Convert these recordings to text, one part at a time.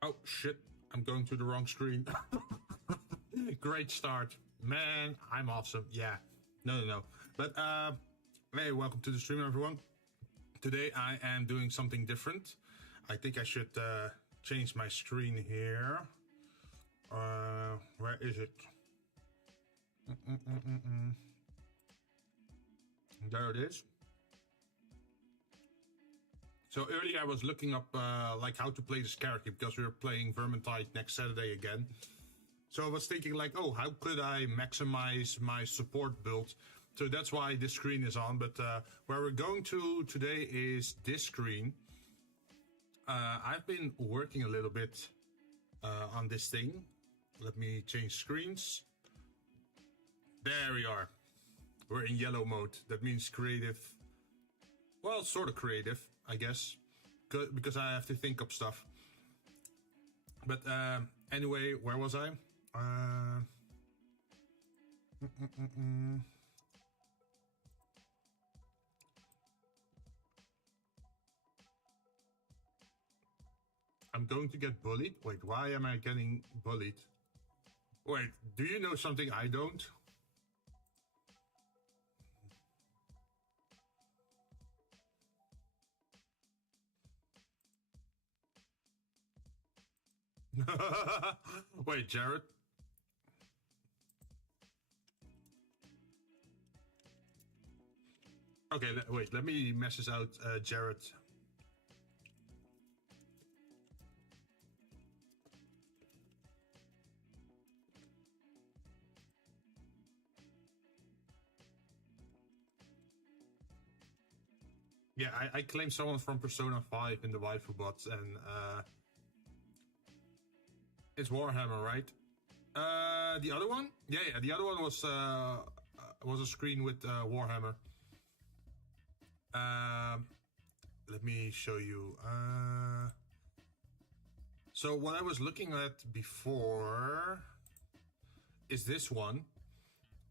Oh shit, I'm going to the wrong screen. Great start. Man, I'm awesome. Yeah. No. But hey, welcome to the stream, everyone. Today I am doing something different. I think I should change my screen here. Where is it? There it is. So earlier I was looking up like how to play this character because we were playing Vermintide next Saturday again. So I was thinking like, oh, how could I maximize my support build? So that's why this screen is on. But where we're going to today is this screen. I've been working a little bit on this thing. Let me change screens. There we are. We're in yellow mode. That means creative. Well, sort of creative, I guess, because I have to think up stuff. But anyway, where was I? I'm going to get bullied. Wait, why am I getting bullied? Wait, do you know something I don't? Wait, Jared. Okay, wait, let me message out Jared. Yeah, I claimed someone from Persona 5 in the waifu bots, and it's Warhammer, right? The other one? Yeah, the other one was a screen with Warhammer. Let me show you. So what I was looking at before is this one,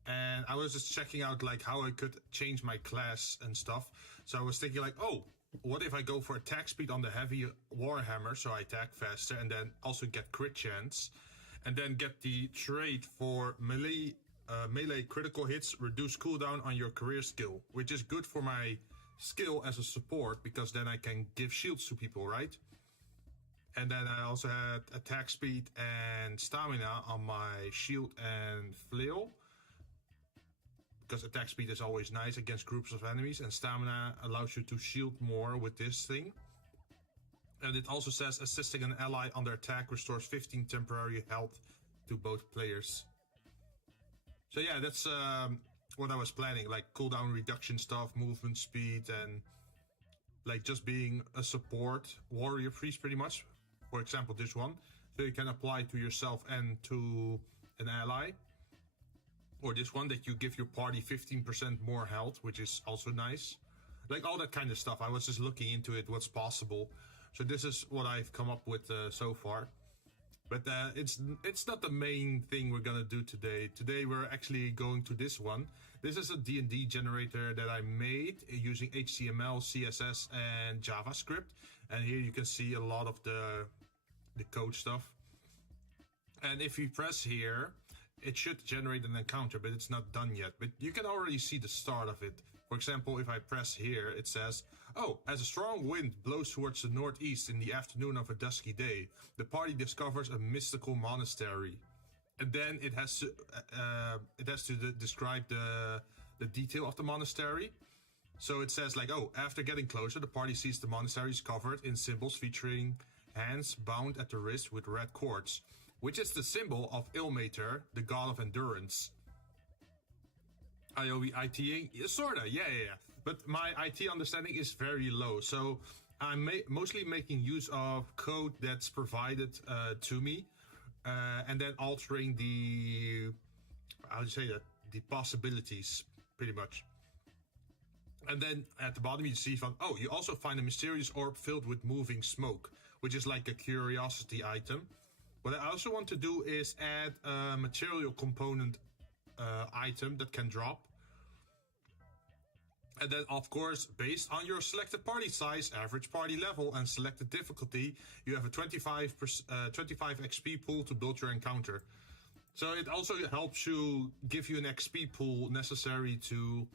and I was just checking out like how I could change my class and stuff. So I was thinking like, oh, what if I go for attack speed on the heavy Warhammer, so I attack faster, and then also get crit chance, and then get the trait for melee critical hits, reduce cooldown on your career skill, which is good for my skill as a support, because then I can give shields to people, right? And then I also had attack speed and stamina on my shield and flail, because attack speed is always nice against groups of enemies, and stamina allows you to shield more with this thing. And it also says assisting an ally under attack restores 15 temporary health to both players. So yeah, that's what I was planning, like cooldown reduction stuff, movement speed, and like just being a support warrior priest pretty much. For example, this one. So you can apply to yourself and to an ally. Or this one, that you give your party 15% more health, which is also nice. Like all that kind of stuff. I was just looking into it, what's possible. So this is what I've come up with so far. But it's not the main thing we're gonna do today. Today we're actually going to this one. This is a D&D generator that I made using HTML, CSS, and JavaScript. And here you can see a lot of the code stuff. And if you press here, it should generate an encounter, but it's not done yet. But you can already see the start of it. For example, if I press here, it says, oh, as a strong wind blows towards the northeast in the afternoon of a dusky day, the party discovers a mystical monastery. And then it has to describe the detail of the monastery. So it says like, oh, after getting closer, the party sees the monastery is covered in symbols featuring hands bound at the wrist with red cords, which is the symbol of Ilmater, the god of endurance. IOV-ITing? Sorta, yeah. But my IT understanding is very low, so I'm mostly making use of code that's provided to me, and then altering the, how do you say that, the possibilities, pretty much. And then at the bottom you see you also find a mysterious orb filled with moving smoke, which is like a curiosity item. What I also want to do is add a material component item that can drop. And then, of course, based on your selected party size, average party level, and selected difficulty, you have a 25 XP pool to build your encounter. So it also helps you, give you an XP pool necessary to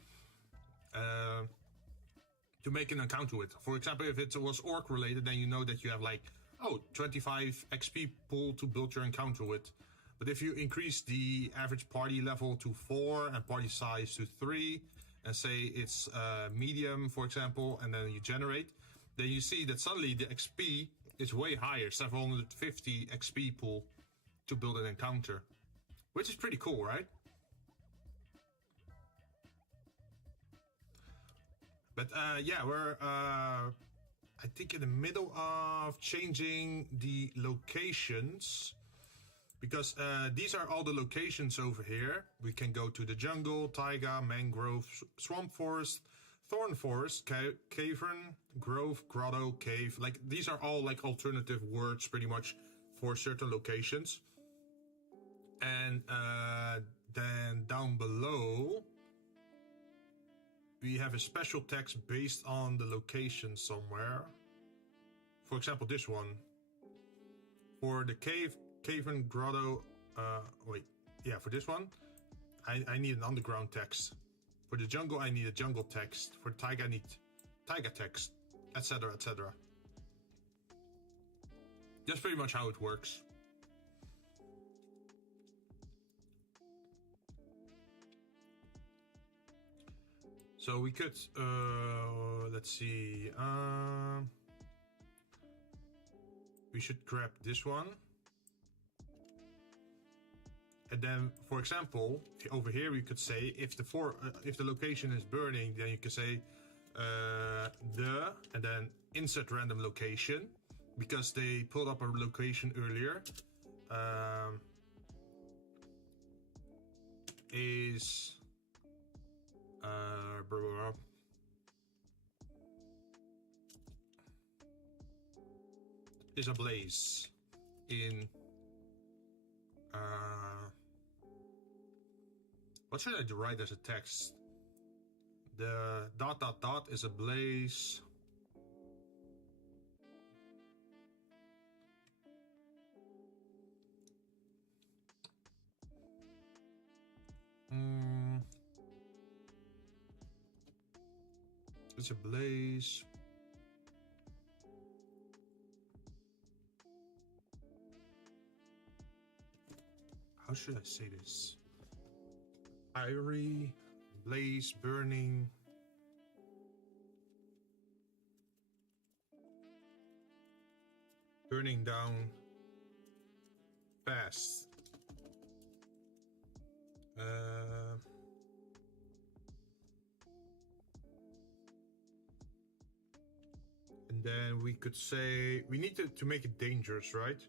make an encounter with. For example, if it was orc related, then you know that you have like, 25 XP pool to build your encounter with. But if you increase the average party level to 4 and party size to 3, and say it's medium, for example, and then you generate, then you see that suddenly the XP is way higher, 750 XP pool to build an encounter, which is pretty cool, right? But yeah, we're I think in the middle of changing the locations, because these are all the locations over here. We can go to the jungle, taiga, mangrove, swamp forest, thorn forest, cavern, grove, grotto, cave. Like these are all like alternative words pretty much for certain locations. And then down below we have a special text based on the location somewhere. For example, this one. For the cavern, grotto, for this one, I need an underground text. For the jungle, I need a jungle text. For taiga, I need taiga text, etc., etc. That's pretty much how it works. So we could, let's see, we should grab this one. And then, for example, over here we could say if the location is burning, then you can say and then insert random location, because they pulled up a location earlier. Is blah, blah, blah. Is a blaze in what should I write as a text? The ... is a blaze it's a blaze how should I say this? Fiery blaze burning down fast. And then we could say we need to make it dangerous, right?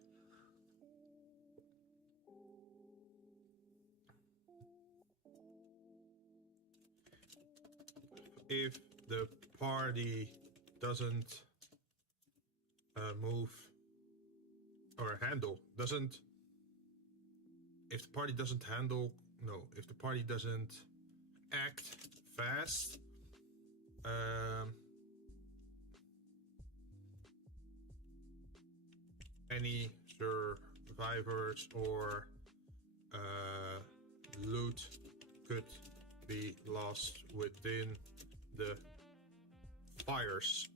If the party doesn't move or handle, doesn't, if the party doesn't handle, no, if the party doesn't act fast, any survivors or loot could be lost within the fires,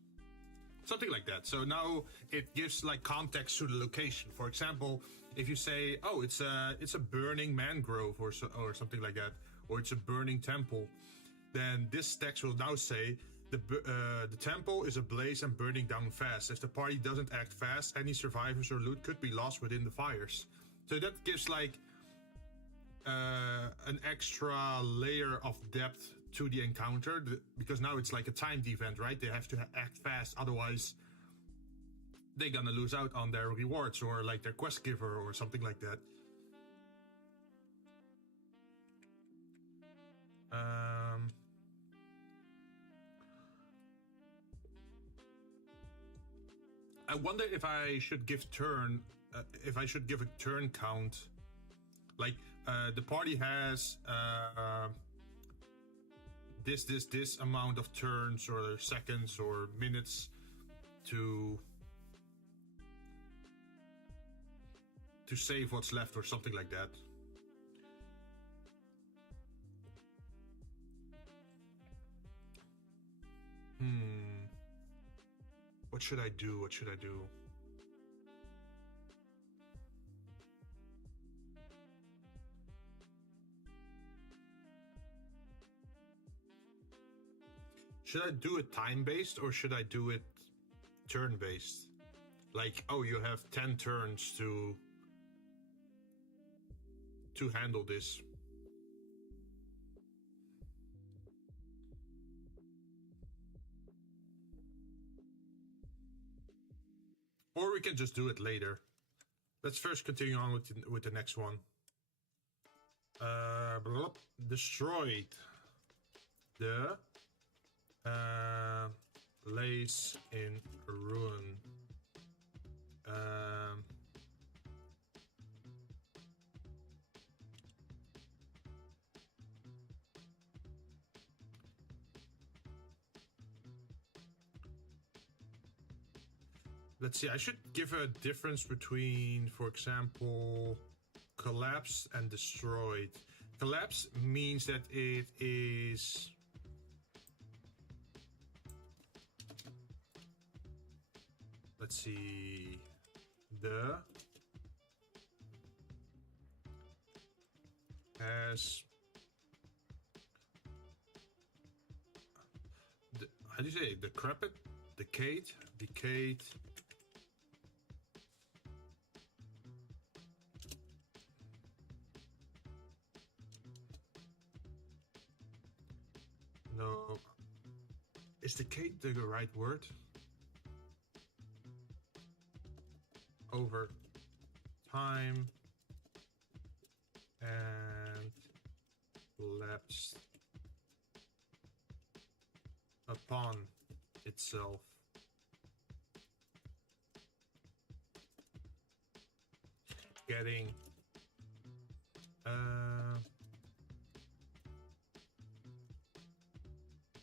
something like that. So now it gives like context to the location. For example, if you say, oh, it's a burning mangrove or something like that, or it's a burning temple, then this text will now say the temple is ablaze and burning down fast. If the party doesn't act fast, any survivors or loot could be lost within the fires. So that gives like an extra layer of depth to the encounter, because now it's like a timed event, right? They have to act fast, otherwise they're gonna lose out on their rewards or like their quest giver or something like that. I wonder if I should give a turn count, like the party has this amount of turns or seconds or minutes to save what's left or something like that. What should I do? What should I do? Should I do it time-based or should I do it turn-based? Like, oh, you have 10 turns to handle this. Or we can just do it later. Let's first continue on with the next one. Destroyed. The lays in ruin. Let's see, I should give a difference between, for example, collapsed and destroyed. Collapse means that it is... Let's see... how do you say it? Decrepit? Decayed. No. Is decayed the right word? Over time and collapsed upon itself. Getting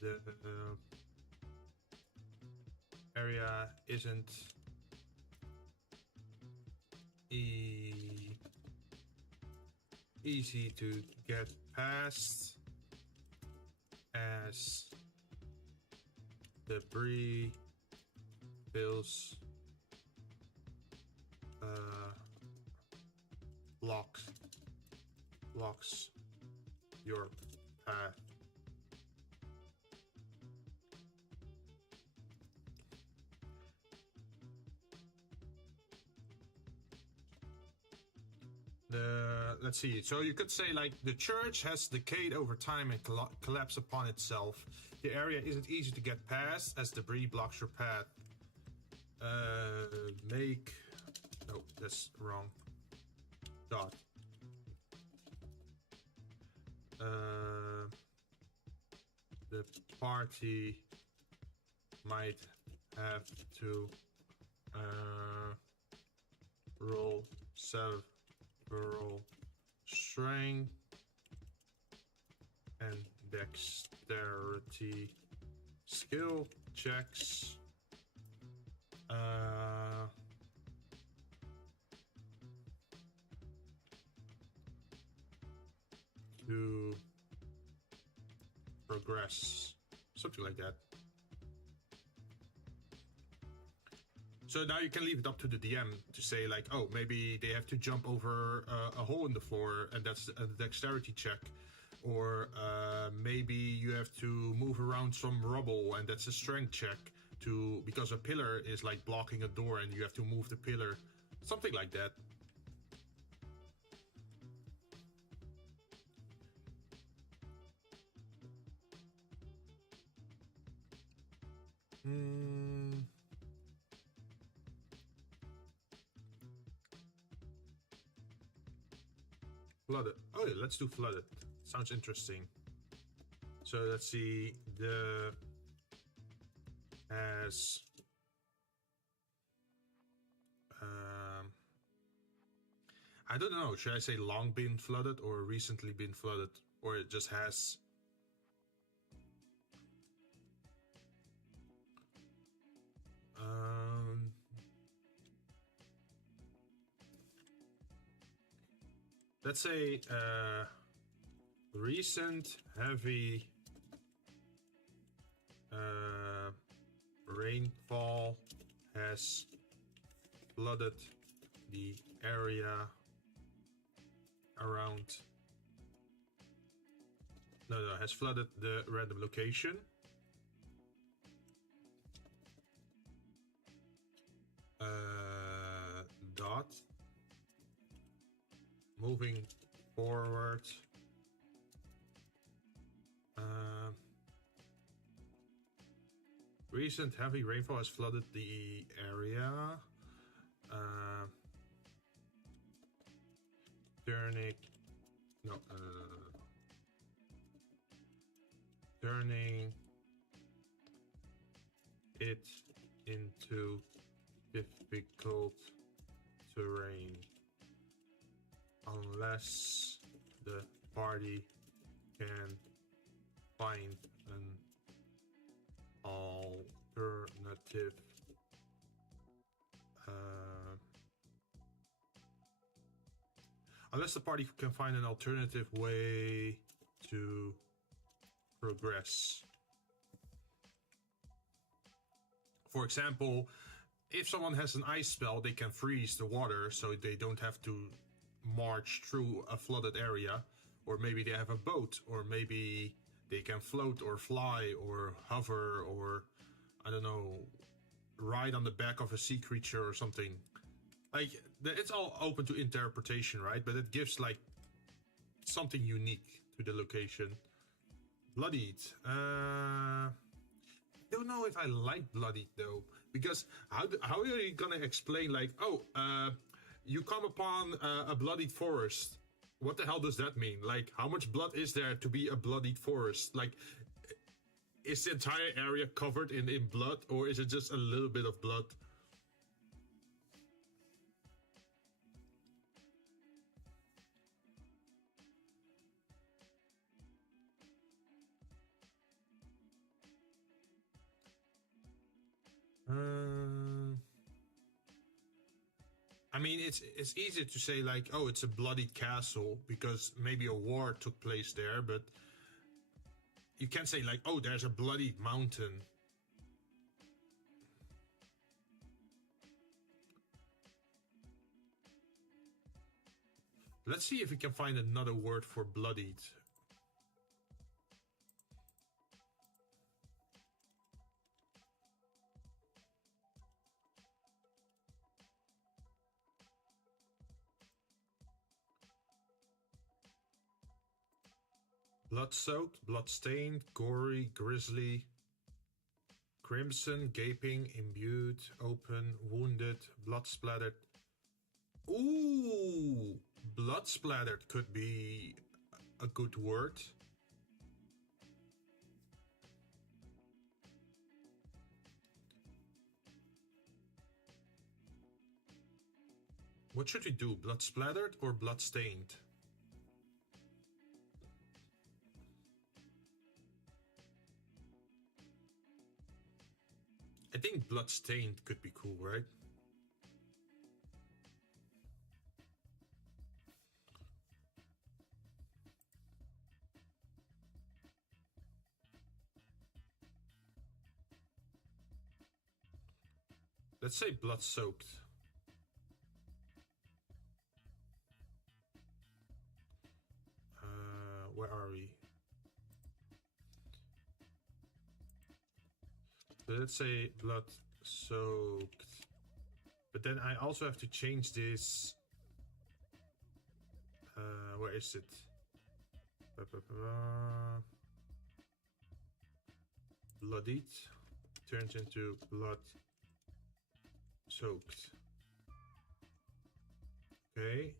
the area isn't easy to get past as debris fills blocks your path. Let's see. So you could say like the church has decayed over time and collapsed upon itself. The area isn't easy to get past as debris blocks your path. No, that's wrong. Dot. The party might have to roll several strength and dexterity skill checks to progress, something like that. So now you can leave it up to the DM to say like, oh, maybe they have to jump over a hole in the floor and that's a dexterity check. Or maybe you have to move around some rubble and that's a strength check because a pillar is like blocking a door and you have to move the pillar. Something like that. Flooded. Oh, yeah, let's do flooded. Sounds interesting. So let's see. Has I don't know. Should I say long been flooded or recently been flooded, or it just has? Let's say recent heavy rainfall has flooded the area around. No, has flooded the random location. Dot. Moving forward. Recent heavy rainfall has flooded the area. Turning it into difficult terrain unless the party can find an alternative way to progress. For example, if someone has an ice spell, they can freeze the water so they don't have to march through a flooded area. Or maybe they have a boat, or maybe they can float or fly or hover or, I don't know, ride on the back of a sea creature or something. Like, it's all open to interpretation, right? But it gives like something unique to the location. Bloodied. don't know if I like bloodied though, because how are you gonna explain like, oh, you come upon a bloodied forest? What the hell does that mean? Like, how much blood is there to be a bloodied forest? Like, is the entire area covered in blood, or is it just a little bit of blood? I mean, it's easy to say like, oh, it's a bloodied castle because maybe a war took place there, but you can't say like, oh, there's a bloodied mountain. Let's see if we can find another word for bloodied. Blood-soaked, blood-stained, gory, grisly, crimson, gaping, imbued, open, wounded, blood-splattered. Ooh! Blood-splattered could be a good word. What should we do? Blood-splattered or blood-stained? I think bloodstained could be cool, right? Let's say blood-soaked. Where are we? So let's say blood-soaked. But then I also have to change this. Where is it? Bloodied turns into blood-soaked. Okay.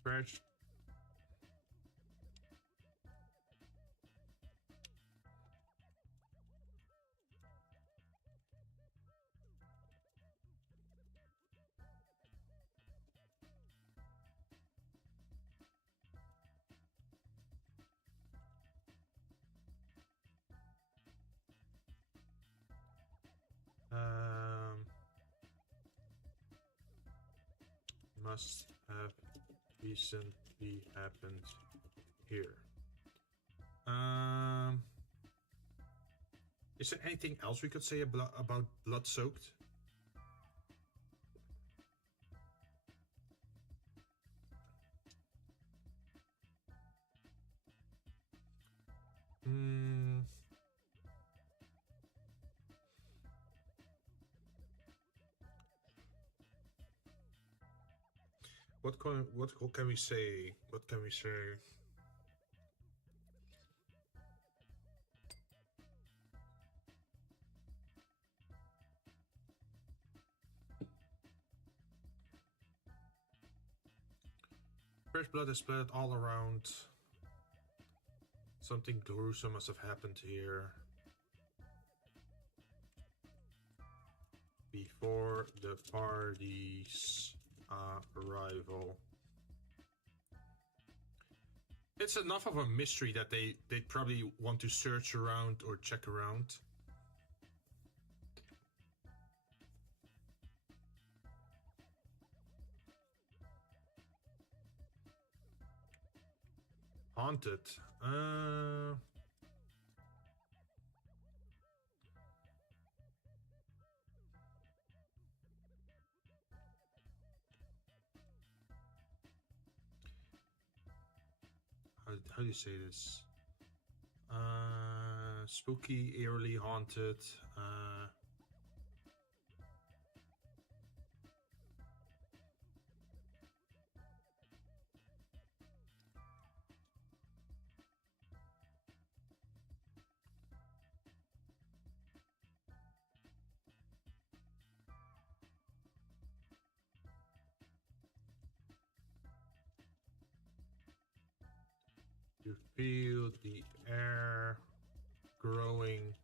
Scratch. Must have recently happened here. Is there anything else we could say about blood-soaked? What can we say? What can we say? Fresh blood is splattered all around. Something gruesome must have happened here before the party's arrival. It's enough of a mystery that they'd probably want to search around or check around. Haunted. How do you say this? Spooky, eerily haunted. You feel the air growing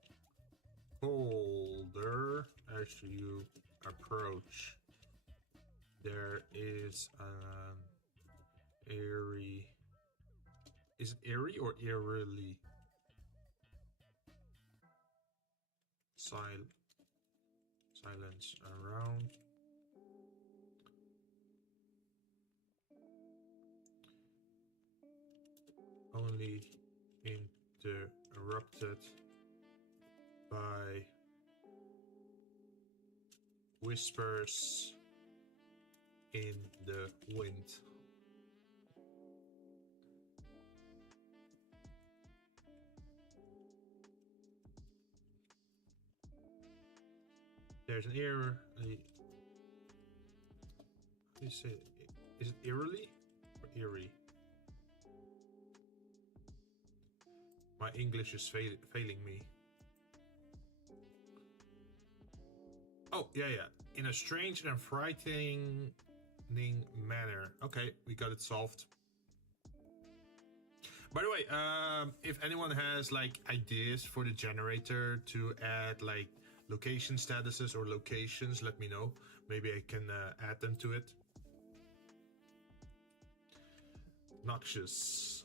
colder as you approach. There is an eerie... Is it eerie or eerily? Silence around. Only interrupted by whispers in the wind. There's an eerie. How do you say it? Is it eerily or eerie? My English is failing me. Oh, yeah. In a strange and frightening manner. Okay, we got it solved. By the way, if anyone has like ideas for the generator to add like location statuses or locations, let me know. Maybe I can add them to it. Noxious.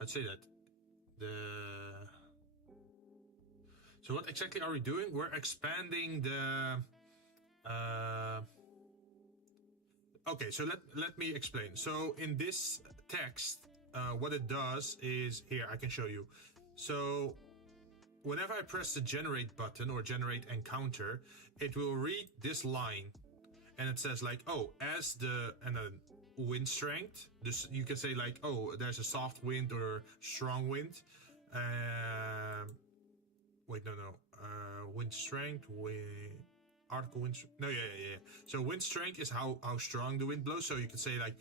I'd say that so what exactly are we doing? We're expanding the okay, so let me explain. So in this text, what it does is, here I can show you. So whenever I press the generate button or generate encounter, it will read this line, and it says like, oh, as the and then wind strength. This you can say like, oh, there's a soft wind or strong wind. Wait, no. Wind strength, article wind. No, yeah. So wind strength is how strong the wind blows. So you can say like,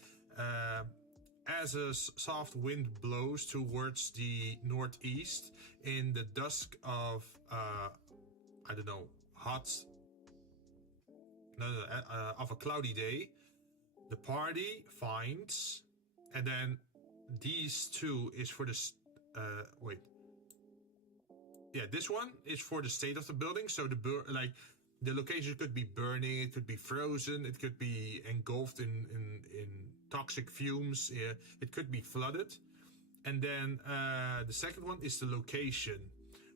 as a soft wind blows towards the northeast in the dusk of I don't know, of a cloudy day, the party finds, and then these two is for the this one is for the state of the building. So the location could be burning, it could be frozen, it could be engulfed in toxic fumes, it could be flooded. And then the second one is the location,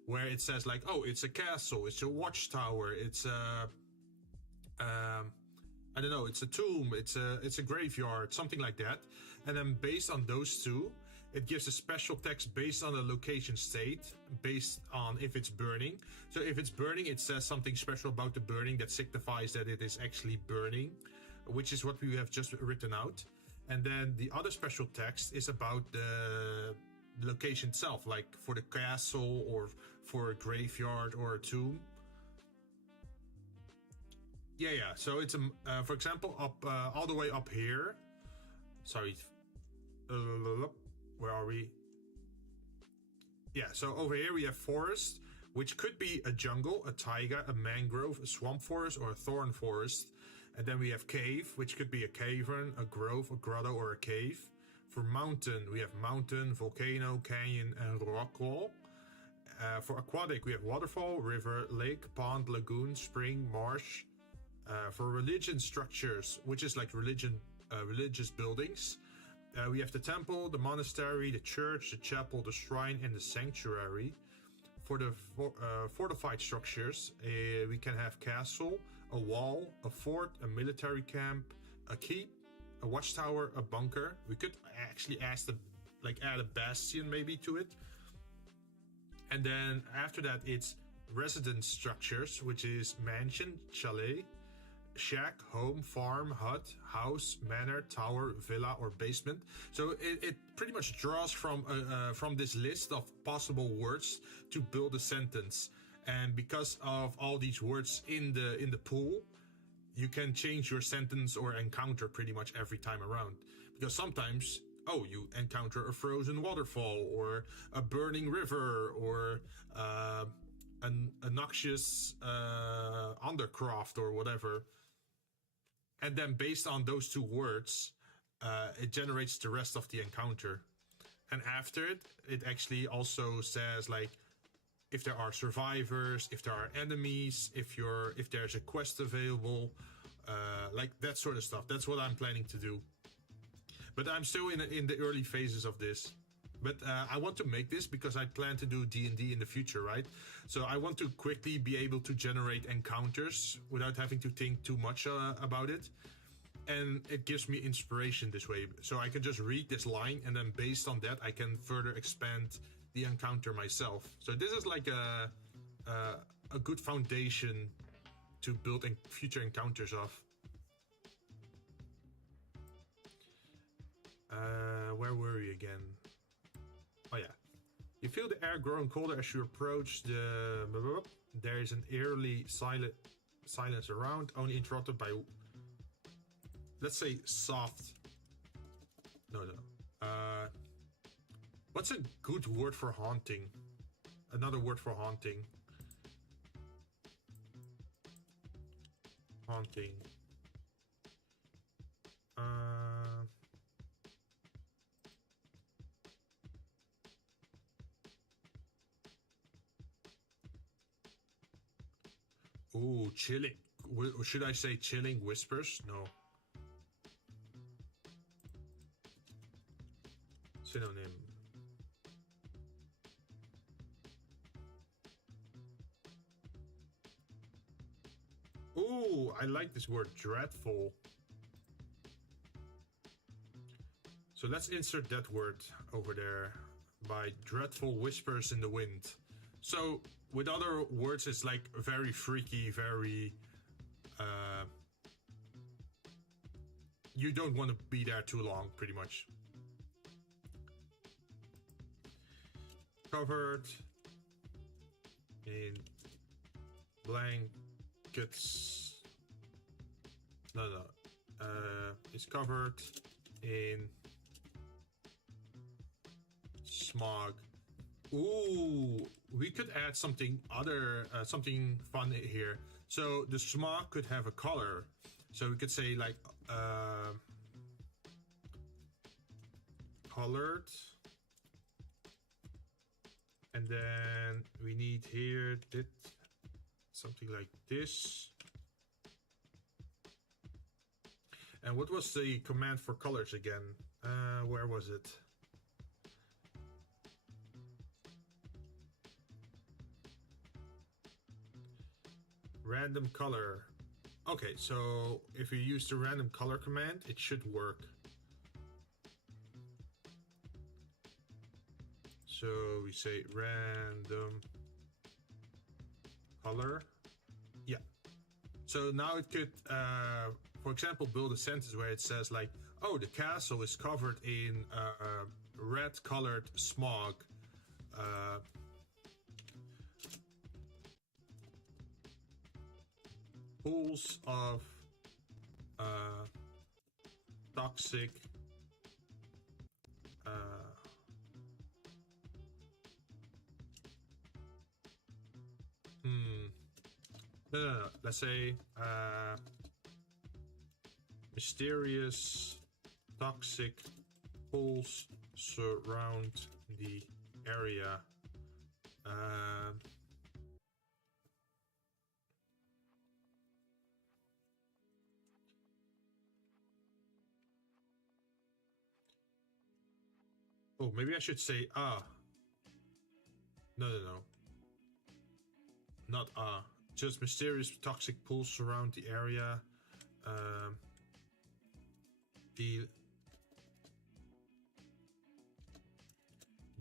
where it says like, oh, it's a castle, it's a watchtower, it's a I don't know, it's a tomb, it's a graveyard, something like that. And then based on those two, it gives a special text based on the location state, based on if it's burning. So if it's burning, it says something special about the burning that signifies that it is actually burning, which is what we have just written out. And then the other special text is about the location itself, like for the castle or for a graveyard or a tomb. Yeah. So it's for example, up all the way up here. Sorry. Where are we? Yeah, so over here we have forest, which could be a jungle, a taiga, a mangrove, a swamp forest, or a thorn forest. And then we have cave, which could be a cavern, a grove, a grotto, or a cave. For mountain, we have mountain, volcano, canyon, and rock wall. For aquatic, we have waterfall, river, lake, pond, lagoon, spring, marsh. For religion structures, which is like religious buildings, we have the temple, the monastery, the church, the chapel, the shrine, and the sanctuary. For the fortified structures, we can have castle, a wall, a fort, a military camp, a keep, a watchtower, a bunker. We could actually add a bastion maybe to it. And then after that, it's residence structures, which is mansion, chalet, shack, home, farm, hut, house, manor, tower, villa, or basement. So it pretty much draws from this list of possible words to build a sentence. And because of all these words in the pool, you can change your sentence or encounter pretty much every time around. Because sometimes, oh, you encounter a frozen waterfall or a burning river or a noxious undercroft or whatever. And then based on those two words, it generates the rest of the encounter. And after it, it actually also says like if there are survivors, if there are enemies, if there's a quest available, like that sort of stuff. That's what I'm planning to do. But I'm still in the early phases of this. But I want to make this because I plan to do D&D in the future, right? So I want to quickly be able to generate encounters without having to think too much about it. And it gives me inspiration this way. So I can just read this line, and then based on that, I can further expand the encounter myself. So this is like a good foundation to build future encounters off. Where were we again? Oh yeah. You feel the air growing colder as you approach the... There is an eerily silence around, only interrupted by... Let's say soft. No. What's a good word for haunting? Another word for haunting. Haunting. Ooh, chilling. Should I say chilling whispers? No. Synonym. Ooh, I like this word, dreadful. So let's insert that word over there by dreadful whispers in the wind. So with other words, it's like very freaky, very... you don't want to be there too long, pretty much. Covered in blankets. No. It's covered in smog. Ooh, we could add something something fun here. So the smog could have a color. So we could say like colored. And then we need here something like this. And what was the command for colors again? Where was it? Random color. Okay, so if you use the random color command, it should work. So we say random color. Yeah. So now it could, for example, build a sentence where it says like, oh, the castle is covered in red colored smog. Pools of toxic No. Let's say mysterious toxic pools surround the area. Oh, maybe I should say No. Not just mysterious toxic pools surround the area.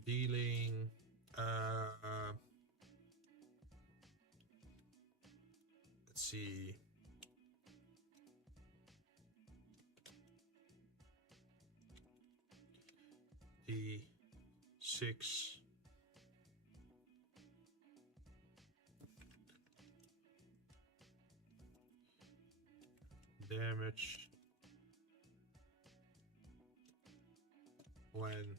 Dealing let's see. D6 damage when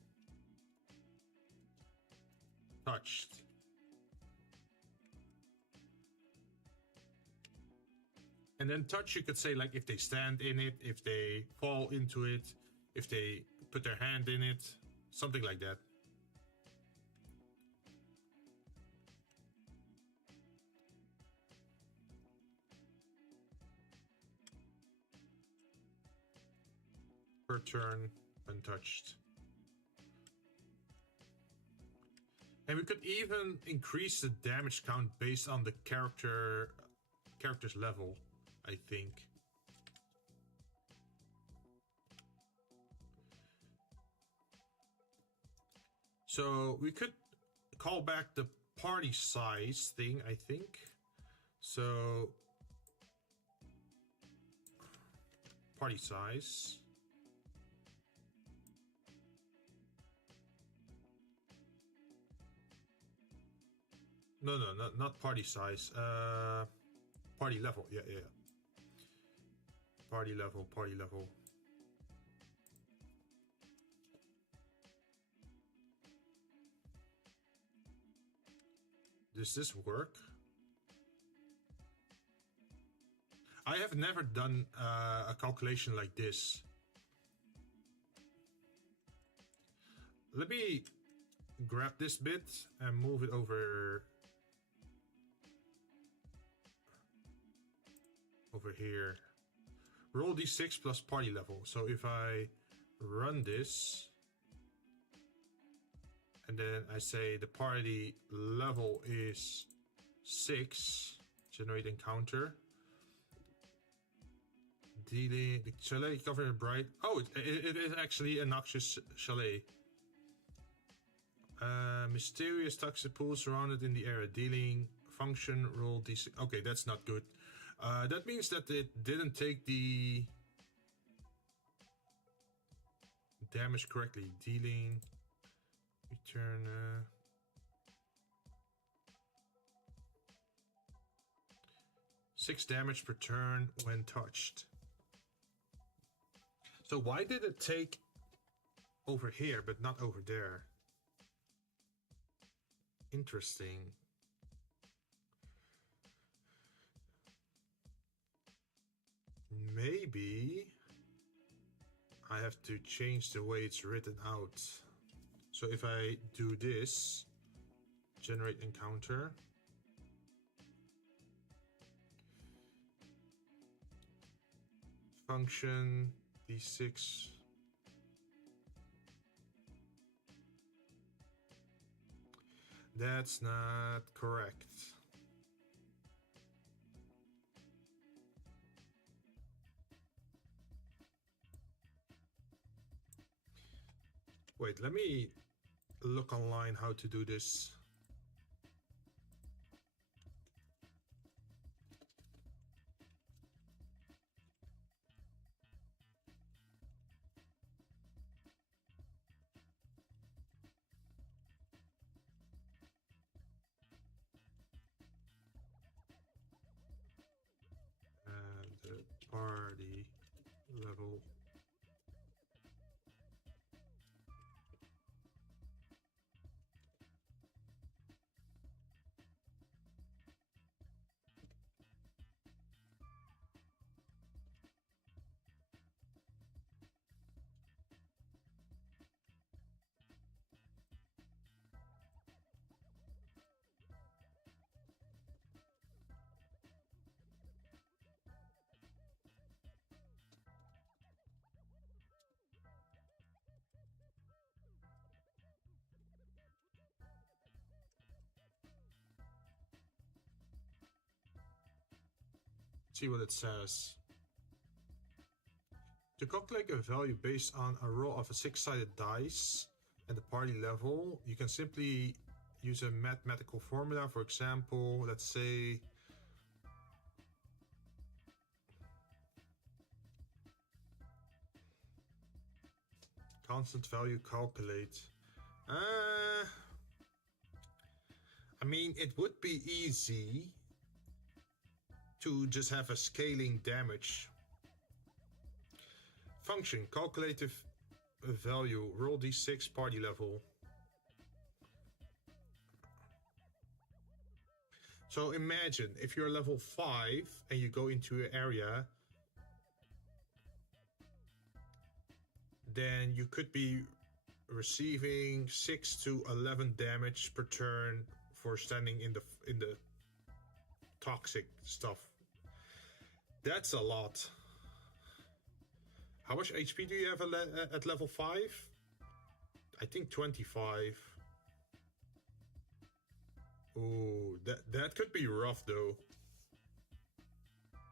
touched. And then touch, you could say like if they stand in it, if they fall into it, if they put their hand in it, something like that. Per turn when touched. And we could even increase the damage count based on the character's level, I think. So we could call back the party size thing, I think. So party size. No, not party size. Party level. Yeah. Party level. Does this work? I have never done a calculation like this. Let me grab this bit and move it over here. Roll d6 plus party level. So if I run this and then I say the party level is 6, generate encounter. Dealing the chalet covered bright. Oh, it is actually a noxious chalet. Mysterious toxic pool surrounded in the area. Dealing function roll d6. Okay, that's not good. That means that it didn't take the damage correctly. Dealing, return. 6 damage per turn when touched. So why did it take over here but not over there? Interesting. Maybe I have to change the way it's written out. So if I do this, generate encounter. Function d6. That's not correct. Wait, let me look online how to do this. And the party level. See what it says. To calculate a value based on a roll of a 6-sided dice and the party level, you can simply use a mathematical formula. For example, let's say constant value calculate. I mean, it would be easy to just have a scaling damage Function, calculative value, roll d6, party level. So imagine if you're level 5 and you go into an area, then you could be receiving 6 to 11 damage per turn for standing in the toxic stuff. That's a lot. How much HP do you have at level 5? I think 25. Ooh, that could be rough though.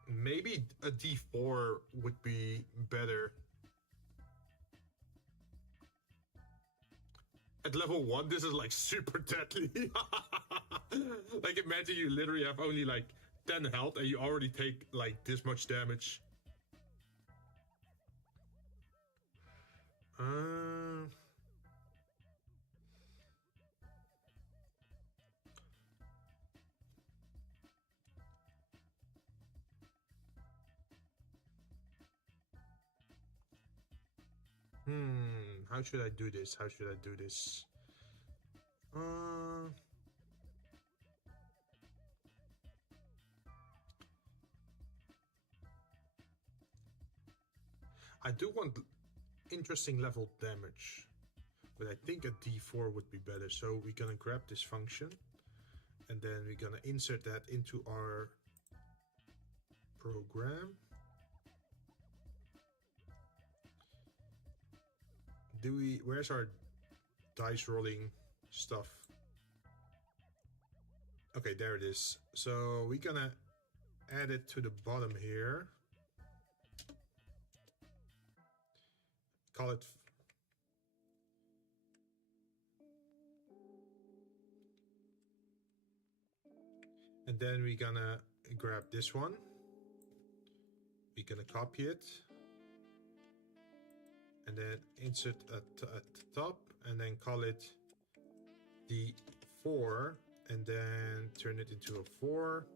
Maybe a D4 would be better. At level 1, this is like super deadly. Like imagine you literally have only like 10 health and you already take like this much damage. How should I do this? How should I do this? I do want interesting level damage, but I think a D4 would be better. So we're gonna grab this function and then we're gonna insert that into our program. Where's our dice rolling stuff? Okay, there it is. So we're gonna add it to the bottom here. Call it and then we're gonna grab this one. We're gonna copy it and then insert at the top and then call it D4 and then turn it into a 4.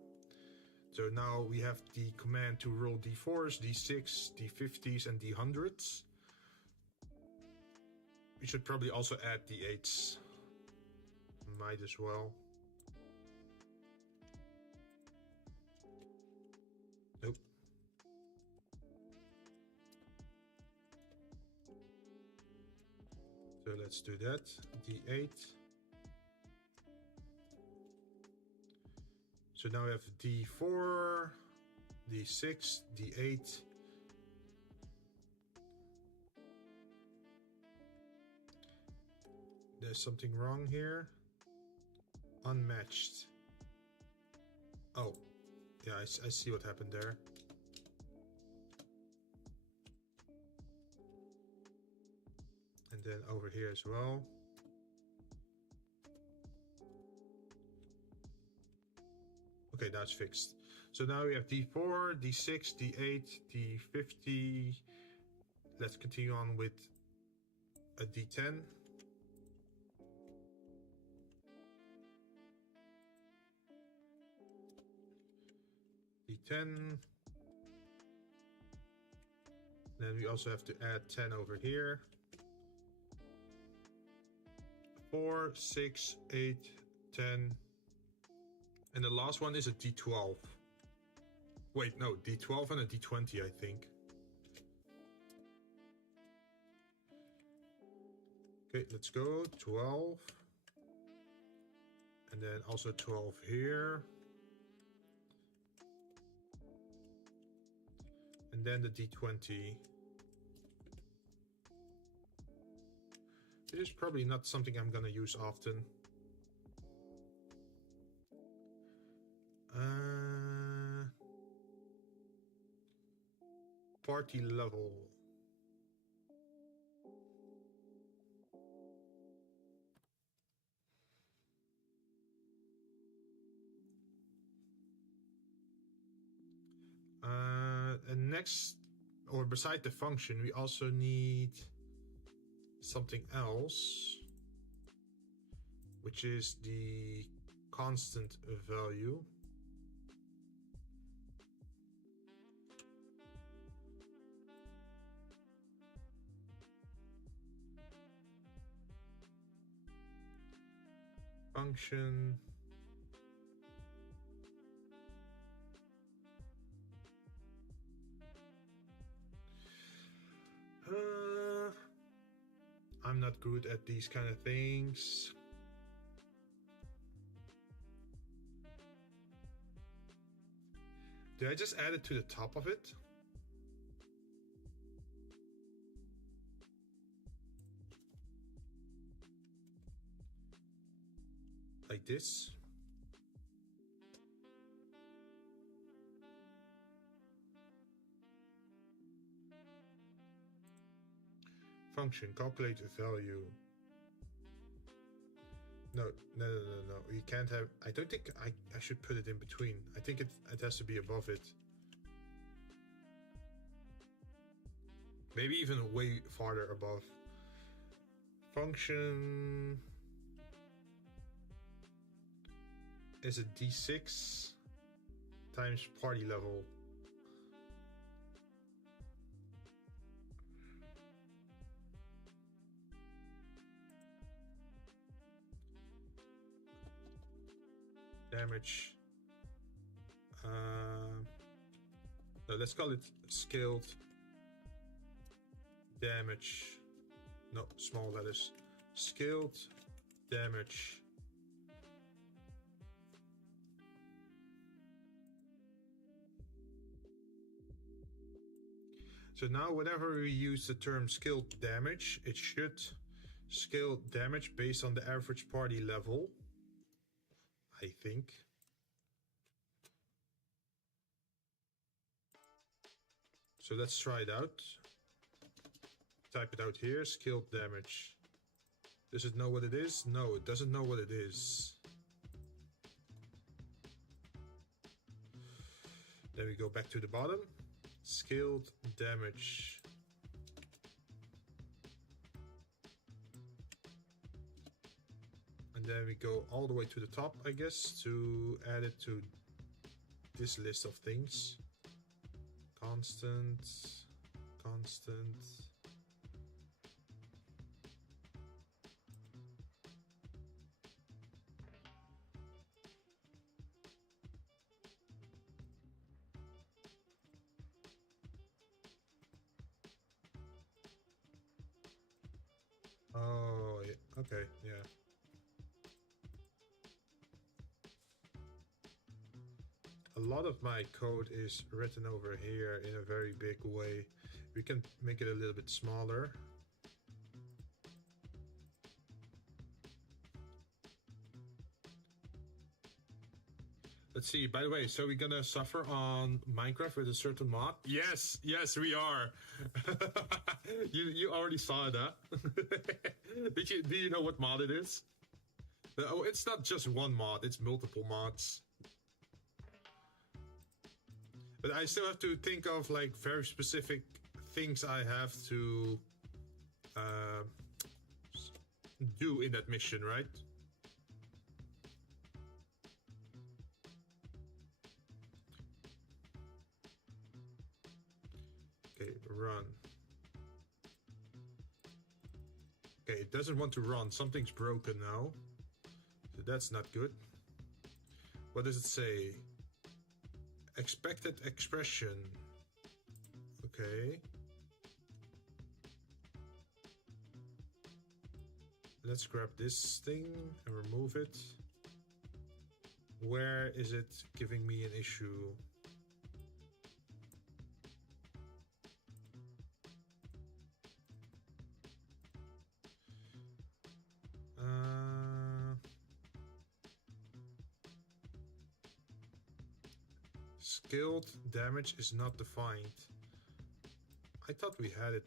So now we have the command to roll D4s, D6, D50s and D100s. We should probably also add D8s. Might as well. Nope. So let's do that. D8. So now we have D4, D6, D8. There's something wrong here. Unmatched. Oh, yeah, I see what happened there. And then over here as well. Okay, that's fixed. So now we have D4, D6, D8, D50. Let's continue on with a D10. D10. Then we also have to add 10 over here. 4, 6, 8, 10. And the last one is a D12. Wait, no, D12 and a D20, I think. Okay, let's go. 12. And then also 12 here. And then the D20. It is probably not something I'm gonna use often. Party level. And next, or beside the function, we also need something else, which is the constant value. function. I'm not good at these kind of things. Did I just add it to the top of it? Like this? Function, calculate a value. No. You can't have... I don't think I should put it in between. I think it has to be above it. Maybe even way farther above. Function... is it D6 times party level. Damage. No, let's call it scaled damage. No, small letters. Scaled damage. So now whenever we use the term scaled damage, it should scale damage based on the average party level, I think. So let's try it out. Type it out here, scaled damage. Does it know what it is? No, it doesn't know what it is. Then we go back to the bottom. Scaled damage. And then we go all the way to the top, I guess, to add it to this list of things. Constant. Oh, yeah. Okay, yeah. A lot of my code is written over here in a very big way. We can make it a little bit smaller. Let's see, by the way, so we're gonna suffer on Minecraft with a certain mod? Yes, we are. you already saw it, huh? Do you know what mod it is? Oh, it's not just one mod, it's multiple mods. But I still have to think of like very specific things I have to do in that mission, right? Okay, run. Okay, it doesn't want to run. Something's broken now. So that's not good. What does it say? Expected expression. Okay. Let's grab this thing and remove it. Where is it giving me an issue? Scaled damage is not defined. I thought we had it.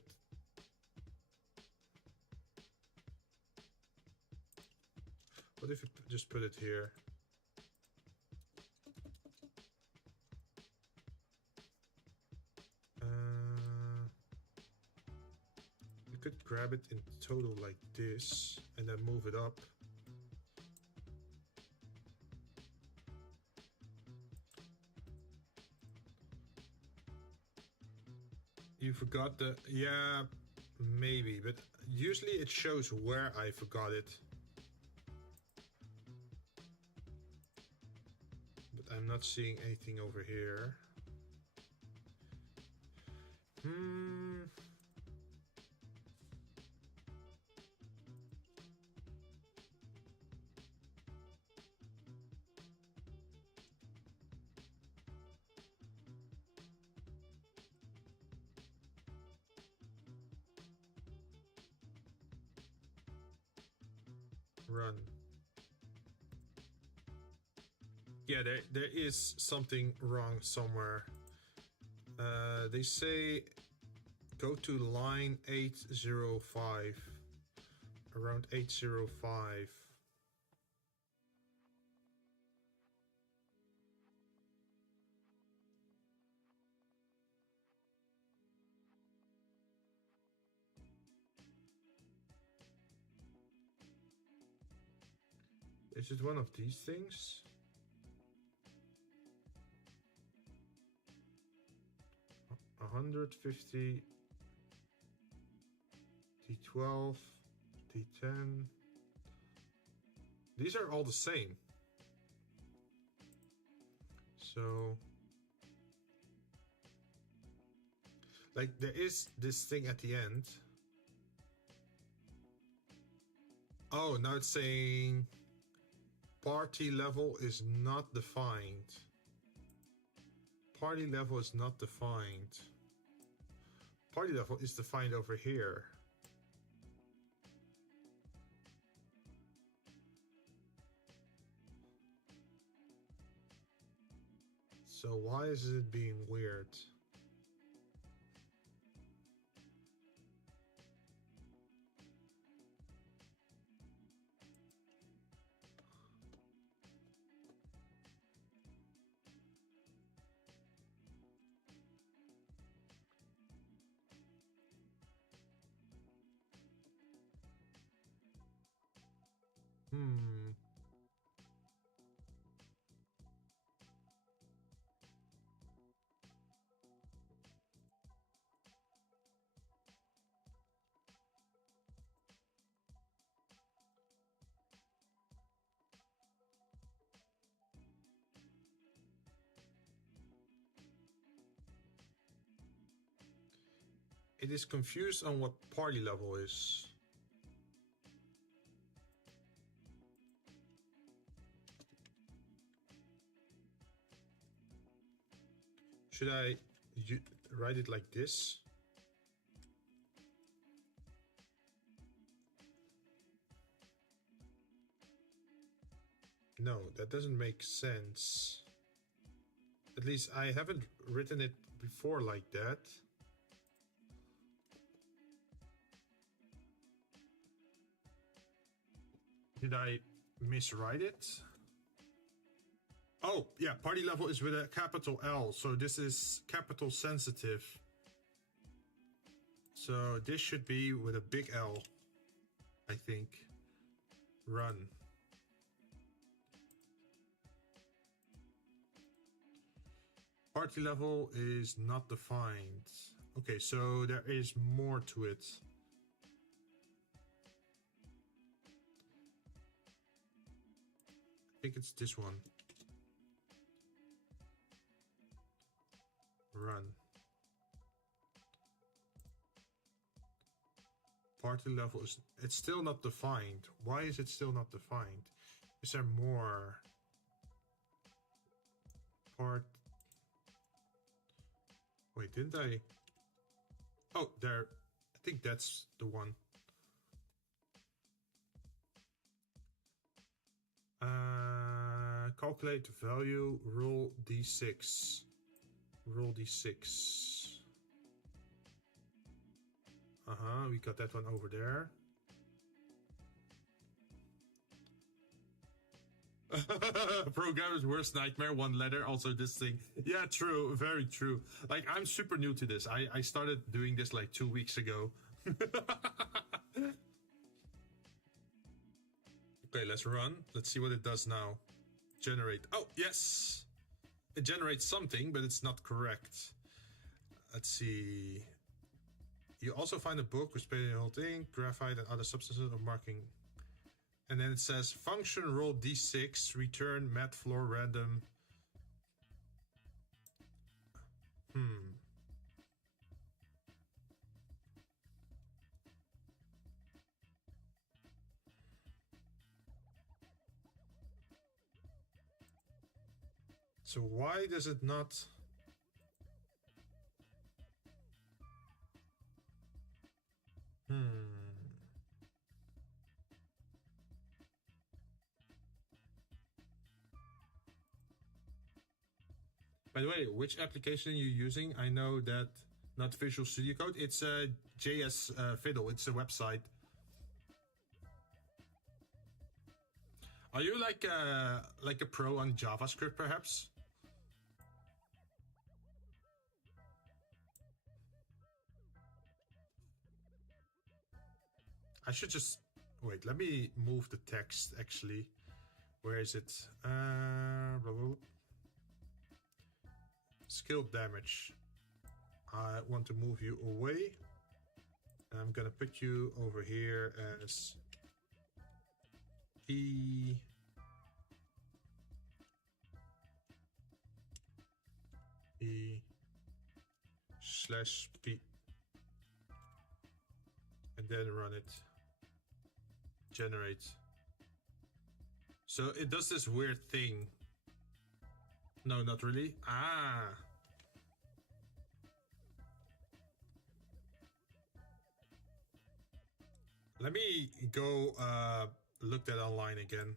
What if we just put it here? You could grab it in total like this and then move it up. You forgot the... Yeah, maybe, but usually it shows where I forgot it. not seeing anything over here. Run. Yeah, there is something wrong somewhere. They say go to line 805. Around 805. Is it one of these things? $150, D12, D10. These are all the same. So, like, there is this thing at the end. Oh, now it's saying party level is not defined. Party level is not defined. Party level is defined over here. So why is it being weird? It is confused on what party level is. Should I write it like this? No, that doesn't make sense. At least I haven't written it before like that. Did I miswrite it? Oh, yeah, party level is with a capital L, so this is capital sensitive. So this should be with a big L, I think. Run. Party level is not defined. Okay, so there is more to it. I think it's this one. Run. Party level is, it's still not defined. Why is it still not defined? Is there more? Wait, didn't I? Oh, there. I think that's the one. Calculate value, roll d6. Roll d6. We got that one over there. Programmer's worst nightmare, one letter, also this thing. Yeah, true, very true. Like, I'm super new to this. I started doing this like 2 weeks ago. Okay, let's run. Let's see what it does now. Generate. Oh, yes! It generates something, but it's not correct. Let's see. You also find a book with spray and old ink, graphite, and other substances of marking. And then it says function roll d6, return mat floor random So why does it not... By the way, which application are you using? I know that not Visual Studio Code. It's JS Fiddle. It's a website. Are you like a pro on JavaScript, perhaps? I should just wait. Let me move the text. Actually, where is it? Blah, blah, blah. Skill damage. I want to move you away. I'm gonna put you over here as E slash P, and then run it. Generate. So it does this weird thing. No, not really. Ah. Let me go look that online again.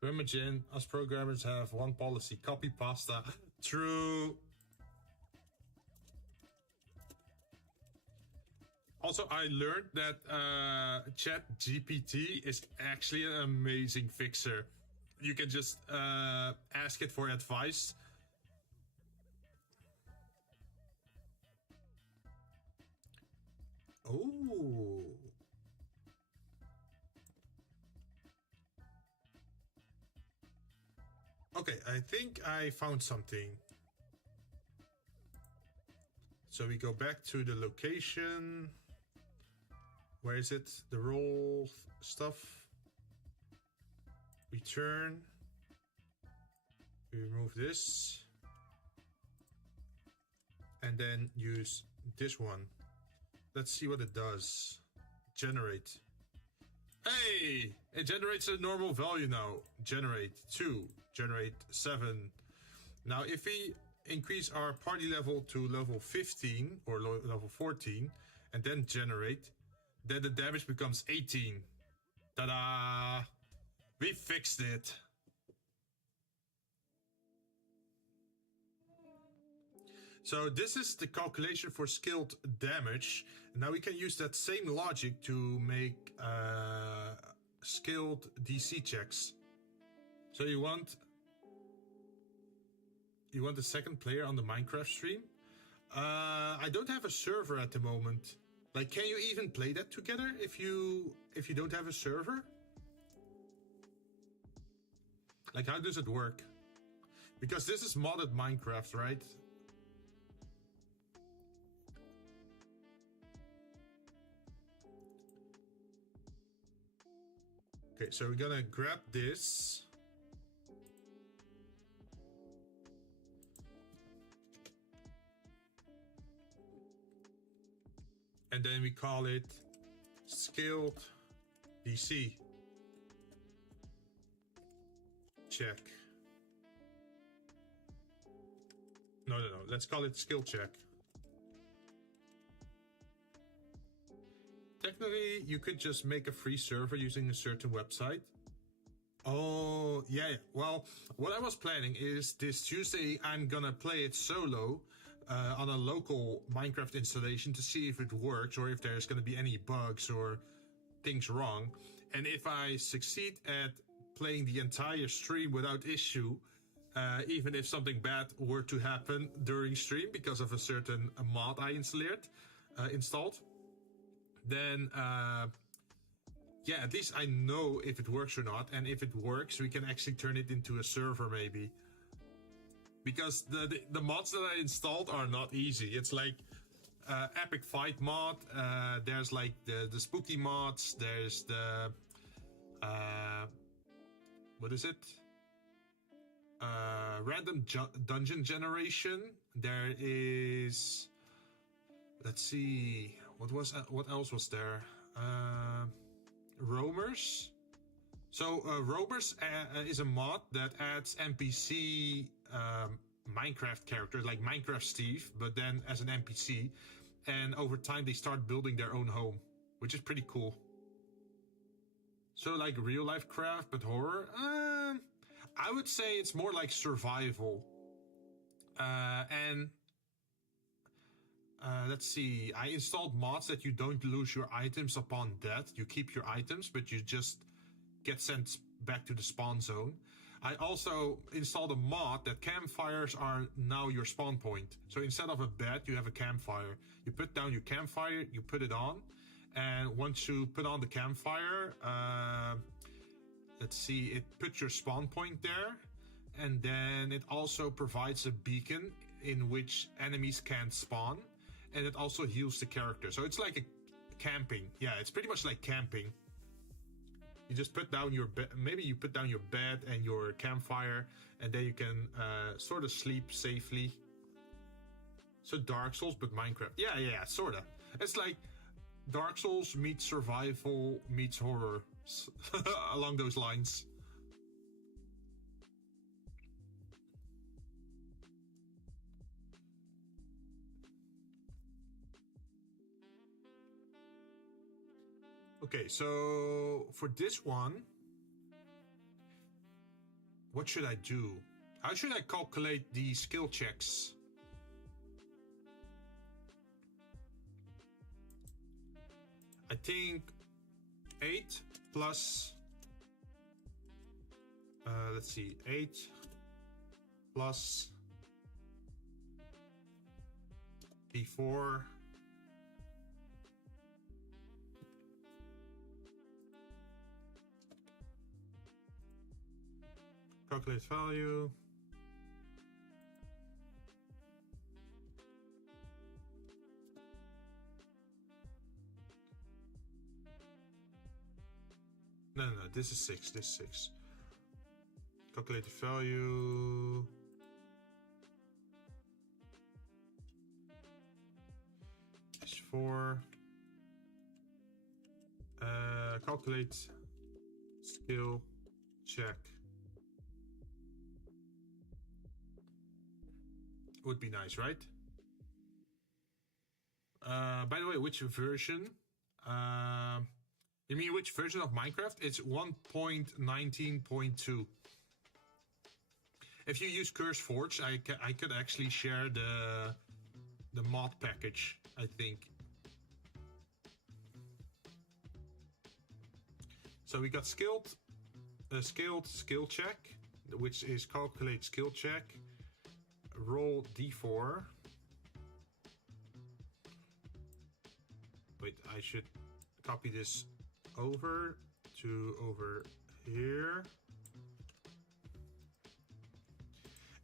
Remember, Jinn, us programmers have one policy: copy pasta. True. Also, I learned that Chat GPT is actually an amazing fixer. You can just ask it for advice. Oh. Okay, I think I found something. So we go back to the location. Where is it? The role stuff. Return. We remove this. And then use this one. Let's see what it does. Generate. Hey! It generates a normal value now. Generate 2. Generate 7. Now, if we increase our party level to level 15 or level 14 and then generate, then the damage becomes 18. Ta-da! We fixed it. So this is the calculation for skilled damage. Now we can use that same logic to make skilled DC checks. So you want a second player on the Minecraft stream? I don't have a server at the moment. Like, can you even play that together if you don't have a server? Like, how does it work? Because this is modded Minecraft, right? Okay, so we're gonna grab this. And then we call it skilled DC check. No. Let's call it skill check. Technically, you could just make a free server using a certain website. Oh, yeah. Well, what I was planning is this Tuesday, I'm gonna play it solo on a local Minecraft installation to see if it works or if there's gonna be any bugs or things wrong. And if I succeed at playing the entire stream without issue, even if something bad were to happen during stream because of a certain mod I installed, then yeah, at least I know if it works or not, and if it works, we can actually turn it into a server maybe. Because the mods that I installed are not easy. It's like epic fight mod. There's like the spooky mods. There's the what is it? Random dungeon generation. There is, let's see, what else was there? Roamers. So Roamers is a mod that adds NPC Minecraft characters, like Minecraft Steve, but then as an NPC, and over time they start building their own home, which is pretty cool. So like real life craft but horror. I would say it's more like survival. And let's see, I installed mods that you don't lose your items upon death. You keep your items, but you just get sent back to the spawn zone. I also installed a mod that campfires are now your spawn point. So instead of a bed, you have a campfire. You put down your campfire, you put it on, and once you put on the campfire, let's see, it puts your spawn point there, and then it also provides a beacon in which enemies can't spawn, and it also heals the character. So it's like a camping. Yeah, it's pretty much like camping. You just put down your bed, maybe you put down your bed and your campfire, and then you can sort of sleep safely. So Dark Souls, but Minecraft. Yeah, sort of. It's like Dark Souls meets survival meets horror, along those lines. Okay, so for this one, what should I do? How should I calculate the skill checks? I think 8 plus, let's see, 8 plus B4 calculate value. No, this is 6. This is 6. Calculate the value. It's 4. Calculate skill check. Would be nice, right? By the way, which version? You mean which version of Minecraft? It's 1.19.2. If you use CurseForge, I could actually share the mod package, I think. So we got scaled skill check, which is calculate skill check. Roll D4. Wait, I should copy this over here.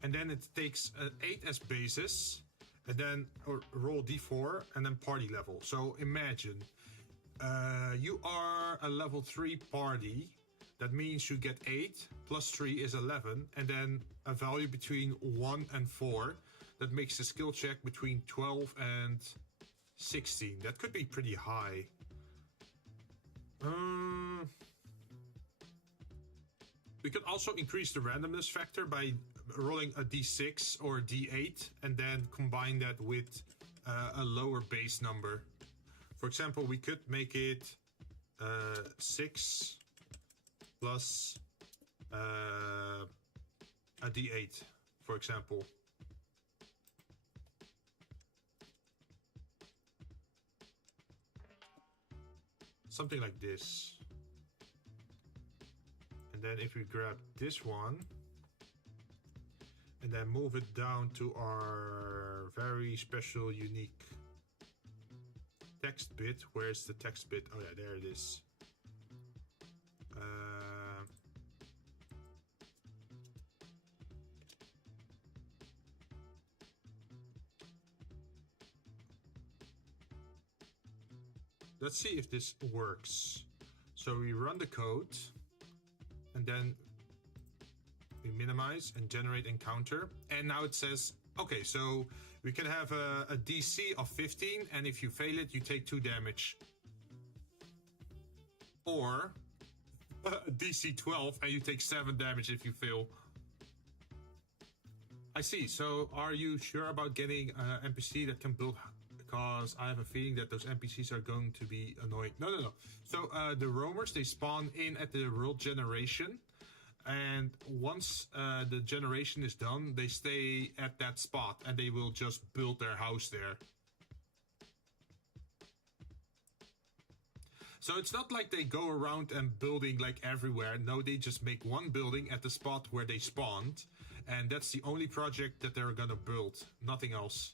And then it takes 8 as basis, and then roll D4, and then party level. So imagine you are a level 3 party. That means you get 8 plus 3 is 11, and then a value between 1 and 4. That makes the skill check between 12 and 16. That could be pretty high. We could also increase the randomness factor by rolling a d6 or a d8 and then combine that with a lower base number. For example, we could make it 6 plus a d8, for example. Something like this. And then if we grab this one and then move it down to our very special unique text bit. Where's the text bit? Oh yeah, there it is. let's see if this works. So we run the code, and then we minimize and generate encounter. And now it says, okay, so we can have a DC of 15, and if you fail it, you take 2 damage. Or a DC 12, and you take 7 damage if you fail. I see. So are you sure about getting an NPC that can build? Because I have a feeling that those NPCs are going to be annoying. No. So the roamers, they spawn in at the world generation. And once the generation is done, they stay at that spot and they will just build their house there. So it's not like they go around and building like everywhere. No, they just make one building at the spot where they spawned. And that's the only project that they're gonna build. Nothing else.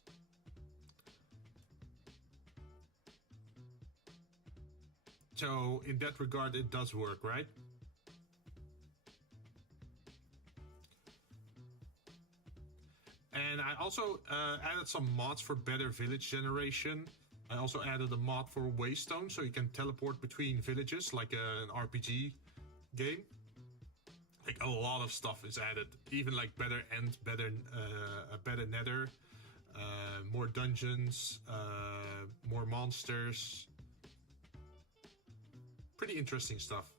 So in that regard, it does work, right? And I also added some mods for better village generation. I also added a mod for Waystone, so you can teleport between villages like an RPG game. Like a lot of stuff is added, even like better end, a better nether, more dungeons, more monsters. Pretty interesting stuff.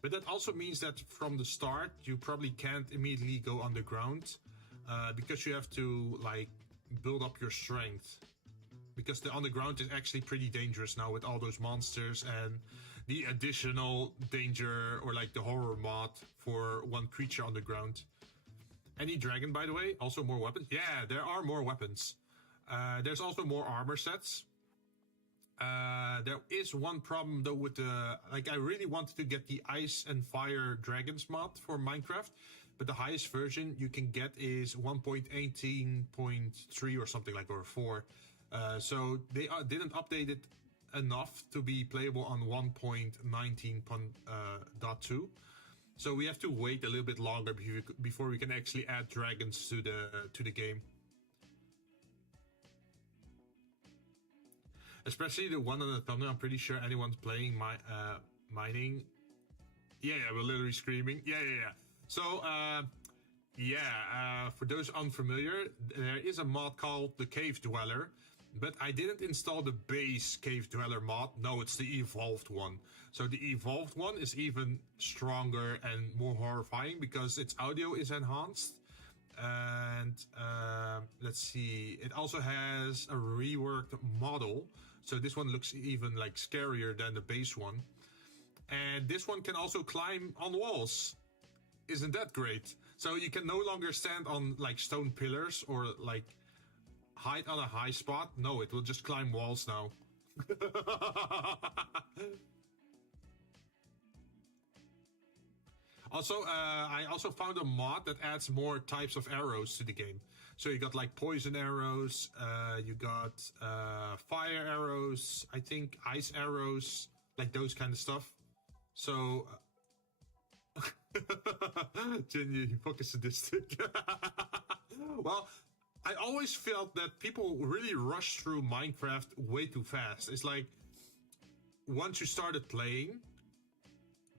But that also means that from the start, you probably can't immediately go underground because you have to like build up your strength. Because the underground is actually pretty dangerous now with all those monsters and the additional danger or like the horror mod for one creature on the ground. Any dragon, by the way? Also more weapons? Yeah, there are more weapons. There's also more armor sets. There is one problem though with the... Like I really wanted to get the Ice and Fire Dragons mod for Minecraft. But the highest version you can get is 1.18.3 or something like, or 4. So they didn't update it enough to be playable on 1.19.2. So we have to wait a little bit longer before we can actually add dragons to the game. Especially the one on the thumbnail. I'm pretty sure anyone's playing mining. Yeah, we're literally screaming. Yeah. So for those unfamiliar, there is a mod called the Cave Dweller. But I didn't install the base Cave Dweller mod. No, it's the evolved one. So the evolved one is even stronger and more horrifying because its audio is enhanced. And let's see, it also has a reworked model. So this one looks even like scarier than the base one. And this one can also climb on walls. Isn't that great? So you can no longer stand on like stone pillars or like hide on a high spot. No, it will just climb walls now. Also, I also found a mod that adds more types of arrows to the game. So you got like poison arrows, you got fire arrows, I think ice arrows, like those kind of stuff. So, Jinn, you fucking sadistic. Well, I always felt that people really rush through Minecraft way too fast. It's like, once you started playing,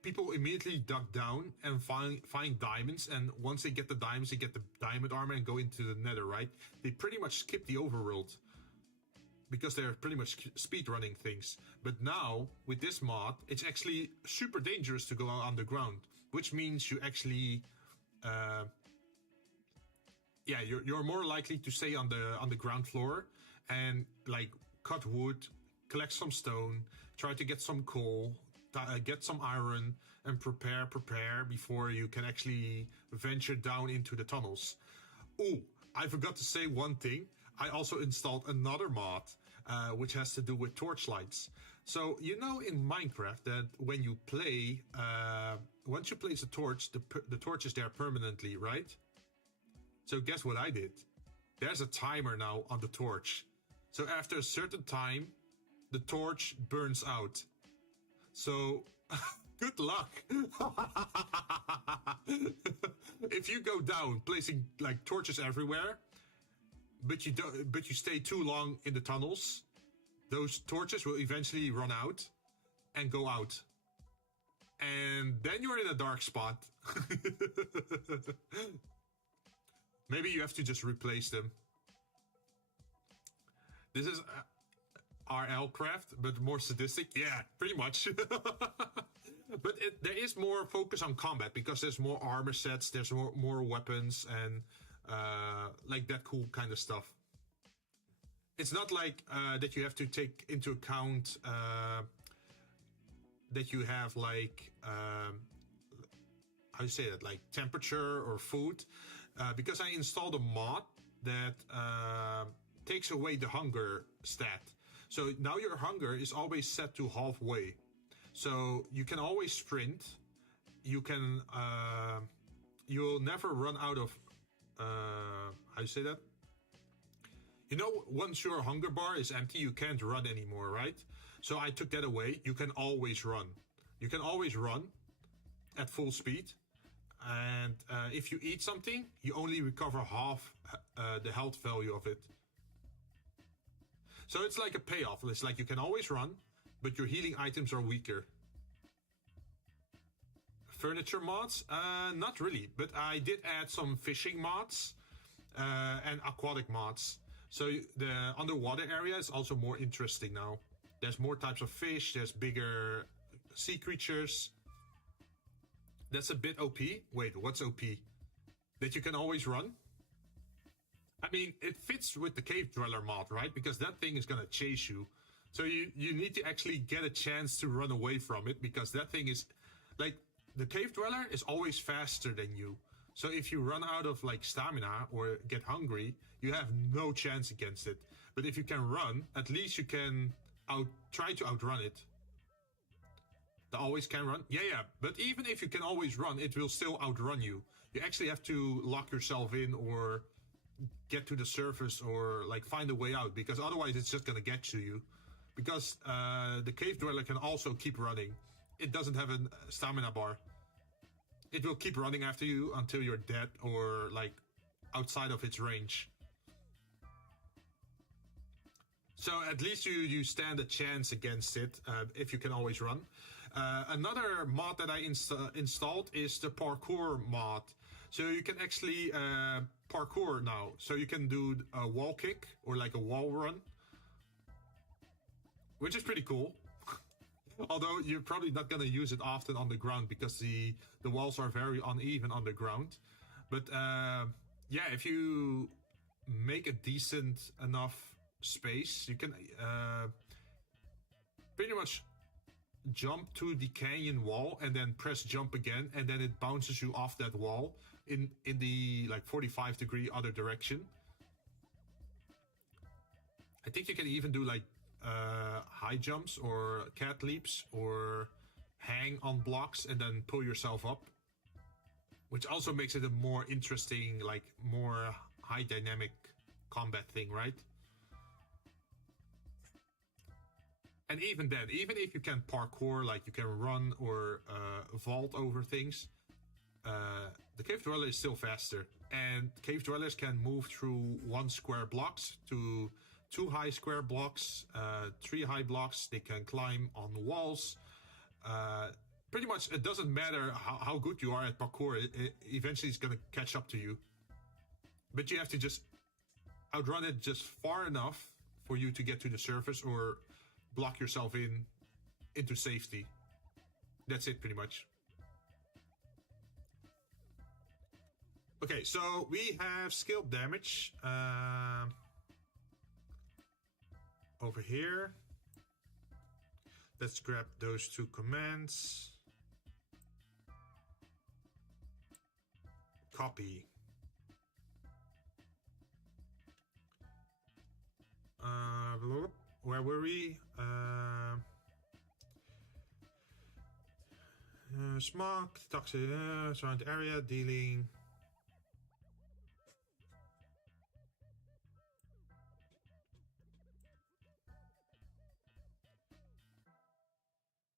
people immediately duck down and find diamonds, and once they get the diamonds, they get the diamond armor and go into the nether, right? They pretty much skip the overworld because they're pretty much speedrunning things. But now, with this mod, it's actually super dangerous to go underground, which means you actually... you're more likely to stay on the ground floor and like cut wood, collect some stone, try to get some coal, get some iron, and prepare before you can actually venture down into the tunnels. Oh, I forgot to say one thing. I also installed another mod, which has to do with torchlights. So you know in Minecraft that when you play, once you place a torch, the torch is there permanently, right? So guess what I did? There's a timer now on the torch. So after a certain time, the torch burns out. So, good luck. If you go down placing like torches everywhere, but you stay too long in the tunnels, those torches will eventually run out and go out. And then you're in a dark spot. Maybe you have to just replace them. This is RL craft, but more sadistic. Yeah, pretty much. But there is more focus on combat because there's more armor sets, there's more weapons, and like that cool kind of stuff. It's not like that you have to take into account that you have like how do you say that, like temperature or food, because I installed a mod that takes away the hunger stat. So now your hunger is always set to halfway. So you can always sprint. You can you'll never run out of how do you say that? You know, once your hunger bar is empty, you can't run anymore, right? So I took that away. You can always run. You can always run at full speed. And if you eat something, you only recover half the health value of it. So it's like a payoff. It's like you can always run, but your healing items are weaker. Furniture mods? Not really, but I did add some fishing mods and aquatic mods. So the underwater area is also more interesting now. There's more types of fish, there's bigger sea creatures. That's a bit OP. Wait, what's OP? That you can always run? I mean, it fits with the Cave Dweller mod, right? Because that thing is gonna chase you. So you need to actually get a chance to run away from it, because that thing is... Like, the Cave Dweller is always faster than you. So if you run out of, like, stamina or get hungry, you have no chance against it. But if you can run, at least you can try to outrun it. The always can run? Yeah. But even if you can always run, it will still outrun you. You actually have to lock yourself in or get to the surface or like find a way out, because otherwise it's just gonna get to you. Because the Cave Dweller can also keep running. It doesn't have a stamina bar. It will keep running after you until you're dead or like outside of its range. So at least you stand a chance against it if you can always run. Another mod that I installed is the parkour mod. So you can actually parkour now. So you can do a wall kick or like a wall run, which is pretty cool. Although you're probably not going to use it often on the ground because the walls are very uneven on the ground. But yeah, if you make a decent enough space, you can pretty much jump to the canyon wall and then press jump again, and then it bounces you off that wall in the like 45-degree other direction. I think you can even do like high jumps or cat leaps or hang on blocks and then pull yourself up, which also makes it a more interesting, like more high dynamic combat thing, right? And even then, even if you can parkour, like you can run or vault over things, the Cave Dweller is still faster. And Cave Dwellers can move through 1 square blocks to 2 high square blocks, 3 high blocks. They can climb on walls. Pretty much, it doesn't matter how good you are at parkour. Eventually, it's going to catch up to you. But you have to just outrun it just far enough for you to get to the surface or block yourself into safety. That's it, pretty much. Okay, so we have skill damage over here. Let's grab those 2 commands. Copy. Where were we? Smog, toxic, surround area, dealing.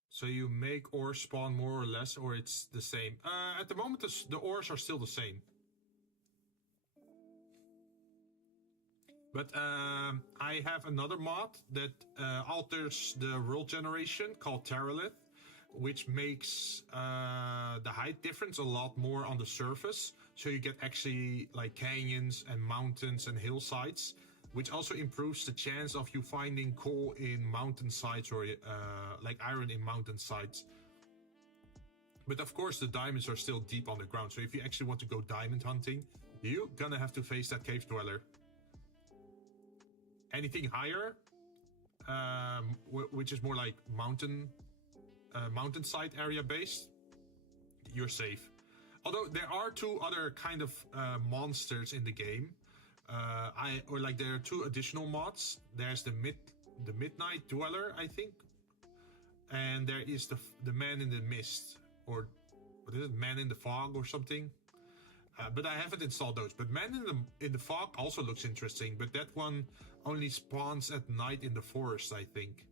So you make ores spawn more or less, or it's the same? At the moment, the ores are still the same. But I have another mod that alters the world generation called Terralith, which makes the height difference a lot more on the surface. So you get actually like canyons and mountains and hillsides, which also improves the chance of you finding coal in mountainsides or like iron in mountainsides. But of course, the diamonds are still deep on the ground. So if you actually want to go diamond hunting, you're gonna have to face that cave dweller. Anything higher, which is more like mountainside area based, you're safe. Although there are two other kind of monsters in the game. There are two additional mods. There's the midnight dweller, I think, and there is the man in the mist, or what is it, man in the fog or something. But I haven't installed those. But man in the fog also looks interesting. But that one only spawns at night in the forest, I think.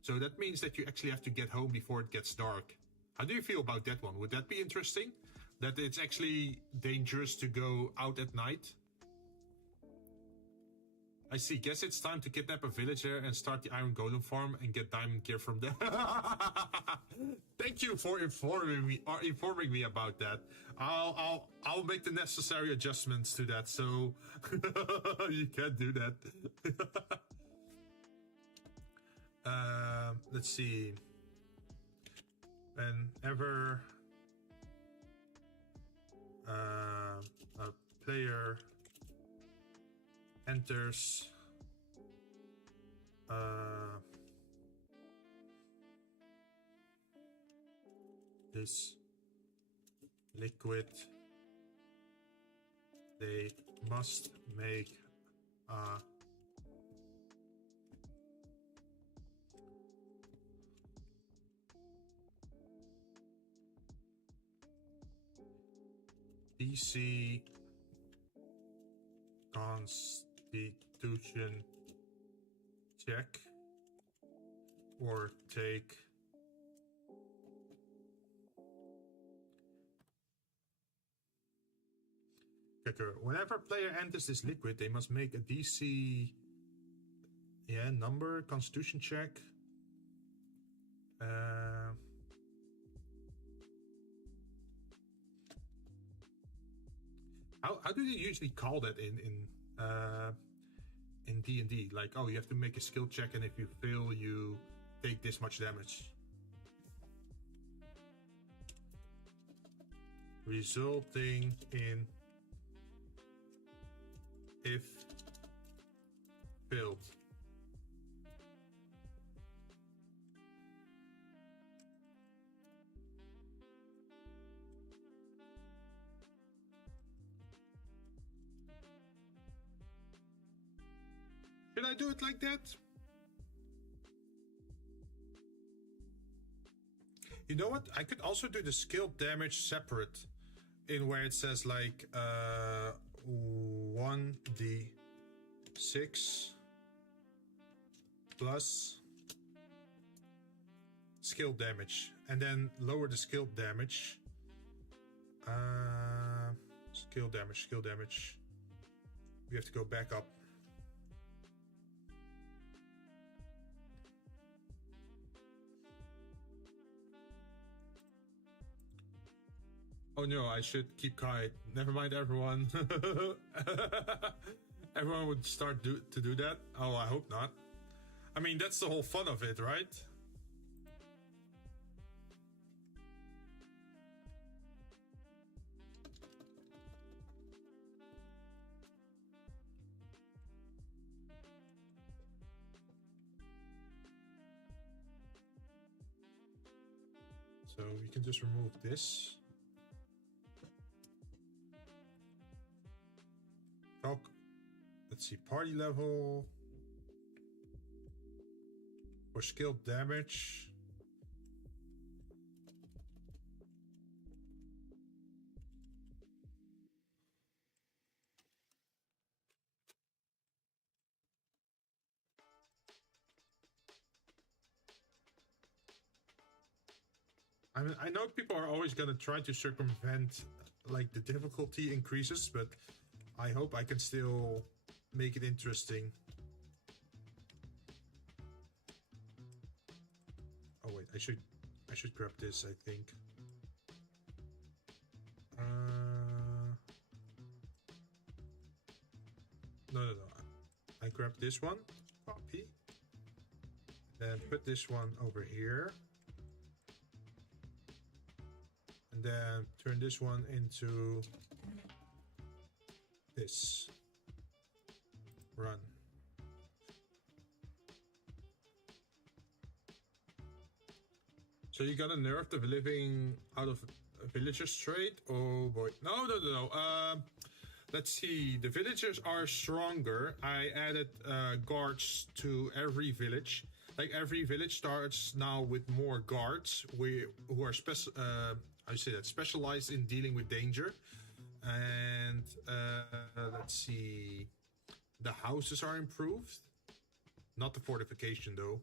So that means that you actually have to get home before it gets dark. How do you feel about that one? Would that be interesting? That it's actually dangerous to go out at night? I see. Guess it's time to kidnap a villager and start the Iron Golem farm and get diamond gear from them. Thank you for informing me about that. I'll make the necessary adjustments to that. So you can't do that. Let's see. Whenever a player enters this liquid, they must make a DC Constitution check or take whenever a player enters this liquid, they must make a DC number Constitution check. How do they usually call that in D&D? Like, oh, you have to make a skill check, and if you fail, you take this much damage. Resulting in if failed. Should I do it like that? You know what? I could also do the skill damage separate in where it says like 1d6 plus skill damage, and then lower the skill damage. Skill damage. We have to go back up. Oh no, I should keep quiet. Never mind, everyone. Everyone would start to do that? Oh, I hope not. I mean, that's the whole fun of it, right? So we can just remove this. Let's see, party level for skill damage. I mean, I know people are always gonna try to circumvent like the difficulty increases, but I hope I can still make it interesting. Oh wait, I should grab this, I think. No. I grab this one, copy, then put this one over here, and then turn this one into this. Run. So you gotta nerf the living out of villagers trait? Oh boy. No. Let's see. The villagers are stronger. I added guards to every village. Like every village starts now with more guards who are specialized in dealing with danger. And let's see. The houses are improved. Not the fortification though.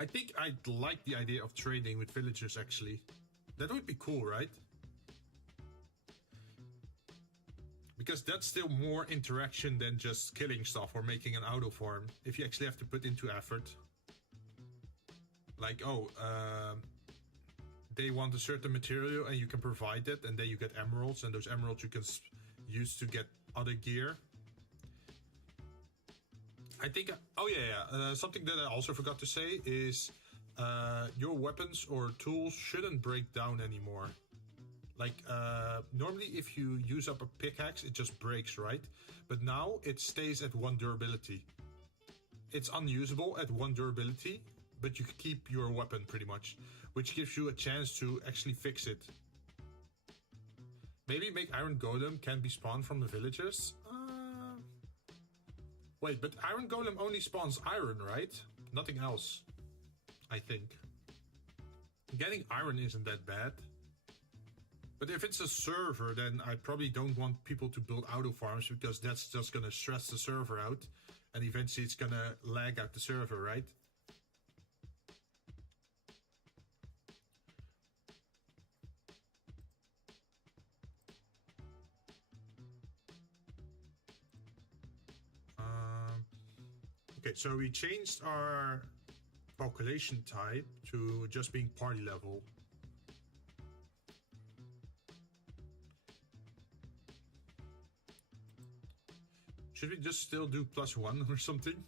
I think I'd like the idea of trading with villagers, actually. That would be cool, right? Because that's still more interaction than just killing stuff or making an auto farm. If you actually have to put into effort. Like, they want a certain material and you can provide it, and then you get emeralds, and those emeralds you can use to get other gear. I think, something that I also forgot to say is your weapons or tools shouldn't break down anymore. Like, normally if you use up a pickaxe, it just breaks, right? But now it stays at 1 durability. It's unusable at 1 durability, but you can keep your weapon pretty much, which gives you a chance to actually fix it. Maybe make Iron Golem can be spawned from the villagers. Wait, but Iron Golem only spawns iron, right? Nothing else, I think. Getting iron isn't that bad. But if it's a server, then I probably don't want people to build auto farms, because that's just gonna stress the server out. And eventually it's gonna lag out the server, right? Okay, so we changed our population type to just being party level. Should we just still do +1 or something?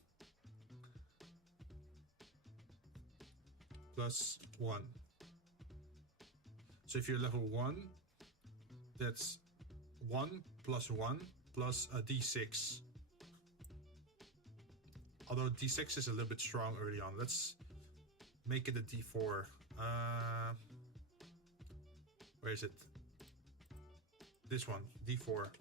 +1. So if you're level 1, that's 1 + 1 plus a d6. Although d6 is a little bit strong early on. Let's make it a d4. Where is it? This one, d4.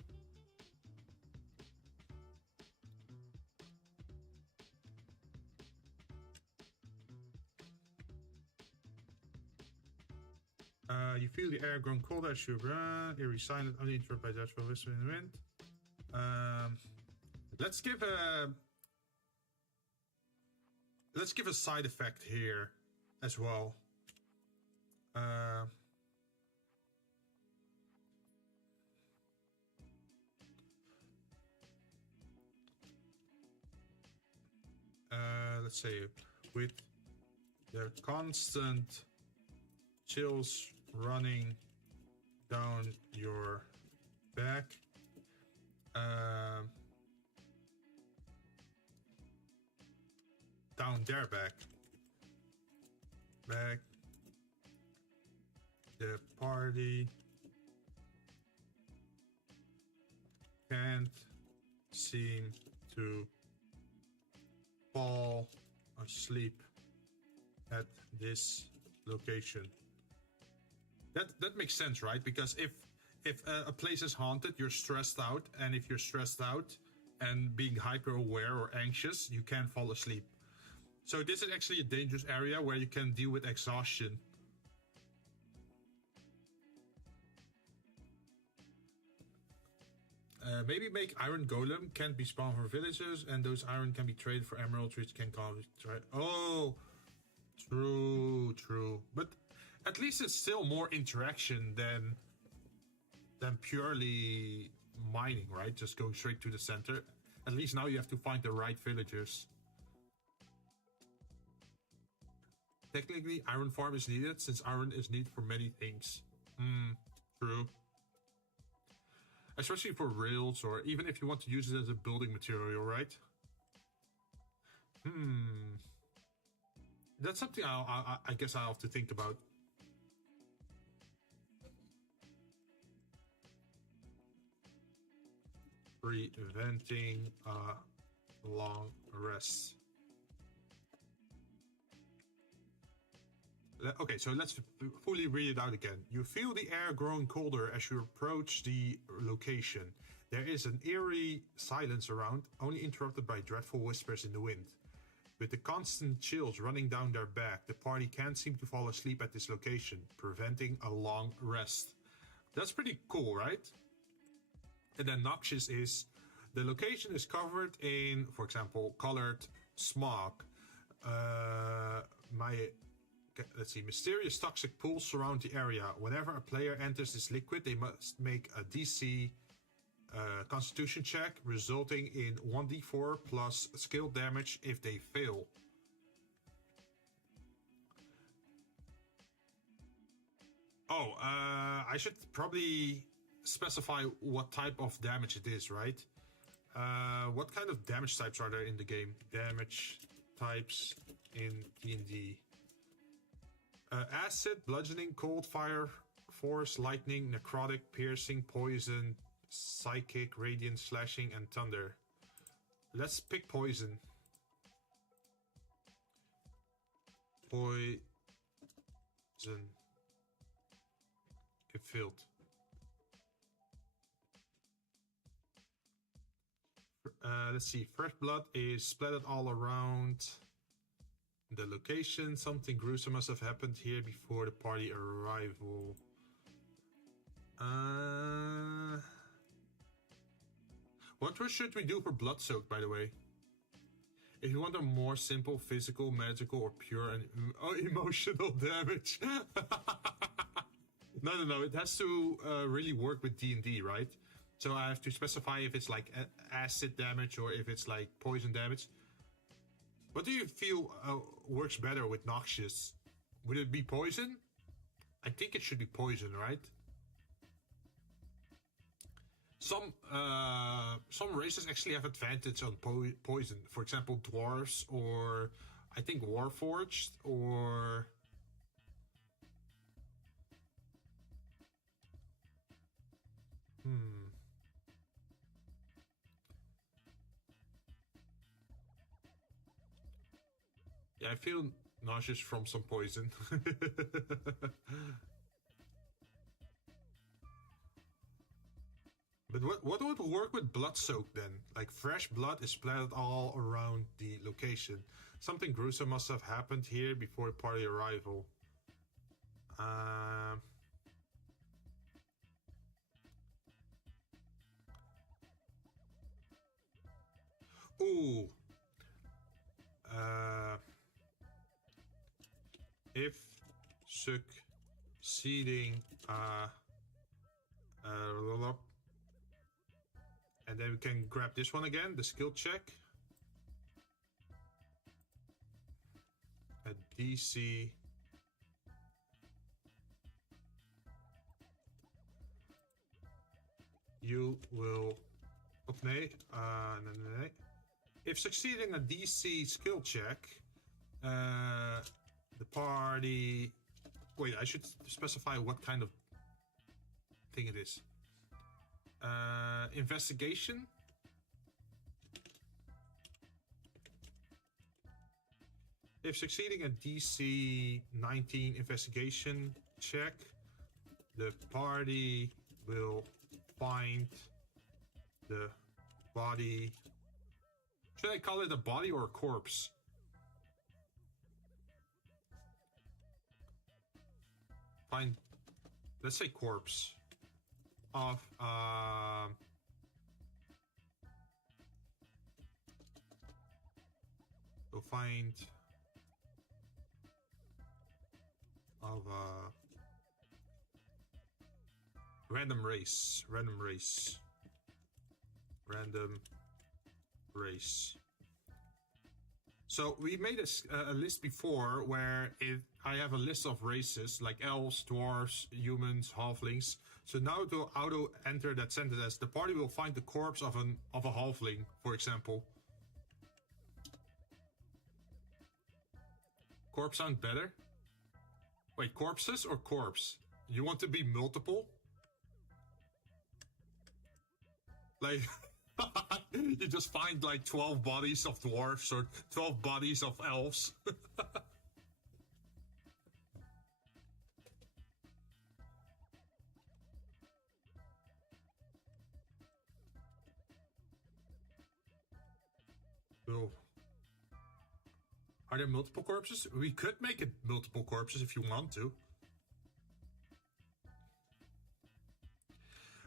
You feel the air grown colder as you run. Eerie silent, only interrupted by that for whisper in the wind. Let's give a side effect here as well. Let's say with the constant chills running down your back, down their back, the party can't seem to fall asleep at this location. That makes sense, right? Because if a place is haunted, you're stressed out, and if you're stressed out and being hyper aware or anxious, you can't fall asleep. So this is actually a dangerous area where you can deal with exhaustion. Maybe make Iron Golem can't be spawned for villagers, and those iron can be traded for emeralds, which can cause. Oh, True. But at least it's still more interaction than purely mining, right? Just going straight to the center. At least now you have to find the right villagers. Technically, iron farm is needed since iron is needed for many things. True. Especially for rails, or even if you want to use it as a building material, right? That's something I guess I'll have to think about. Preventing a long rest. Okay, so let's fully read it out again. You feel the air growing colder as you approach the location. There is an eerie silence around, only interrupted by dreadful whispers in the wind. With the constant chills running down their back, the party can't seem to fall asleep at this location, preventing a long rest. That's pretty cool, right? And then noxious is, the location is covered in, for example, colored smog. Let's see, mysterious toxic pools surround the area. Whenever a player enters this liquid, they must make a DC Constitution check, resulting in 1d4 plus skill damage if they fail. Oh, I should probably specify what type of damage it is, right? What kind of damage types are there in the game? Damage types in D&D. Acid, bludgeoning, cold, fire, force, lightning, necrotic, piercing, poison, psychic, radiant, slashing, and thunder. Let's pick poison. Poison. If filled. Let's see. Fresh blood is splattered all around the location. Something gruesome must have happened here before the party arrival. What should we do for blood soak, by the way? If you want a more simple physical, magical, or pure and emotional damage. No. It has to really work with D&D, right? So I have to specify if it's like acid damage or if it's like poison damage. What do you feel works better with noxious? Would it be poison? I think it should be poison, right? Some races actually have advantage on poison. For example, dwarves, or I think warforged, or yeah, I feel nauseous from some poison. But what would work with blood soak then? Like fresh blood is splattered all around the location. Something gruesome must have happened here before party arrival. Ooh. If succeeding and then we can grab this one again, the skill check. A DC. You will. Nee. If succeeding a DC skill check, the party. Wait, I should specify what kind of thing it is. Investigation. If succeeding a DC 19 investigation check, the party will find the body. Should I call it a body or a corpse? Find, let's say corpse of we'll find of random race. So we made a list before where I have a list of races like elves, dwarves, humans, halflings. So now to auto enter that sentence as the party will find the corpse of a halfling, for example. Corpse sound better? Wait, corpses or corpse? You want to be multiple? Like, you just find like 12 bodies of dwarves or 12 bodies of elves. Oh. Are there multiple corpses? We could make it multiple corpses if you want to.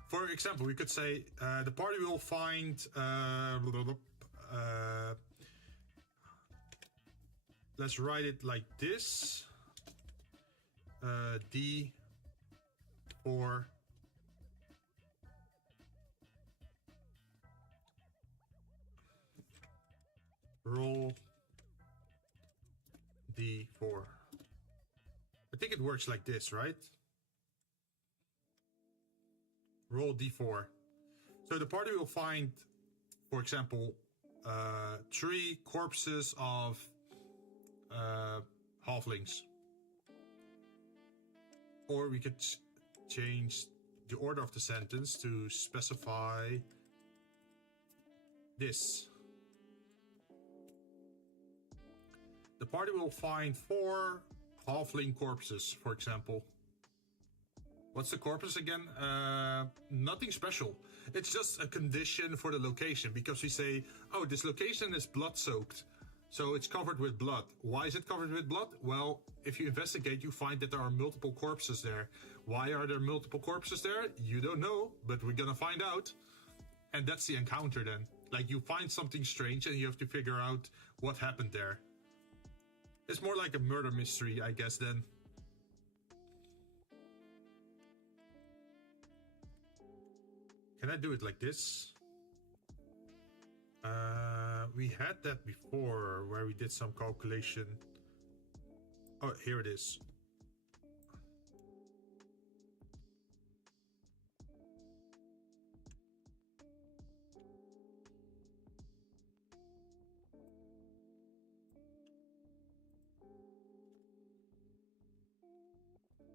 For example, we could say the party will find let's write it like this. D4 roll D4. I think it works like this, right? Roll D4. So the party will find, for example, 3 corpses of halflings. Or we could change the order of the sentence to specify this. The party will find 4 halfling corpses, for example. What's the corpus again? Nothing special. It's just a condition for the location because we say, oh, this location is blood-soaked. So it's covered with blood. Why is it covered with blood? Well, if you investigate, you find that there are multiple corpses there. Why are there multiple corpses there? You don't know, but we're gonna find out. And that's the encounter then. Like you find something strange and you have to figure out what happened there. It's more like a murder mystery, I guess, then. Can I do it like this? We had that before where we did some calculation. Oh, here it is.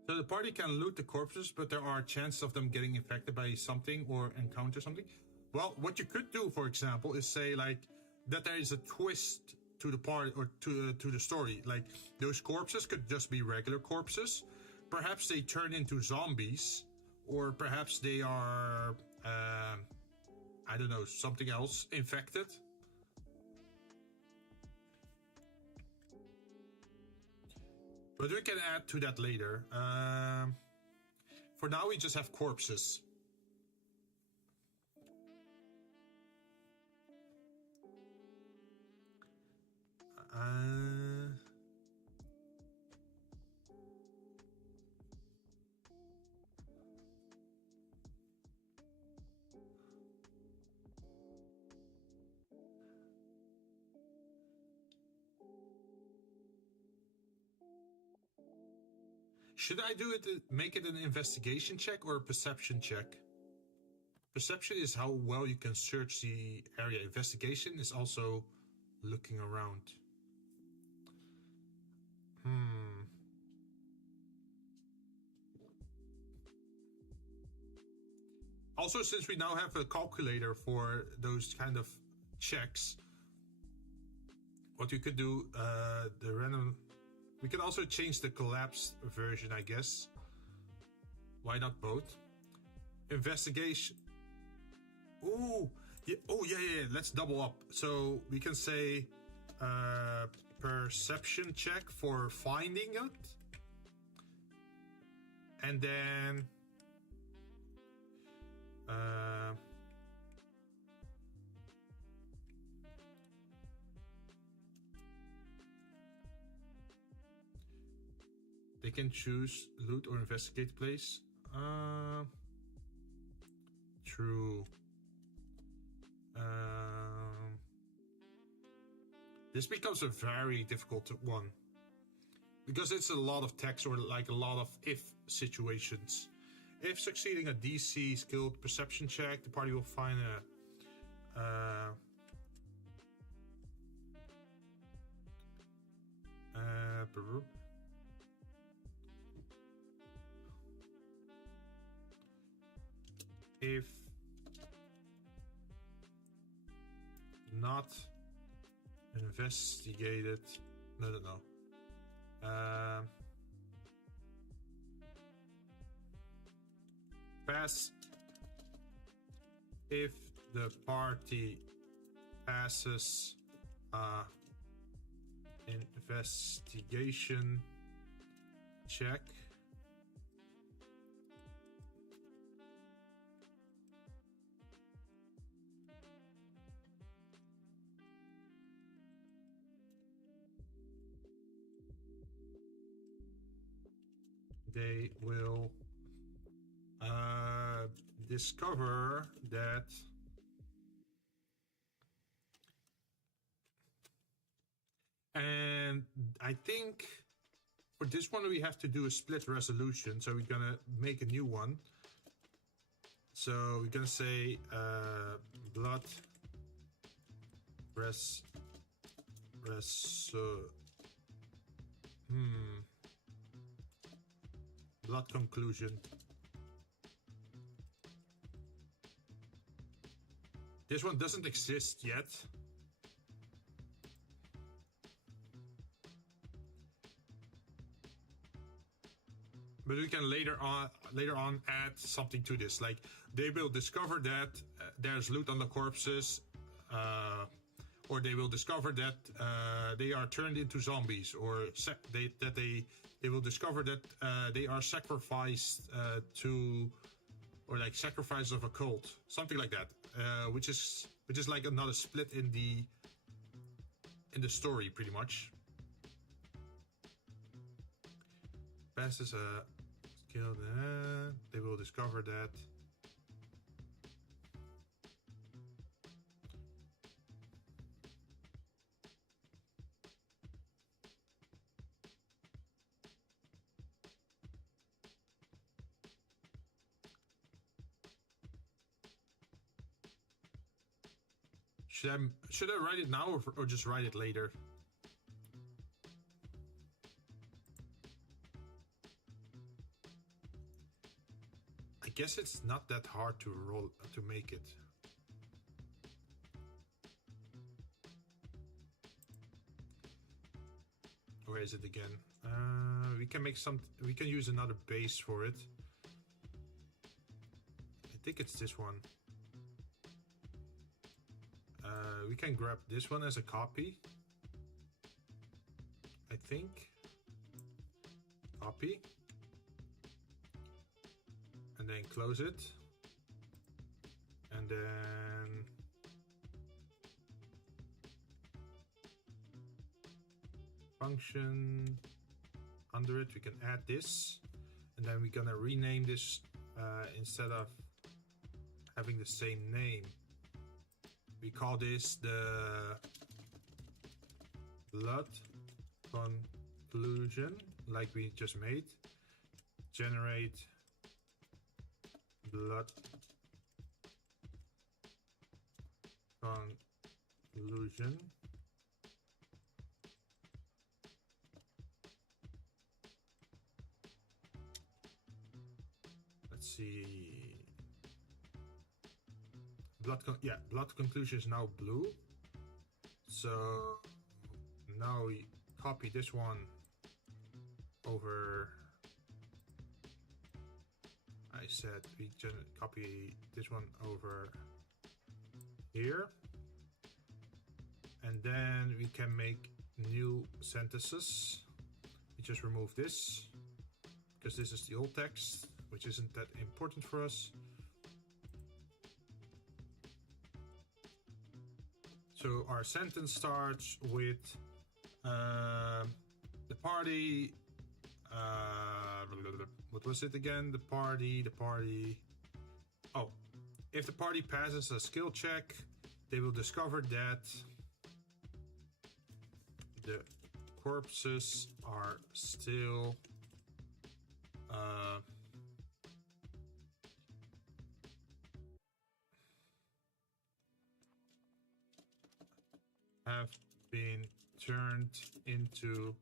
So the party can loot the corpses, but there are chances of them getting infected by something or encounter something. Well, what you could do, for example, is say like that there is a twist to the part or to the story. Like those corpses could just be regular corpses. Perhaps they turn into zombies, or perhaps they are, I don't know, something else infected. But we can add to that later. For now, we just have corpses. Should I do it, make it an investigation check or a perception check? Perception is how well you can search the area. Investigation is also looking around. Also, since we now have a calculator for those kind of checks, what we could do, the random... We could also change the collapsed version, I guess. Why not both? Investigation. Ooh. Yeah. Oh, yeah. Let's double up. So we can say perception check for finding it. And then... they can choose loot or investigate place. True. This becomes a very difficult one because it's a lot of text or like a lot of if situations. If succeeding a DC skilled perception check, the party will find a if not investigated, no. Pass if the party passes investigation check. They will discover that and I think for this one we have to do a split resolution, so we're gonna make a new one. So we're gonna say blood blood conclusion. This one doesn't exist yet. But we can later on add something to this. Like they will discover that there's loot on the corpses, or they will discover that they are turned into zombies, or they will discover that they are sacrificed to, or like sacrifice of a cult, something like that, which is like another split in the story, pretty much. Passes a skill, they will discover that. Should I write it now or just write it later? I guess it's not that hard to make it. Where is it again? We can use another base for it. I think it's this one. We can grab this one as a copy. I think. Copy. And then close it. And then function under it, we can add this. And then we're gonna rename this instead of having the same name. We call this the blood conclusion, like we just made. Generate blood conclusion. Let's see. Blood conclusion is now blue. So now we copy this one over. I said we copy this one over here, and then we can make new sentences. We just remove this because this is the old text, which isn't that important for us. So our sentence starts with the party what was it again? The party. Oh, if the party passes a skill check, they will discover that the corpses are still have been turned into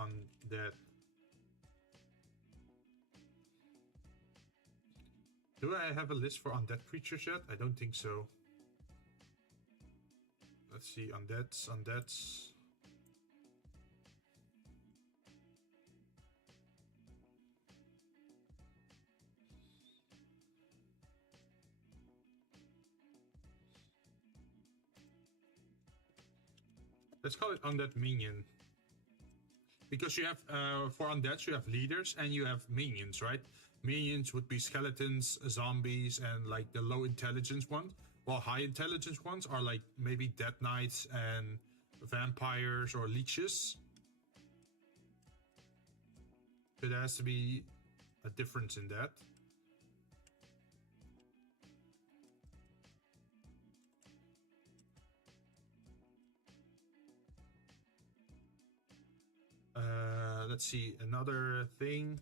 undead. Do I have a list for undead creatures yet? I don't think so. Let's see, undeads. Let's call it undead minion. Because you have, for undeads, you have leaders and you have minions, right? Minions would be skeletons, zombies, and like the low intelligence ones. While high intelligence ones are like maybe dead knights and vampires or leeches. So there has to be a difference in that. Let's see, another thing.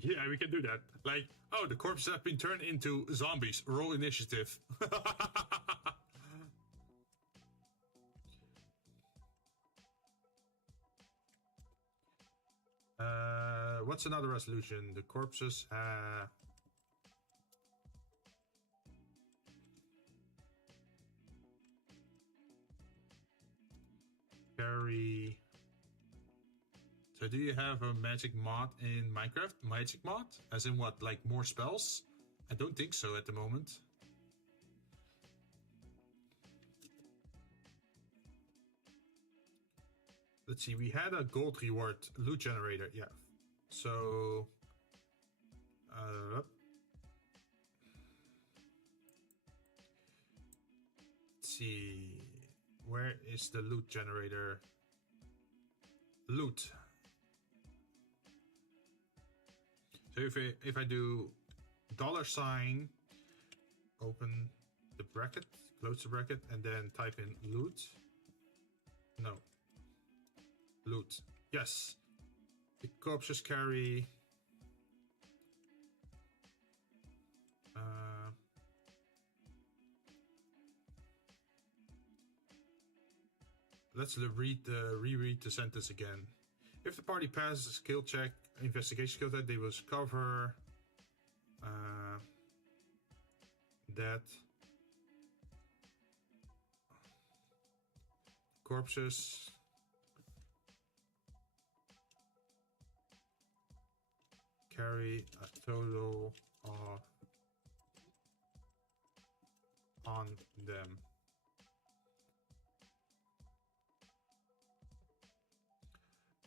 Yeah, we can do that. Like, oh, the corpses have been turned into zombies. Roll initiative. What's another resolution? The corpses carry. So do you have a magic mod in Minecraft? Magic mod? As in what, like more spells? I don't think so at the moment. Let's see, we had a gold reward loot generator, yeah. So, let's see, where is the loot generator? Loot. So if I do $, open the bracket, close the bracket, and then type in loot. No. Loot. Yes. The corpses carry let's reread the sentence again. If the party passes a skill check, investigation skill check, they will discover that corpses carry a total of on them.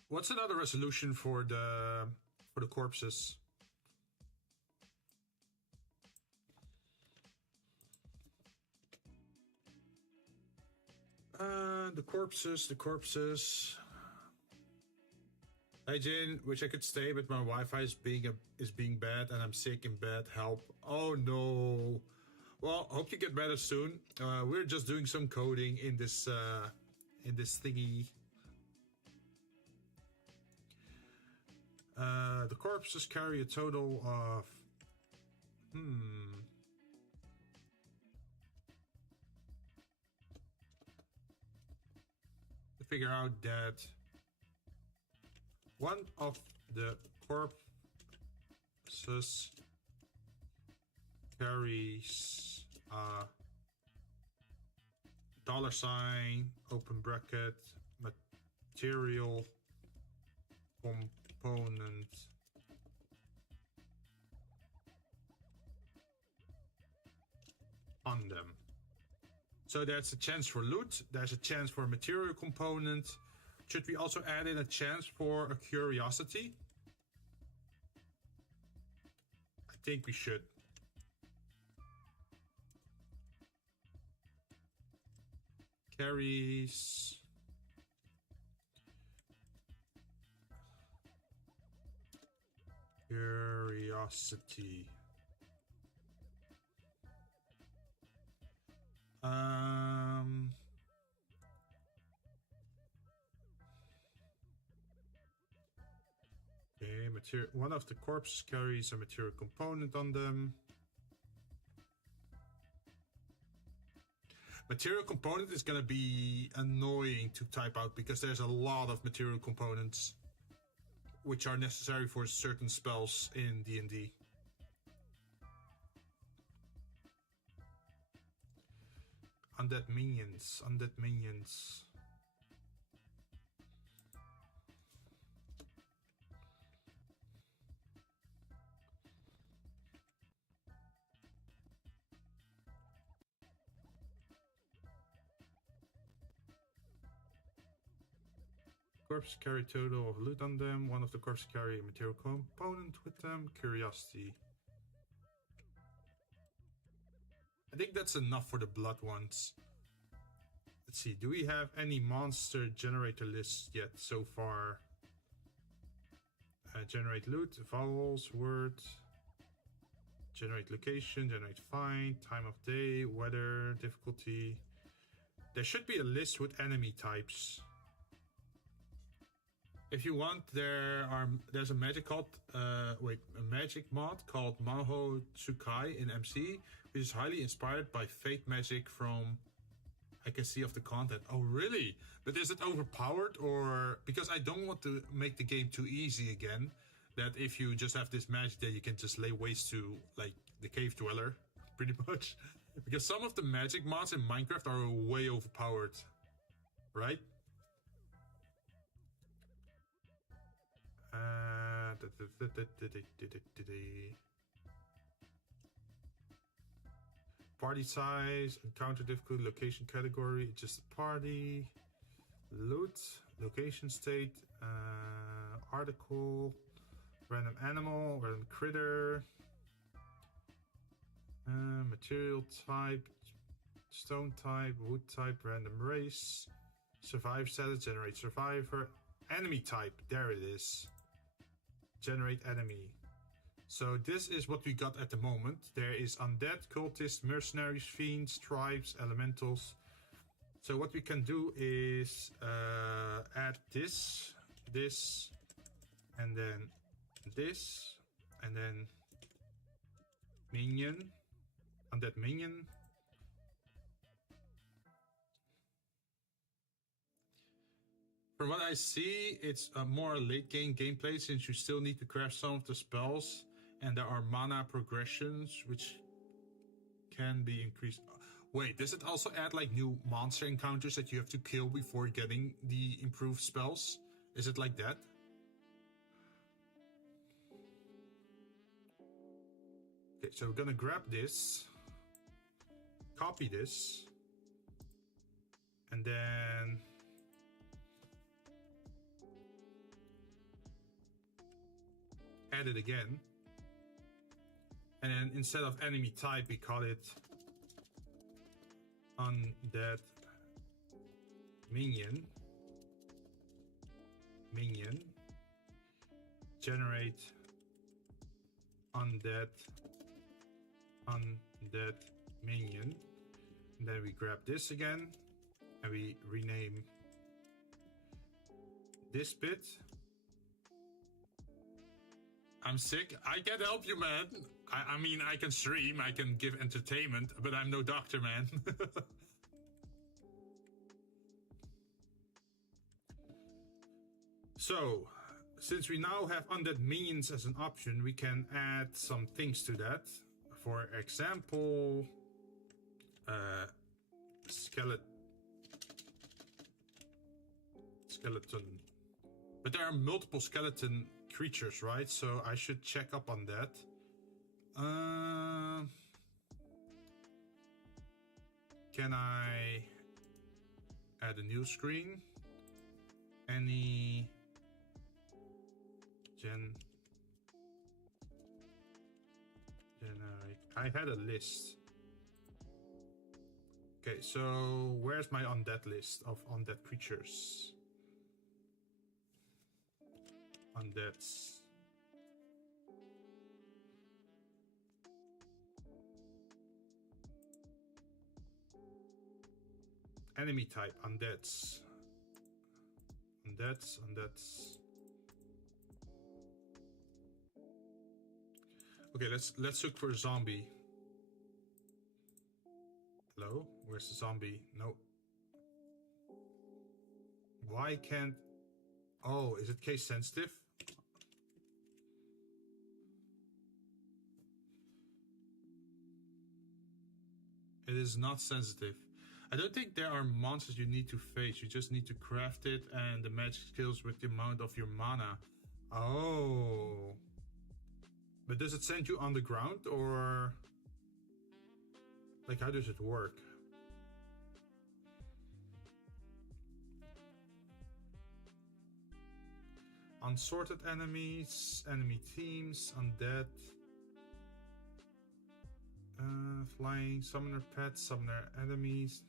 What's another resolution for the corpses? The corpses. Hey Jinn, wish I could stay, but my Wi-Fi is being bad, and I'm sick in bed. Help! Oh no. Well, hope you get better soon. We're just doing some coding in this thingy. The corpses carry a total of to figure out that one of the corpses carries a $, open bracket, material component on them. So there's a chance for loot, there's a chance for material component, Should we also add in a chance for a curiosity? I think we should. Carries. Curiosity. Okay, material. One of the corpses carries a material component on them. Material component is gonna be annoying to type out because there's a lot of material components which are necessary for certain spells in D&D. Undead minions, undead minions. Corpses carry total of loot on them. One of the corpses carry a material component with them. Curiosity. I think that's enough for the blood ones. Let's see, do we have any monster generator lists yet so far? Generate loot, vowels, word, generate location, generate find, time of day, weather, difficulty. There should be a list with enemy types. If you want, there's a magic mod called Maho Tsukai in MC, which is highly inspired by fate magic from I can see of the content. Oh really? But is it overpowered, or because I don't want to make the game too easy again, that if you just have this magic that you can just lay waste to like the cave dweller, pretty much. Because some of the magic mods in Minecraft are way overpowered, right? Party size, encounter difficulty, location category, just party, loot, location state, article, random animal, random critter, material type, stone type, wood type, random race, survive status, generate survivor, enemy type, there it is. Generate enemy. So this is what we got at the moment. There is undead, cultists, mercenaries, fiends, tribes, elementals. So what we can do is add this, and then this, and then minion, undead minion. From what I see, it's a more late game gameplay since you still need to craft some of the spells, and there are mana progressions which can be increased. Wait, does it also add like new monster encounters that you have to kill before getting the improved spells? Is it like that? Okay, so we're gonna grab this, copy this, and then add it again, and then instead of enemy type we call it undead minion, generate undead minion, and then we grab this again and we rename this bit. I'm sick. I can't help you, man. I mean, I can stream, I can give entertainment, but I'm no doctor, man. So, since we now have undead minions as an option, we can add some things to that. For example, skeleton. But there are multiple skeleton creatures, right? So I should check up on that. Can I add a new screen? Any generate. I had a list. Okay, so where's my undead list of undead creatures? Undeads. Enemy type, undeads. Undeads. Okay, let's look for a zombie. Hello? Where's the zombie? No. Why can't... Oh, is it case sensitive? It is not sensitive. I don't think there are monsters you need to face. You just need to craft it and the magic skills with the amount of your mana. Oh. But does it send you on the ground or... Like, how does it work? Unsorted enemies, enemy teams, undead. Flying, summoner pets, summoner enemies.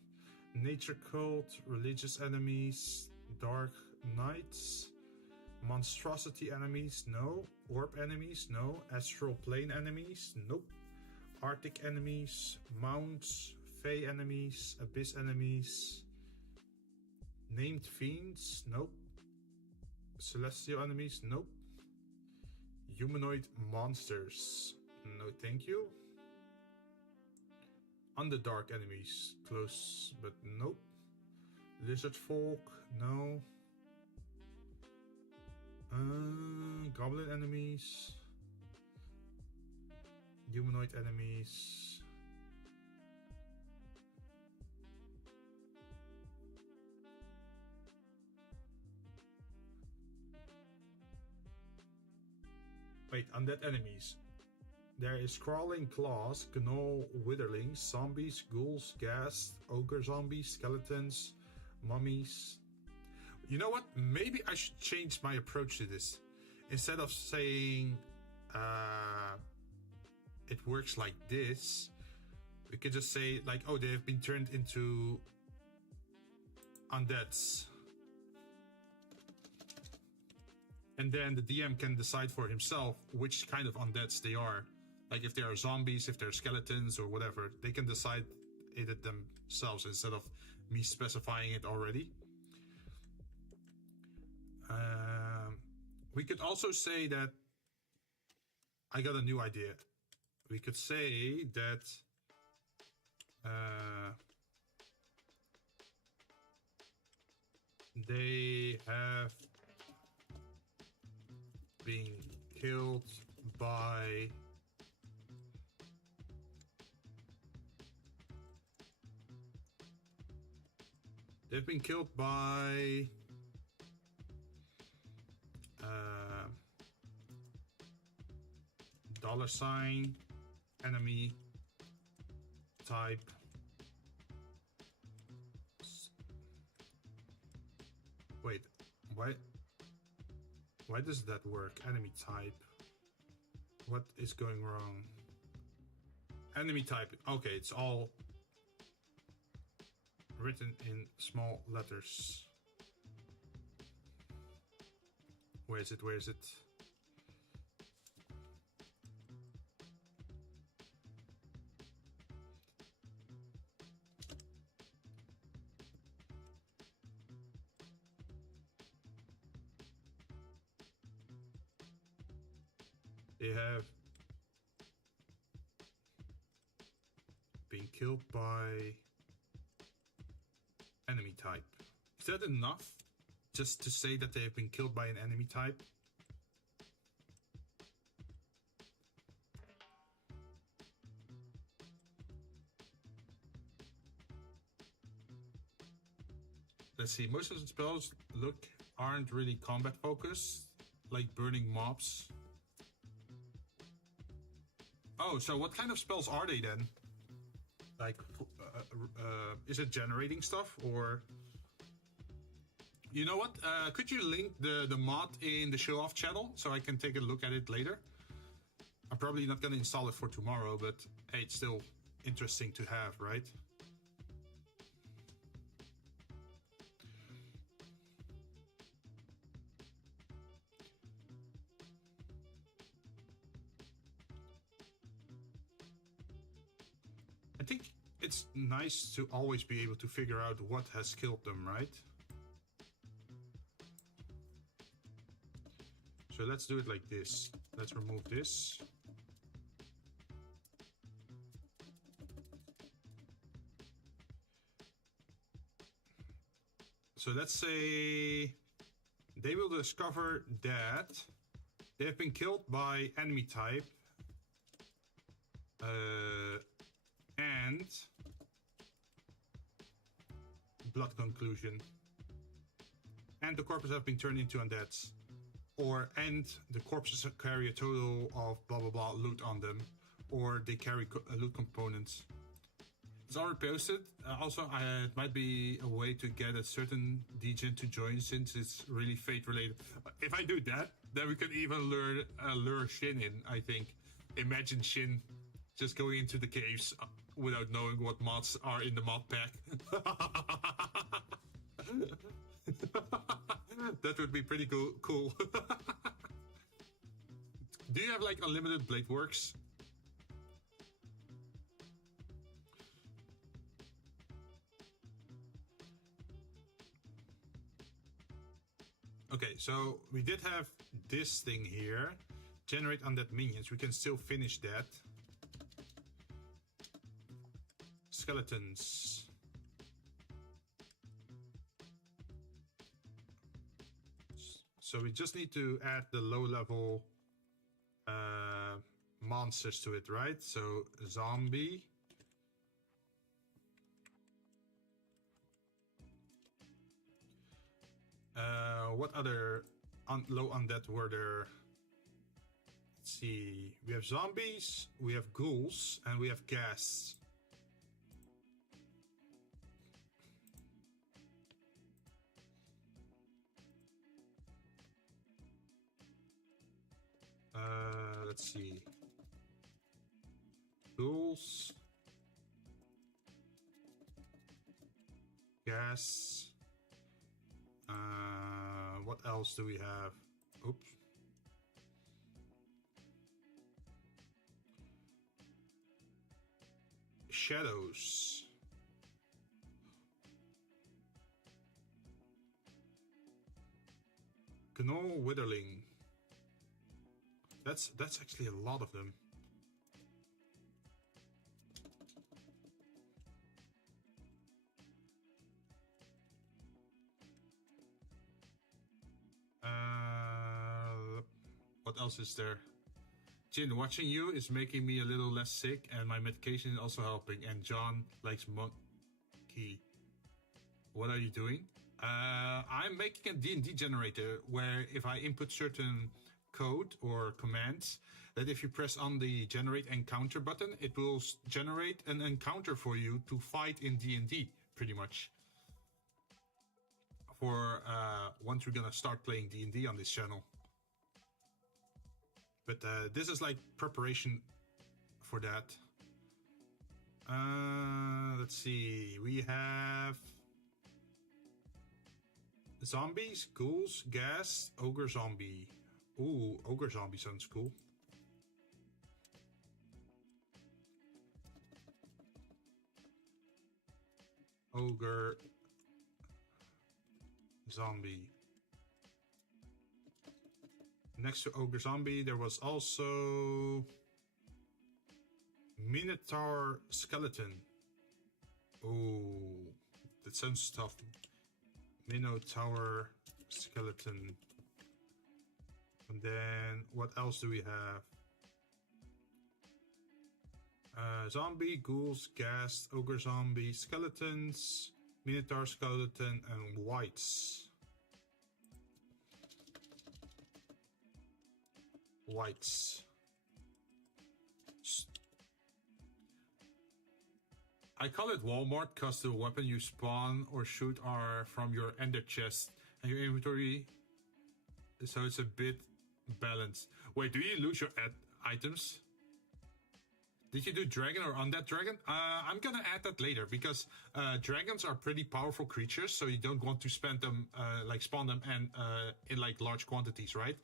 Nature cult, religious enemies, dark knights. Monstrosity enemies, no. Orb enemies, no. Astral plane enemies, nope. Arctic enemies, mounts, fey enemies, abyss enemies. Named fiends, nope. Celestial enemies, nope. Humanoid monsters, no thank you. Underdark enemies, close, but nope. Lizard folk, no. Goblin enemies. Humanoid enemies. Wait, undead enemies. There is crawling claws, gnoll witherlings, zombies, ghouls, ghast, ogre zombies, skeletons, mummies. You know what? Maybe I should change my approach to this. Instead of saying it works like this, we could just say like, oh, they have been turned into undeads. And then the DM can decide for himself which kind of undeads they are. Like if they are zombies, if they're skeletons or whatever, they can decide it themselves instead of me specifying it already. We could also say that I got a new idea. We could say that they have been killed by $, enemy type wait, why does that work? Enemy type, what is going wrong? Enemy type, okay, it's all written in small letters. Where is it? They have been killed by enemy type. Is that enough? Just to say that they have been killed by an enemy type? Let's see, most of the spells aren't really combat focused, like burning mobs. Oh, so what kind of spells are they then? Like, is it generating stuff or... You know what? Could you link the mod in the show off channel so I can take a look at it later? I'm probably not going to install it for tomorrow, but hey, it's still interesting to have, right? I think it's nice to always be able to figure out what has killed them, right? So let's do it like this. Let's remove this. So let's say they will discover that they have been killed by enemy type and blood conclusion, and the corpses have been turned into undeads, and the corpses carry a total of blah blah blah loot on them, or they carry loot components. It's already posted. Also, it might be a way to get a certain Jinn to join, since it's really fate related. If I do that, then we could even lure Jinn in, I think. Imagine Jinn just going into the caves without knowing what mods are in the mod pack. That would be pretty cool. Do you have like unlimited blade works? Okay, so we did have this thing here. Generate undead minions. We can still finish that. Skeletons. So we just need to add the low-level monsters to it, right? So zombie. What other low undead were there? Let's see. We have zombies, we have ghouls, and we have ghasts. Let's see. Ghouls. Ghasts. What else do we have? Oops. Shadows. Gnoll Witherling. That's actually a lot of them. What else is there? Jinn, watching you is making me a little less sick, and my medication is also helping. And John likes monkey. What are you doing? I'm making a DND generator where if I input certain code or commands, that if you press on the generate encounter button, it will generate an encounter for you to fight in DND, pretty much. For once we're gonna start playing D&D on this channel. But this is like preparation for that. Let's see. We have zombies, ghouls, ghast, ogre zombie. Ooh, ogre zombie sounds cool. Ogre zombie. Next to ogre zombie, there was also minotaur skeleton. Oh, that sounds tough. Minotaur skeleton. And then what else do we have? Zombie, ghouls, ghast, ogre zombie, skeletons, minotaur skeleton, and whites. Whites. I call it Walmart because the weapon you spawn or shoot are from your ender chest, And your inventory, so it's a bit balanced. Wait, do you lose your items? Did you do dragon or undead dragon? I'm gonna add that later because dragons are pretty powerful creatures, so you don't want to spend them, like spawn them and in like large quantities, right?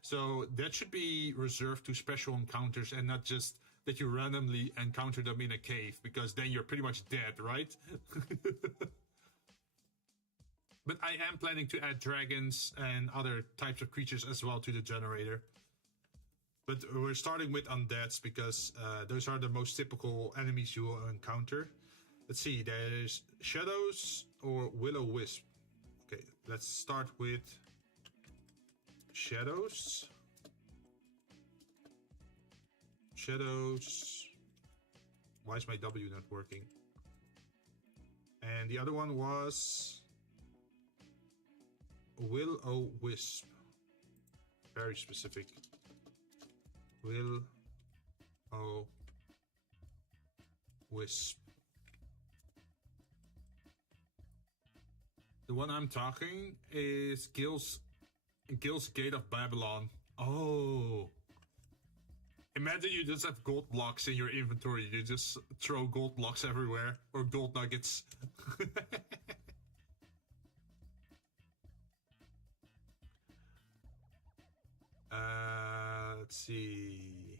So that should be reserved to special encounters and not just that you randomly encounter them in a cave, because then you're pretty much dead, right? But I am planning to add dragons and other types of creatures as well to the generator. But we're starting with undeads because those are the most typical enemies you will encounter. Let's see, there's shadows or will-o-wisp. Okay, let's start with shadows. Shadows. Why is my W not working? And the other one was will-o-wisp. Very specific. Will-o-wisp. The one I'm talking is Gil's Gate of Babylon. Oh. Imagine you just have gold blocks in your inventory. You just throw gold blocks everywhere. Or gold nuggets. Let's see.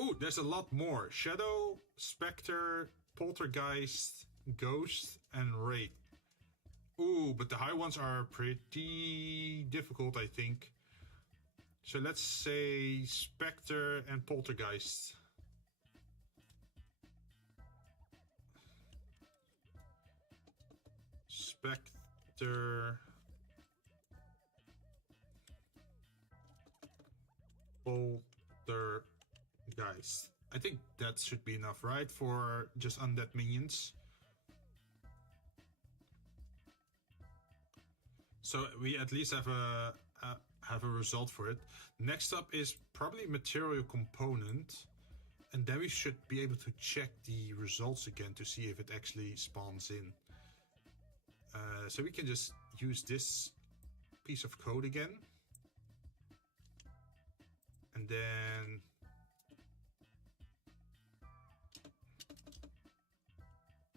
Ooh, there's a lot more. Shadow, Spectre, Poltergeist, Ghost, and Wraith. Ooh, but the high ones are pretty difficult, I think. So let's say Spectre and Poltergeist. Spectre, Poltergeist. I think that should be enough, right? For just undead minions. So we at least have a result for it. Next up is probably material component. And then we should be able to check the results again to see if it actually spawns in. So we can just use this piece of code again. And then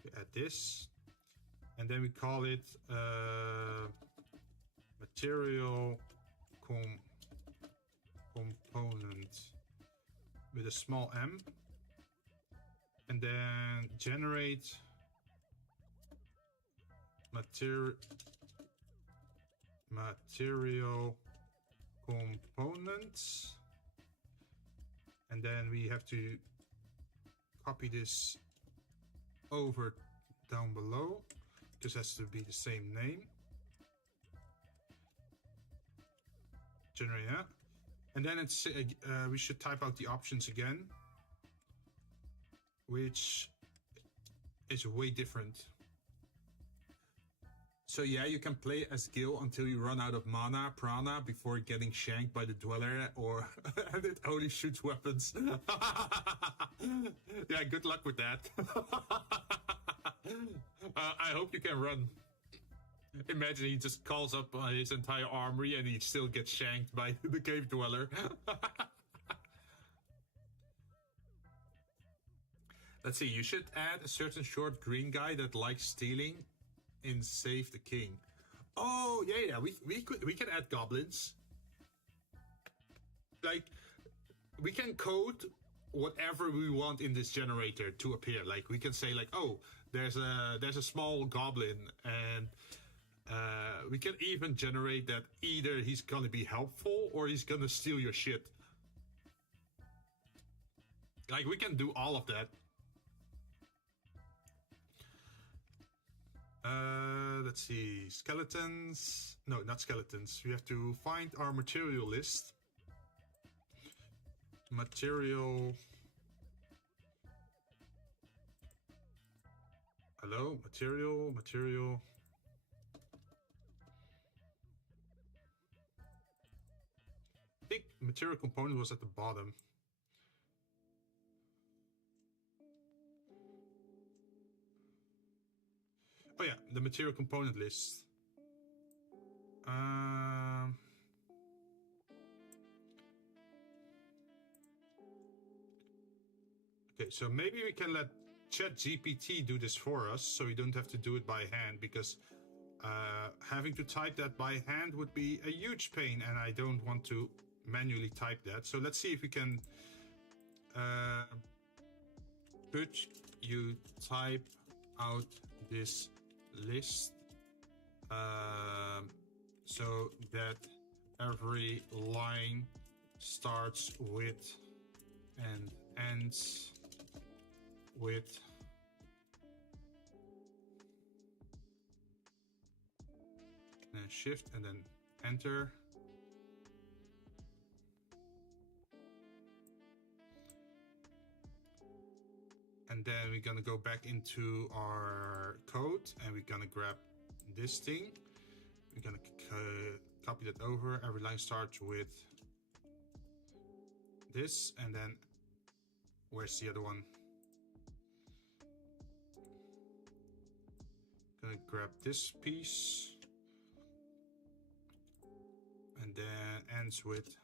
we add this. And then we call it material component with a small m. And then generate material components, and then we have to copy this over down below. This has to be the same name. Generate that, and then it's we should type out the options again, which is way different. So yeah, you can play as Gil until you run out of mana, prana, before getting shanked by the Dweller, or and it only shoots weapons. Yeah, good luck with that. I hope you can run. Imagine he just calls up his entire armory and he still gets shanked by the Cave Dweller. Let's see, you should add a certain short green guy that likes stealing in Save the King. Oh yeah, we can add goblins. Like, we can code whatever we want in this generator to appear. Like, we can say like, oh, there's a small goblin, and we can even generate that either he's gonna be helpful or he's gonna steal your shit. Like, we can do all of that. Let's see, skeletons. No, not skeletons. We have to find our material list. Material. Hello, material. I think material component was at the bottom. Oh yeah, the material component list. Okay, so maybe we can let ChatGPT do this for us, so we don't have to do it by hand, because having to type that by hand would be a huge pain, and I don't want to manually type that. So let's see if we can. Could you type out this list so that every line starts with and ends with and shift and then enter. And then we're gonna go back into our code and we're gonna grab this thing. We're gonna copy that over. Every line starts with this, and then where's the other one? Gonna grab this piece, and then ends with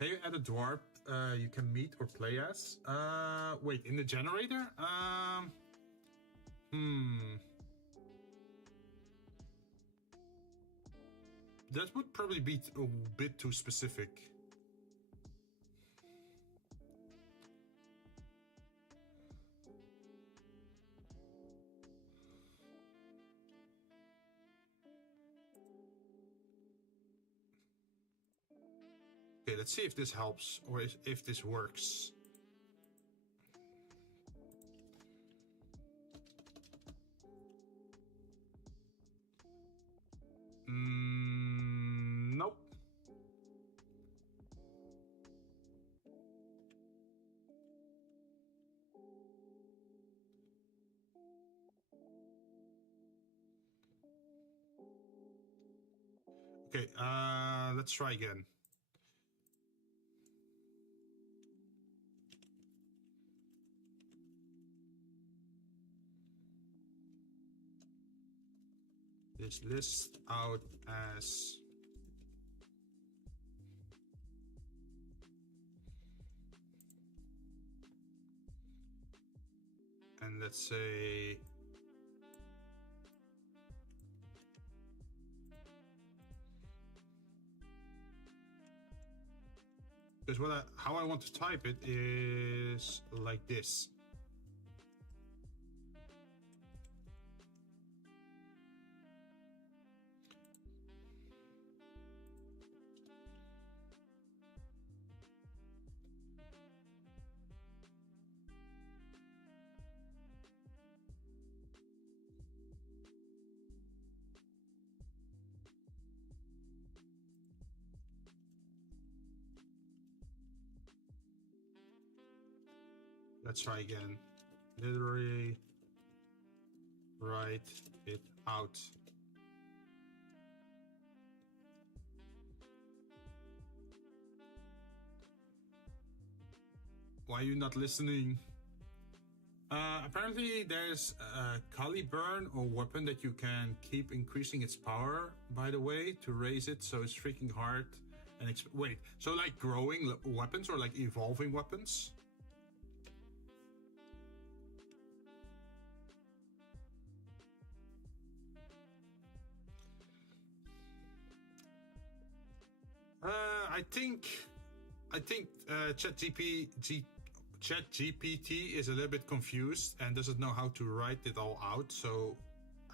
Can you add a dwarf you can meet or play as? Wait, in the generator? That would probably be a bit too specific. Okay, let's see if this helps or if this works. Nope. Okay, let's try again. This list out as and let's say because how I want to type it is like this. Let's try again. Literally write it out. Why are you not listening? Apparently there's a caliburn or weapon that you can keep increasing its power, by the way, to raise it so it's freaking hard. And wait, so like growing weapons or like evolving weapons? I think ChatGPT is a little bit confused and doesn't know how to write it all out. So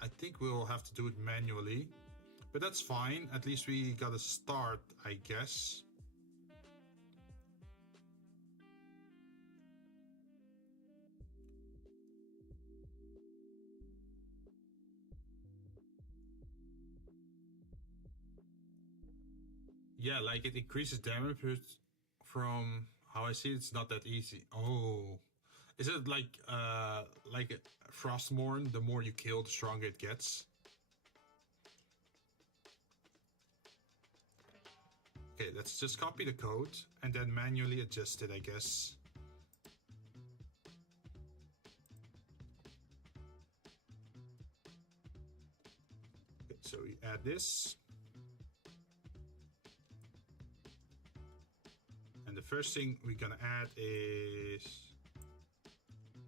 I think we'll have to do it manually, but that's fine. At least we got a start, I guess. Yeah, like it increases damage, but from how I see it, it's not that easy. Oh, is it like Frostmourne? The more you kill, the stronger it gets. Okay, let's just copy the code and then manually adjust it, I guess. Okay, so we add this. And the first thing we're gonna add is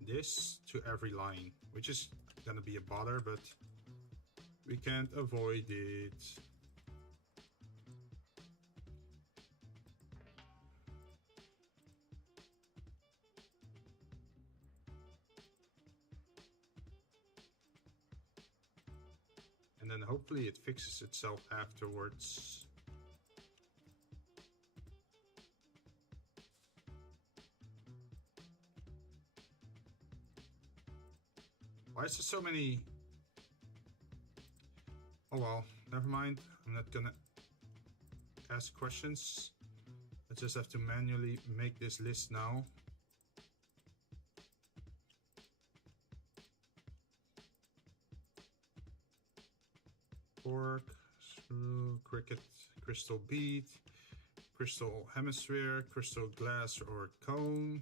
this to every line, which is gonna be a bother, but we can't avoid it. And then hopefully it fixes itself afterwards. Why is there so many? Oh well, never mind. I'm not gonna ask questions. I just have to manually make this list now. Fork, screw, cricket, crystal bead, crystal hemisphere, crystal glass or cone,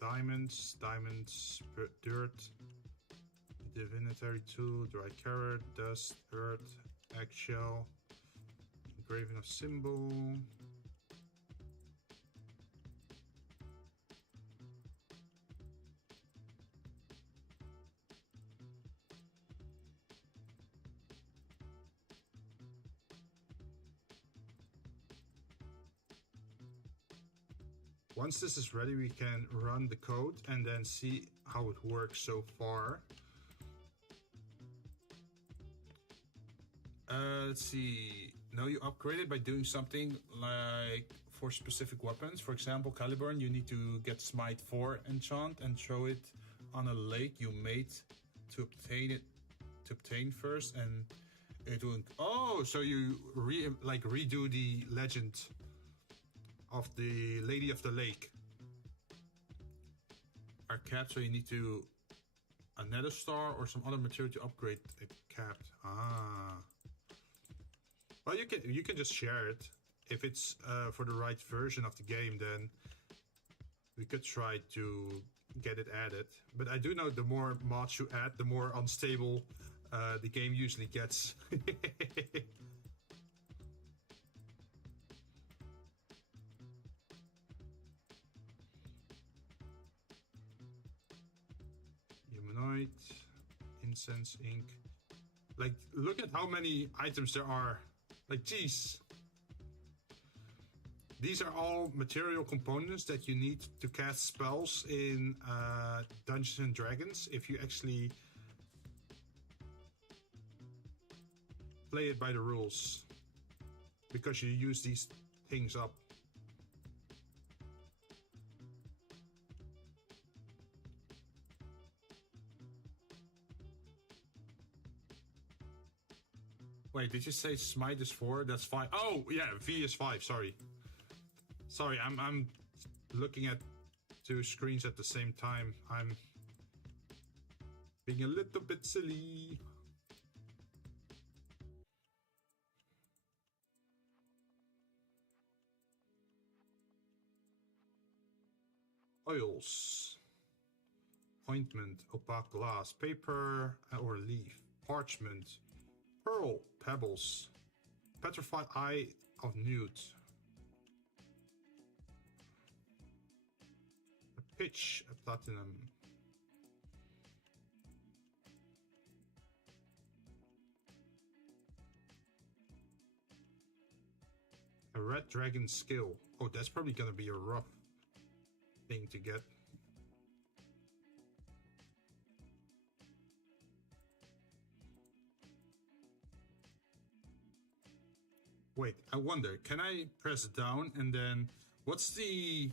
diamonds, dirt, divinatory tool, dry carrot, dust, earth, eggshell, engraving of symbol. Once this is ready, we can run the code and then see how it works so far. Let's see. Now you upgrade it by doing something like for specific weapons. For example, Caliburn, you need to get Smite 4 enchant and throw it on a lake you made to obtain first, and it will. Oh, so you redo the legend of the Lady of the Lake. Are capped, so you need to a nether star or some other material to upgrade it capped. Ah. Well, you can just share it. If it's for the right version of the game, then we could try to get it added. But I do know the more mods you add, the more unstable the game usually gets. Humanoid, incense, ink. Like, look at how many items there are. Like, geez. These are all material components that you need to cast spells in Dungeons and Dragons if you actually play it by the rules. Because you use these things up. Wait, did you say Smite is 4? That's 5. Oh, yeah, V is 5, sorry. Sorry, I'm looking at two screens at the same time. I'm being a little bit silly. Oils. Ointment, opaque glass, paper or leaf, parchment, pearl, pebbles, petrified eye of newt. Pitch, a platinum. A red dragon skill. Oh, that's probably gonna be a rough thing to get. Wait, I wonder, can I press down and then what's the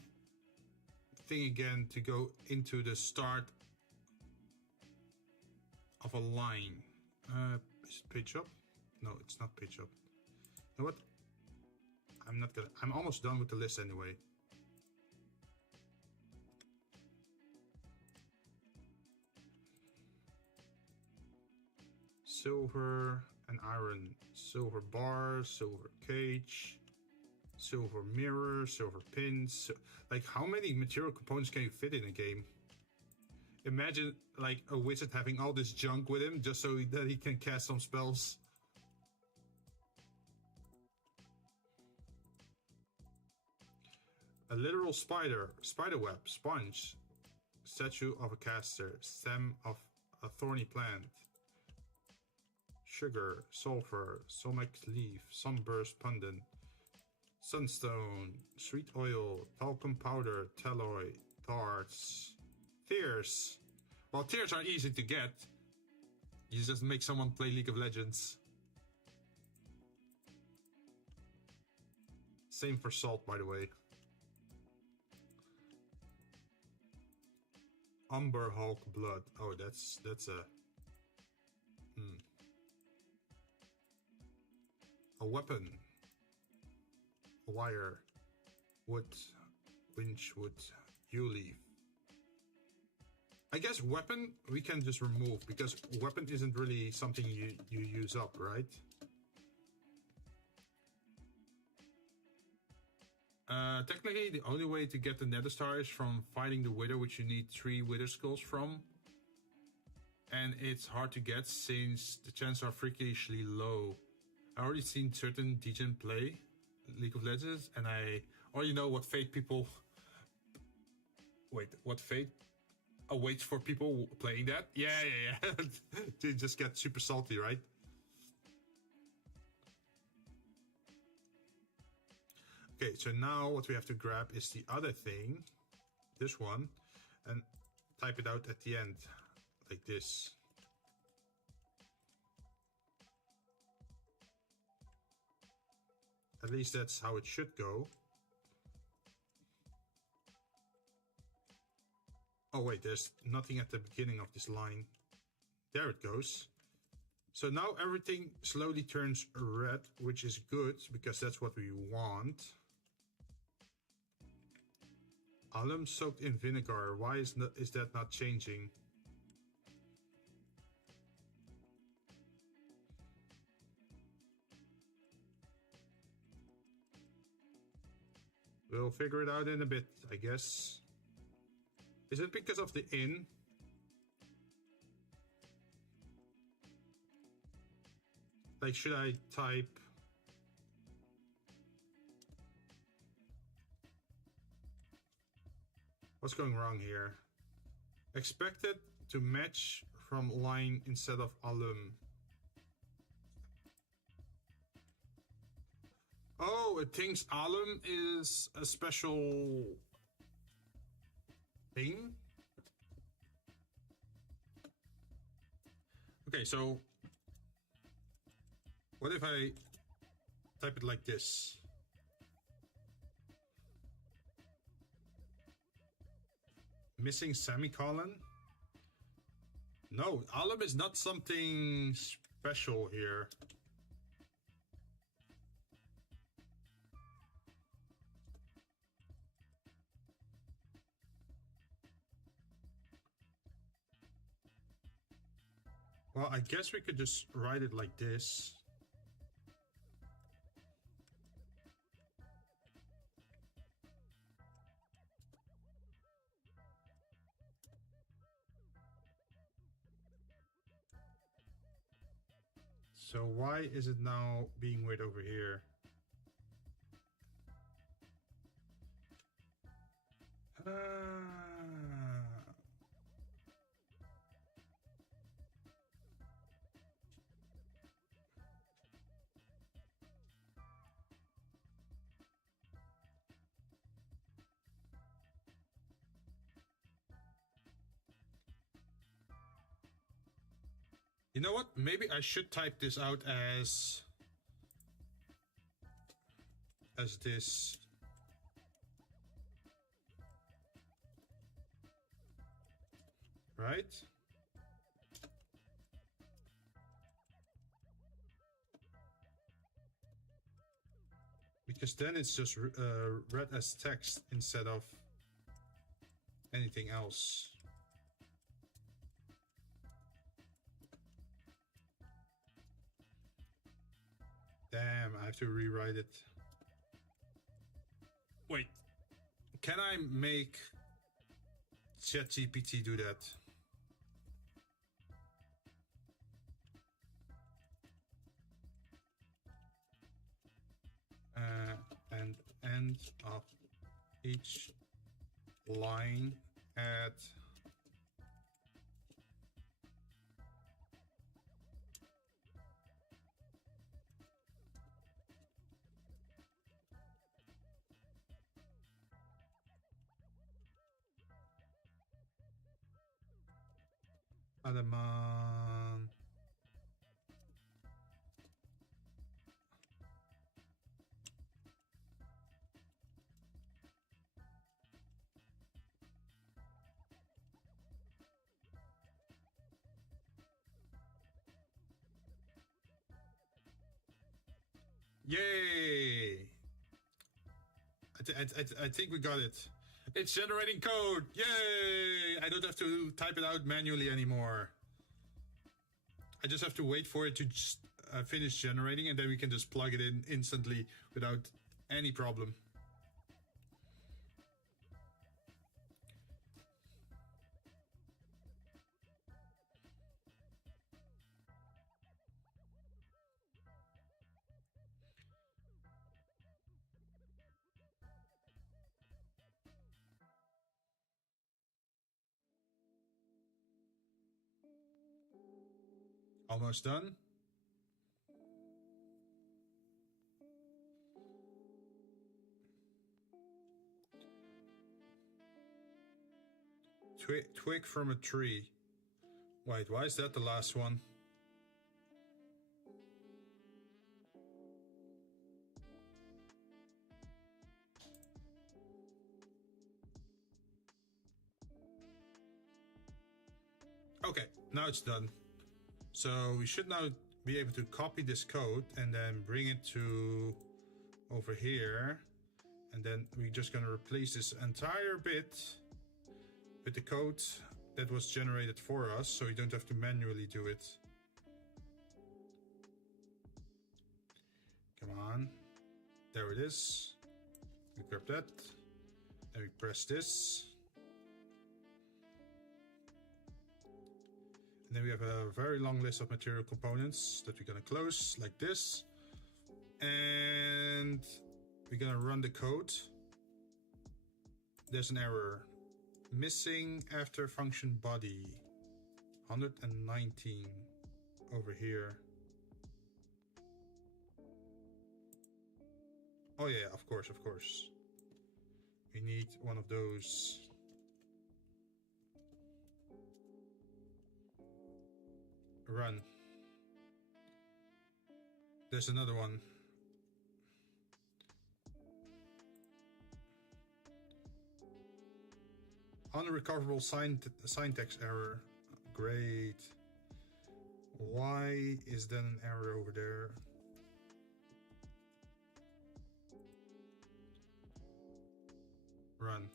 thing again to go into the start of a line? Is it page up? No, it's not page up. You know what? I'm almost done with the list anyway. Silver and iron, silver bar, silver cage, silver mirror, silver pins. Like, how many material components can you fit in a game? Imagine like a wizard having all this junk with him just so that he can cast some spells. A literal spider, spiderweb, sponge, statue of a caster, stem of a thorny plant, sugar, sulfur, somac leaf, sunburst pendant, sunstone, sweet oil, talcum powder, talloy, tarts, tears. Well, tears are easy to get. You just make someone play League of Legends. Same for salt, by the way. Umber Hulk blood. Oh, that's a a weapon. A wire. Wood. Winch wood. You leaf. I guess weapon we can just remove because weapon isn't really something you use up, right? Technically, the only way to get the Nether Star is from fighting the Wither, which you need 3 Wither Skulls from. And it's hard to get since the chances are freakishly low. I already seen certain DJs play League of Legends, and I already know what fate people... Wait, what fate awaits for people playing that? Yeah. They just get super salty, right? Okay, so now what we have to grab is the other thing, this one, and type it out at the end, like this. At least that's how it should go. Oh wait, there's nothing at the beginning of this line. There it goes. So now everything slowly turns red, which is good, because that's what we want. Alum soaked in vinegar. Why is that not changing? We'll figure it out in a bit, I guess. Is it because of the in? Like, should I type... What's going wrong here? Expected to match from line instead of alum. Oh, it thinks alum is a special thing? Okay, so what if I type it like this? Missing semicolon? No, alum is not something special here. Well, I guess we could just write it like this. So why is it now being weird over here? You know what? Maybe I should type this out as this. Right? Because then it's just read as text instead of anything else. Damn, I have to rewrite it. Wait. Can I make ChatGPT do that? And end of each line at Adaman. Yay! I think we got it. It's generating code! Yay! I don't have to type it out manually anymore. I just have to wait for it to just finish generating, and then we can just plug it in instantly without any problem. Almost done. Twig from a tree. Wait, why is that the last one? Okay, now it's done. So we should now be able to copy this code and then bring it to over here. And then we're just gonna replace this entire bit with the code that was generated for us, so you don't have to manually do it. Come on. There it is. We grab that. Then we press this. And then we have a very long list of material components that we're gonna close like this. And we're gonna run the code. There's an error. Missing after function body. 119 over here. Oh yeah, of course. We need one of those. Run. There's another one. Unrecoverable syntax error. Great. Why is there an error over there? Run.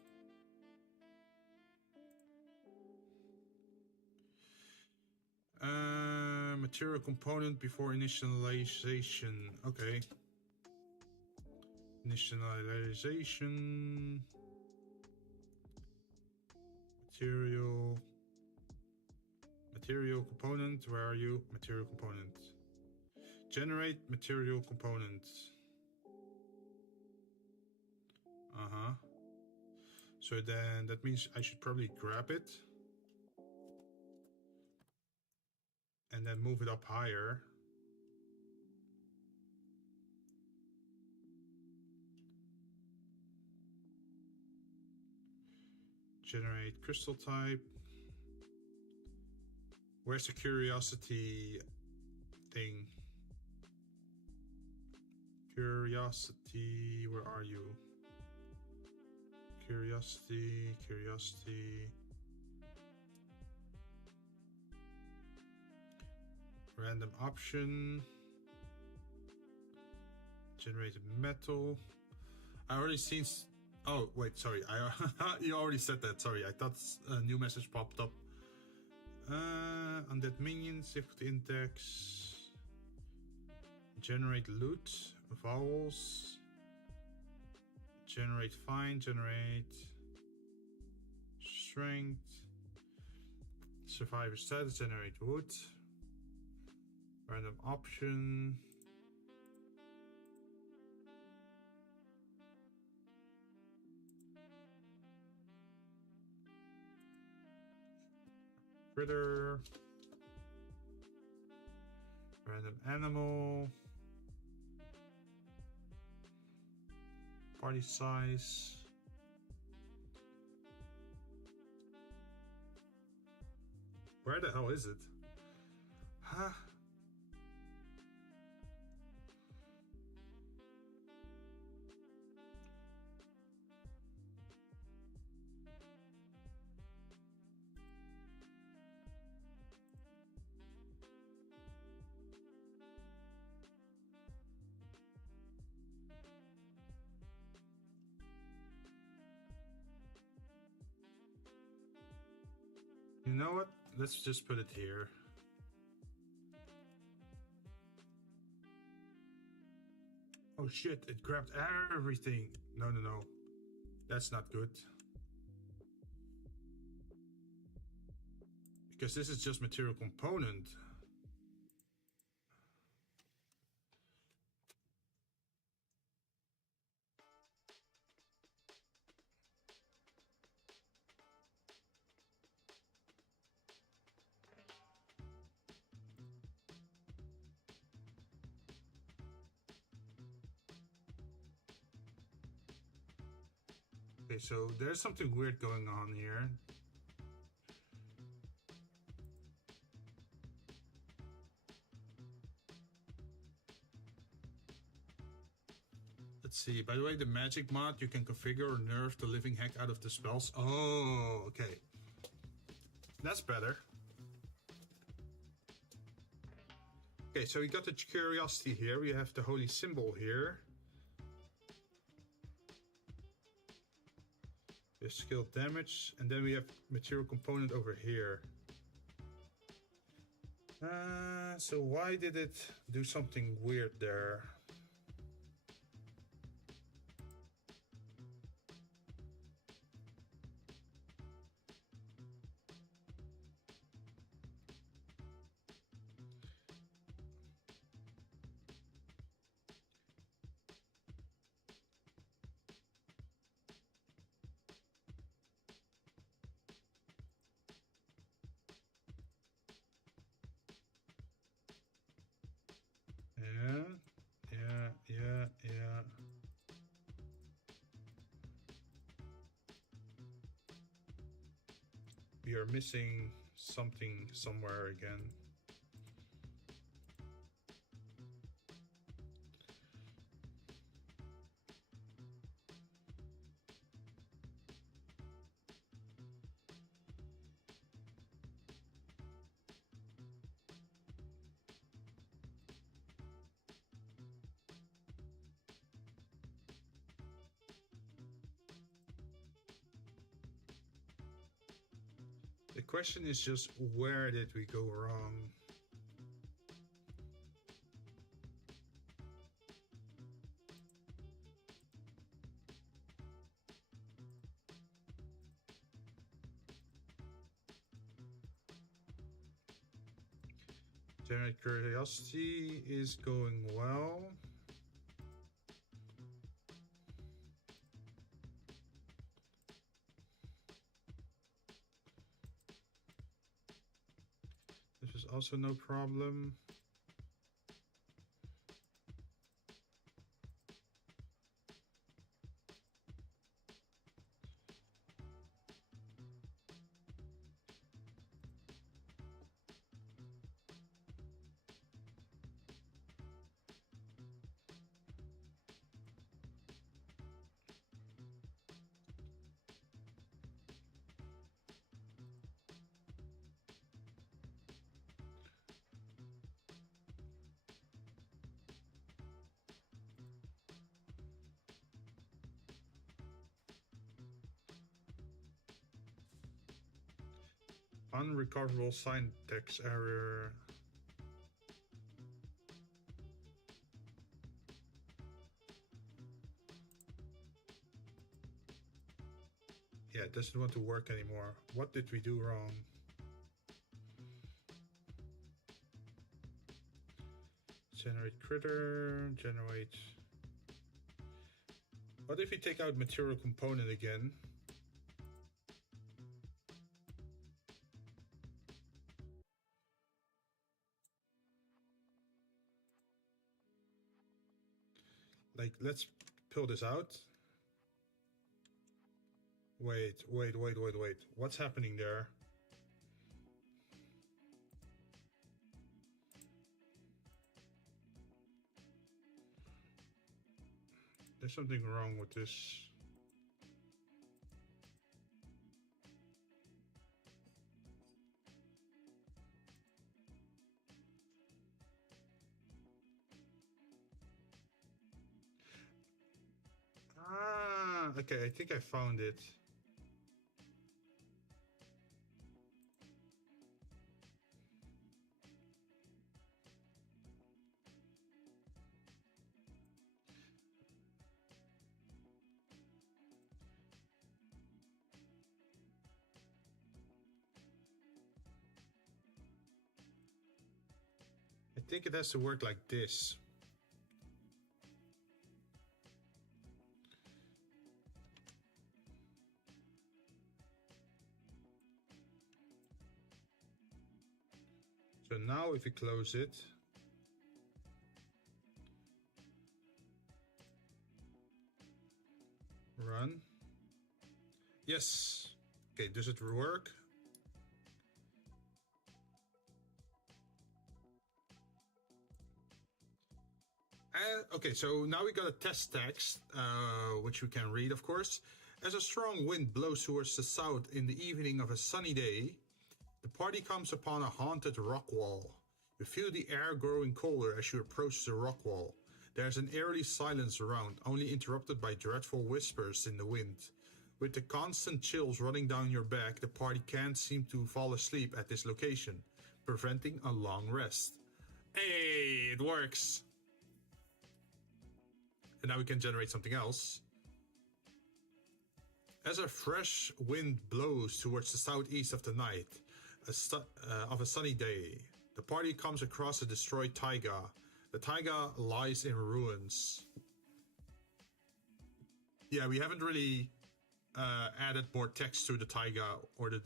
Material component before initialization. Okay. Initialization. Material component. Where are you? Material component. Generate material component. So then that means I should probably grab it and then move it up higher. Generate crystal type. Where's the curiosity thing? Curiosity, where are you? Curiosity. Random option. Generated metal. I already seen. Oh wait, sorry. You already said that. Sorry, I thought a new message popped up. Undead minions, difficulty index. Generate loot, vowels, generate find, generate strength, survivor status, generate wood, random option. Critter, random animal, party size, where the hell is it? Huh? You know what? Let's just put it here. Oh shit, it grabbed everything. No. That's not good. Because this is just material component. Okay, so there's something weird going on here. Let's see. By the way, the magic mod, you can configure or nerf the living heck out of the spells. Oh, okay. That's better. Okay, so we got the curiosity here. We have the holy symbol here. We have skill damage, and then we have material component over here. So why did it do something weird there? Yeah. We are missing something somewhere again. The question is just, where did we go wrong? Generate curiosity is going well. This is also no problem. Unrecoverable syntax error. Yeah, it doesn't want to work anymore. What did we do wrong? Generate critter, generate. What if we take out material component again? Like, let's pull this out. Wait. What's happening there? There's something wrong with this. Ah, okay, I think I found it. I think it has to work like this. So now if we close it, run. Yes. Okay, does it work? Okay, so now we got a test text, which we can read, of course. As a strong wind blows towards the south in the evening of a sunny day, the party comes upon a haunted rock wall. You feel the air growing colder as you approach the rock wall. There's an eerie silence around, only interrupted by dreadful whispers in the wind. With the constant chills running down your back, the party can't seem to fall asleep at this location, preventing a long rest. Hey, it works! And now we can generate something else. As a fresh wind blows towards the southeast of the night, of a sunny day, the party comes across a destroyed taiga. The taiga lies in ruins. Yeah, we haven't really added more text to the taiga or the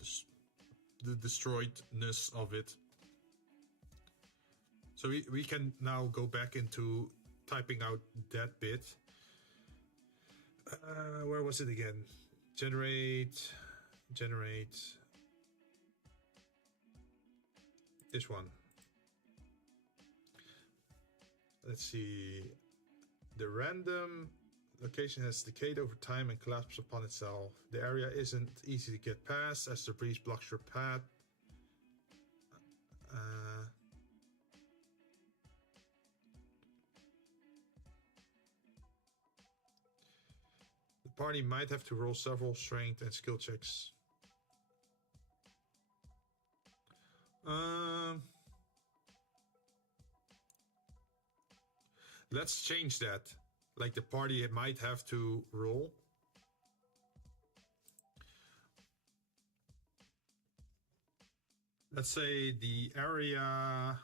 destroyedness of it. So we can now go back into typing out that bit. Where was it again? Generate. This one. Let's see. The random location has decayed over time and collapsed upon itself. The area isn't easy to get past as the breeze blocks your path. The party might have to roll several strength and skill checks. Let's change that. Like the party might have to roll. Let's say the area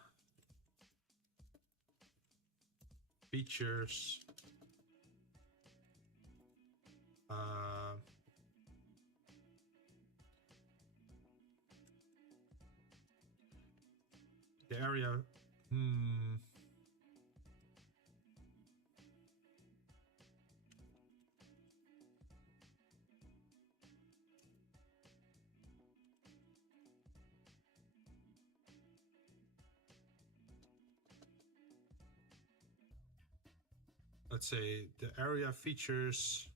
features the area let's say the area features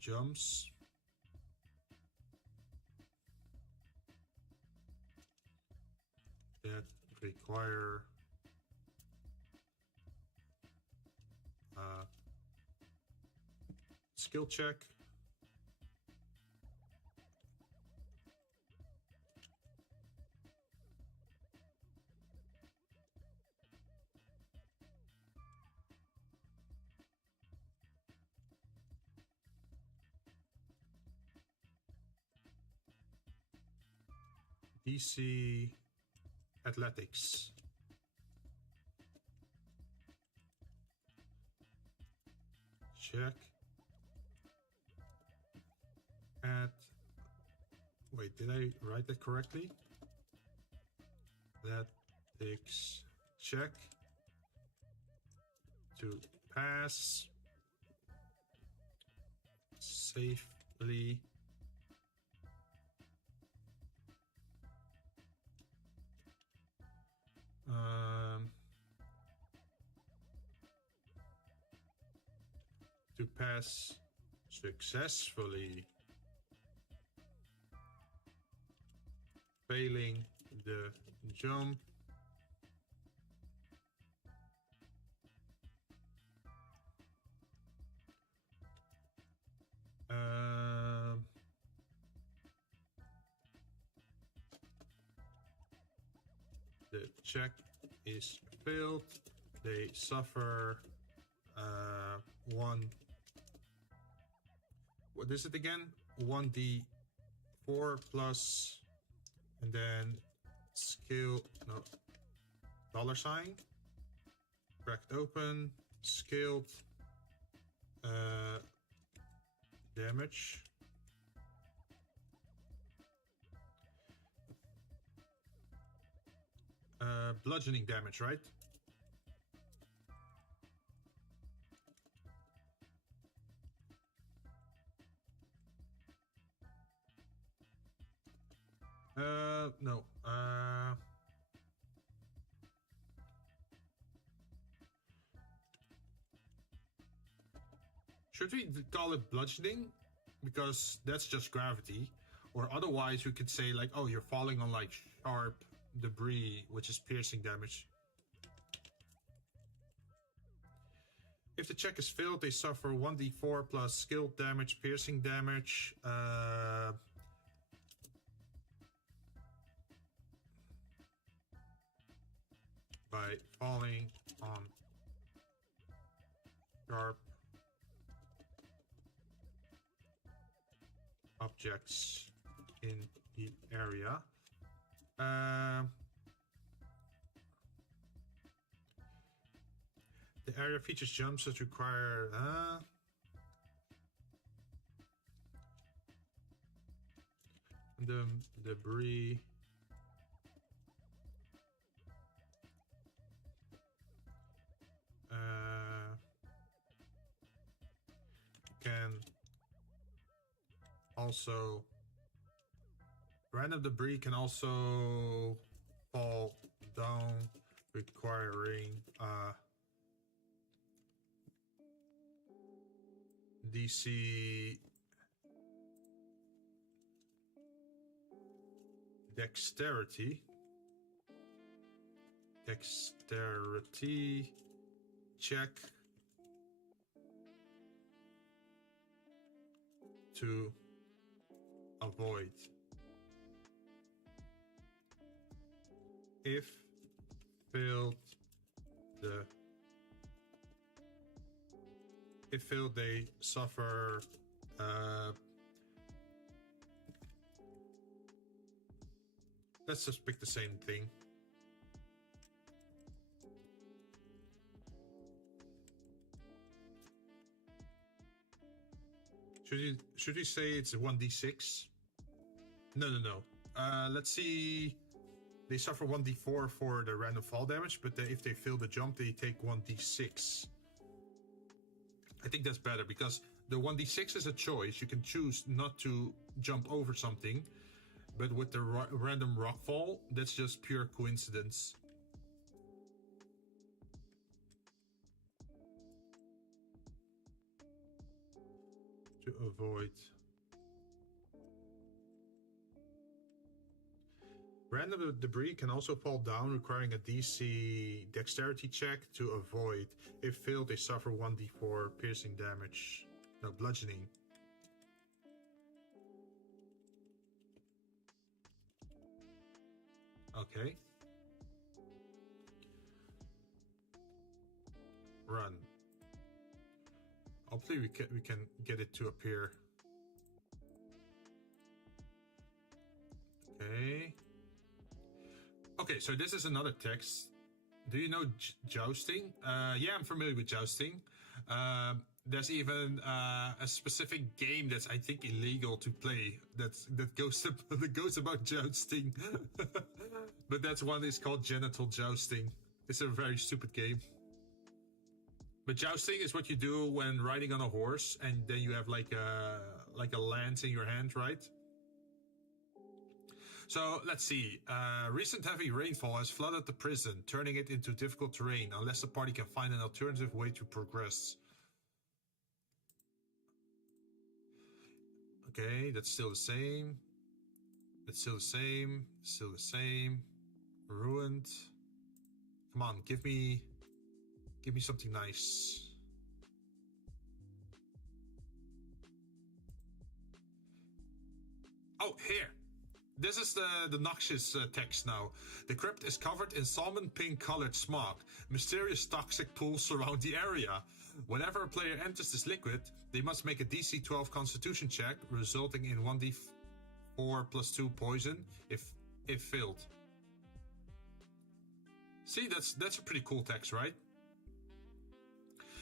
jumps that require skill check. DC Athletics. Check. Wait, did I write that correctly? Athletics check to pass safely to pass successfully, failing the jump, the check is failed. They suffer one. What is it again? 1d4 plus, and then skill, no, $, cracked open, scaled damage. Bludgeoning damage, right? No. Should we call it bludgeoning? Because that's just gravity. Or otherwise we could say like, oh, you're falling on like sharp debris, which is piercing damage. If the check is failed, they suffer 1d4 plus skill damage, piercing damage. By falling on sharp objects in the area. The area features jumps that require the debris can also random debris can also fall down, requiring DC dexterity check to avoid. If failed, they suffer let's just pick the same thing. Should you say it's 1d6? No. Let's see. They suffer 1d4 for the random fall damage, but if they fail the jump, they take 1d6. I think that's better because the 1d6 is a choice. You can choose not to jump over something, but with the random rock fall, that's just pure coincidence. To avoid. Random debris can also fall down, requiring a DC dexterity check to avoid. If failed, they suffer 1d4 piercing damage. No, bludgeoning. Okay. Run. Hopefully we can get it to appear. Okay. Okay, so this is another text. Do you know jousting? Yeah, I'm familiar with jousting. There's even a specific game that's, I think, illegal to play that goes about jousting. But that's one is called genital jousting. It's a very stupid game. But jousting is what you do when riding on a horse, and then you have like a lance in your hand, right? So let's see. Recent heavy rainfall has flooded the prison, turning it into difficult terrain unless the party can find an alternative way to progress. Okay, that's still the same. That's still the same. Still the same. Ruined. Come on, give me something nice. Oh, here. This is the noxious text now. The crypt is covered in salmon pink colored smog. Mysterious toxic pools surround the area. Whenever a player enters this liquid, they must make a DC 12 Constitution check, resulting in 1d4 plus 2 poison if failed. See, that's a pretty cool text, right?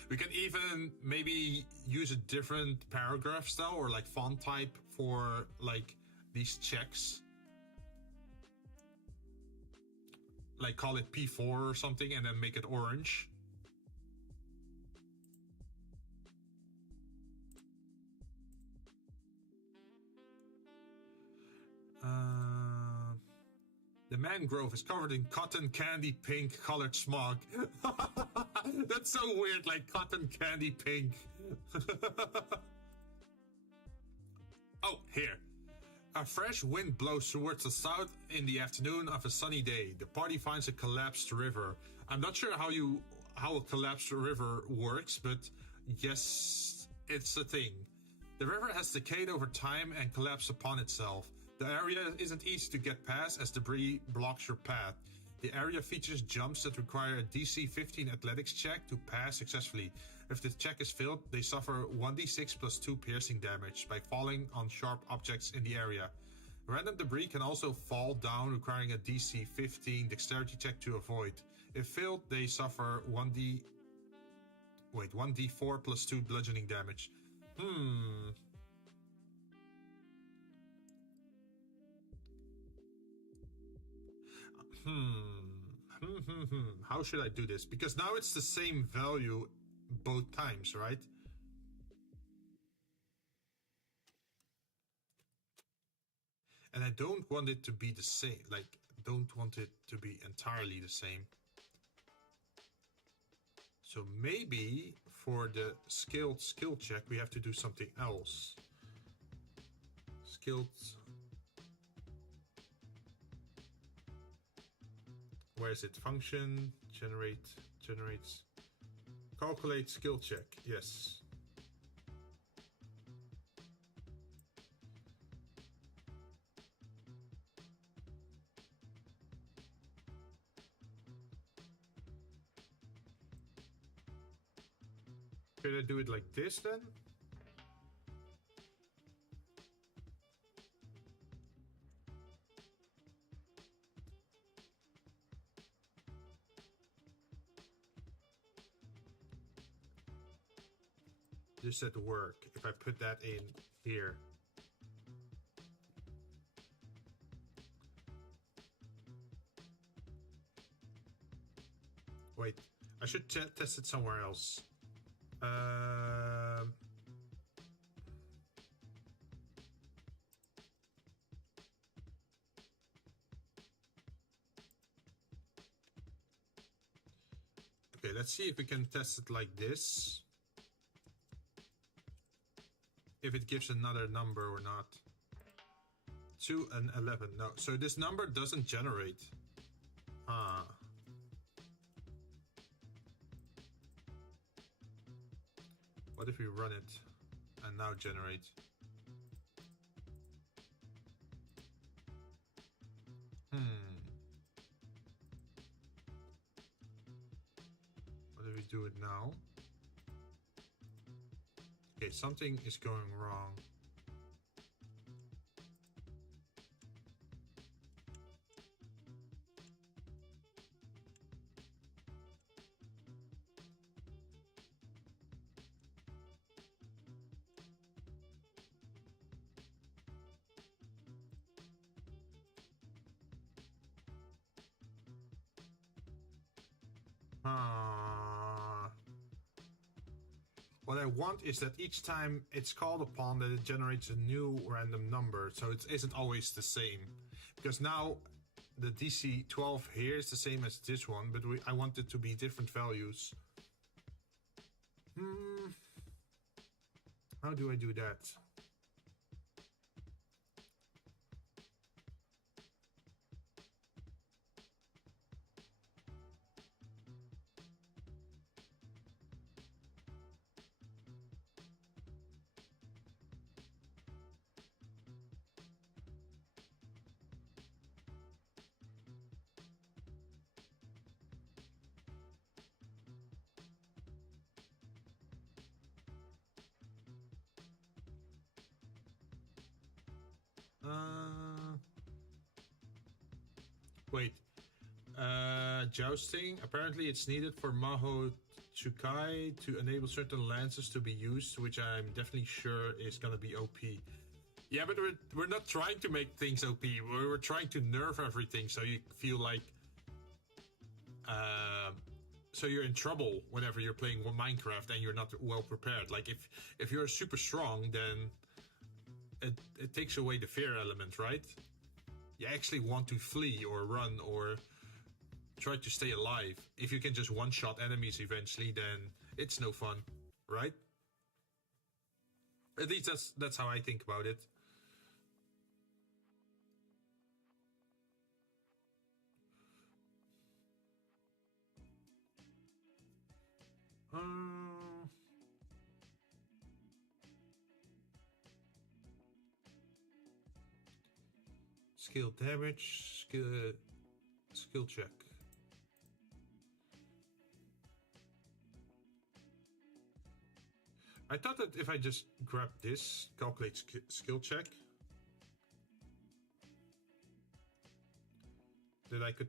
We can even maybe use a different paragraph style or like font type for like these checks. Like call it P4 or something and then make it orange. The mangrove is covered in cotton candy pink colored smog. That's so weird, like cotton candy pink. Oh, here. A fresh wind blows towards the south in the afternoon of a sunny day. The party finds a collapsed river. I'm not sure how a collapsed river works, but yes, it's a thing. The river has decayed over time and collapsed upon itself. The area isn't easy to get past as debris blocks your path. The area features jumps that require a DC 15 athletics check to pass successfully. If the check is failed, they suffer 1d6 plus 2 piercing damage by falling on sharp objects in the area. Random debris can also fall down, requiring a DC 15 dexterity check to avoid. If failed, they suffer 1d4 plus 2 bludgeoning damage. How should I do this? Because now it's the same value both times, right? And I don't want it to be the same. Like, don't want it to be entirely the same. So maybe for the skilled skill check, we have to do something else. Skilled. Where is it? Function, generates, calculate skill check. Yes. Should I do it like this then? This at work. If I put that in here. Wait, I should test it somewhere else. Okay, let's see if we can test it like this. If it gives another number or not. 2 and 11. No, so this number doesn't generate. What if we run it and now generate? What if we do it now? Okay, something is going wrong. What I want is that each time it's called upon that it generates a new random number, so it isn't always the same. Because now the DC 12 here is the same as this one, but I want it to be different values. How do I do that? Wait. Jousting. Apparently it's needed for Maho Tsukai to enable certain lances to be used, which I'm definitely sure is gonna be OP. Yeah, but we're not trying to make things OP. We're trying to nerf everything so you feel like... so you're in trouble whenever you're playing Minecraft and you're not well prepared. Like, if you're super strong, then it takes away the fear element, right? You actually want to flee or run or try to stay alive. If you can just one-shot enemies eventually, then it's no fun, right? At least that's how I think about it. Skill damage, skill check. I thought that if I just grab this, calculate skill check, that I could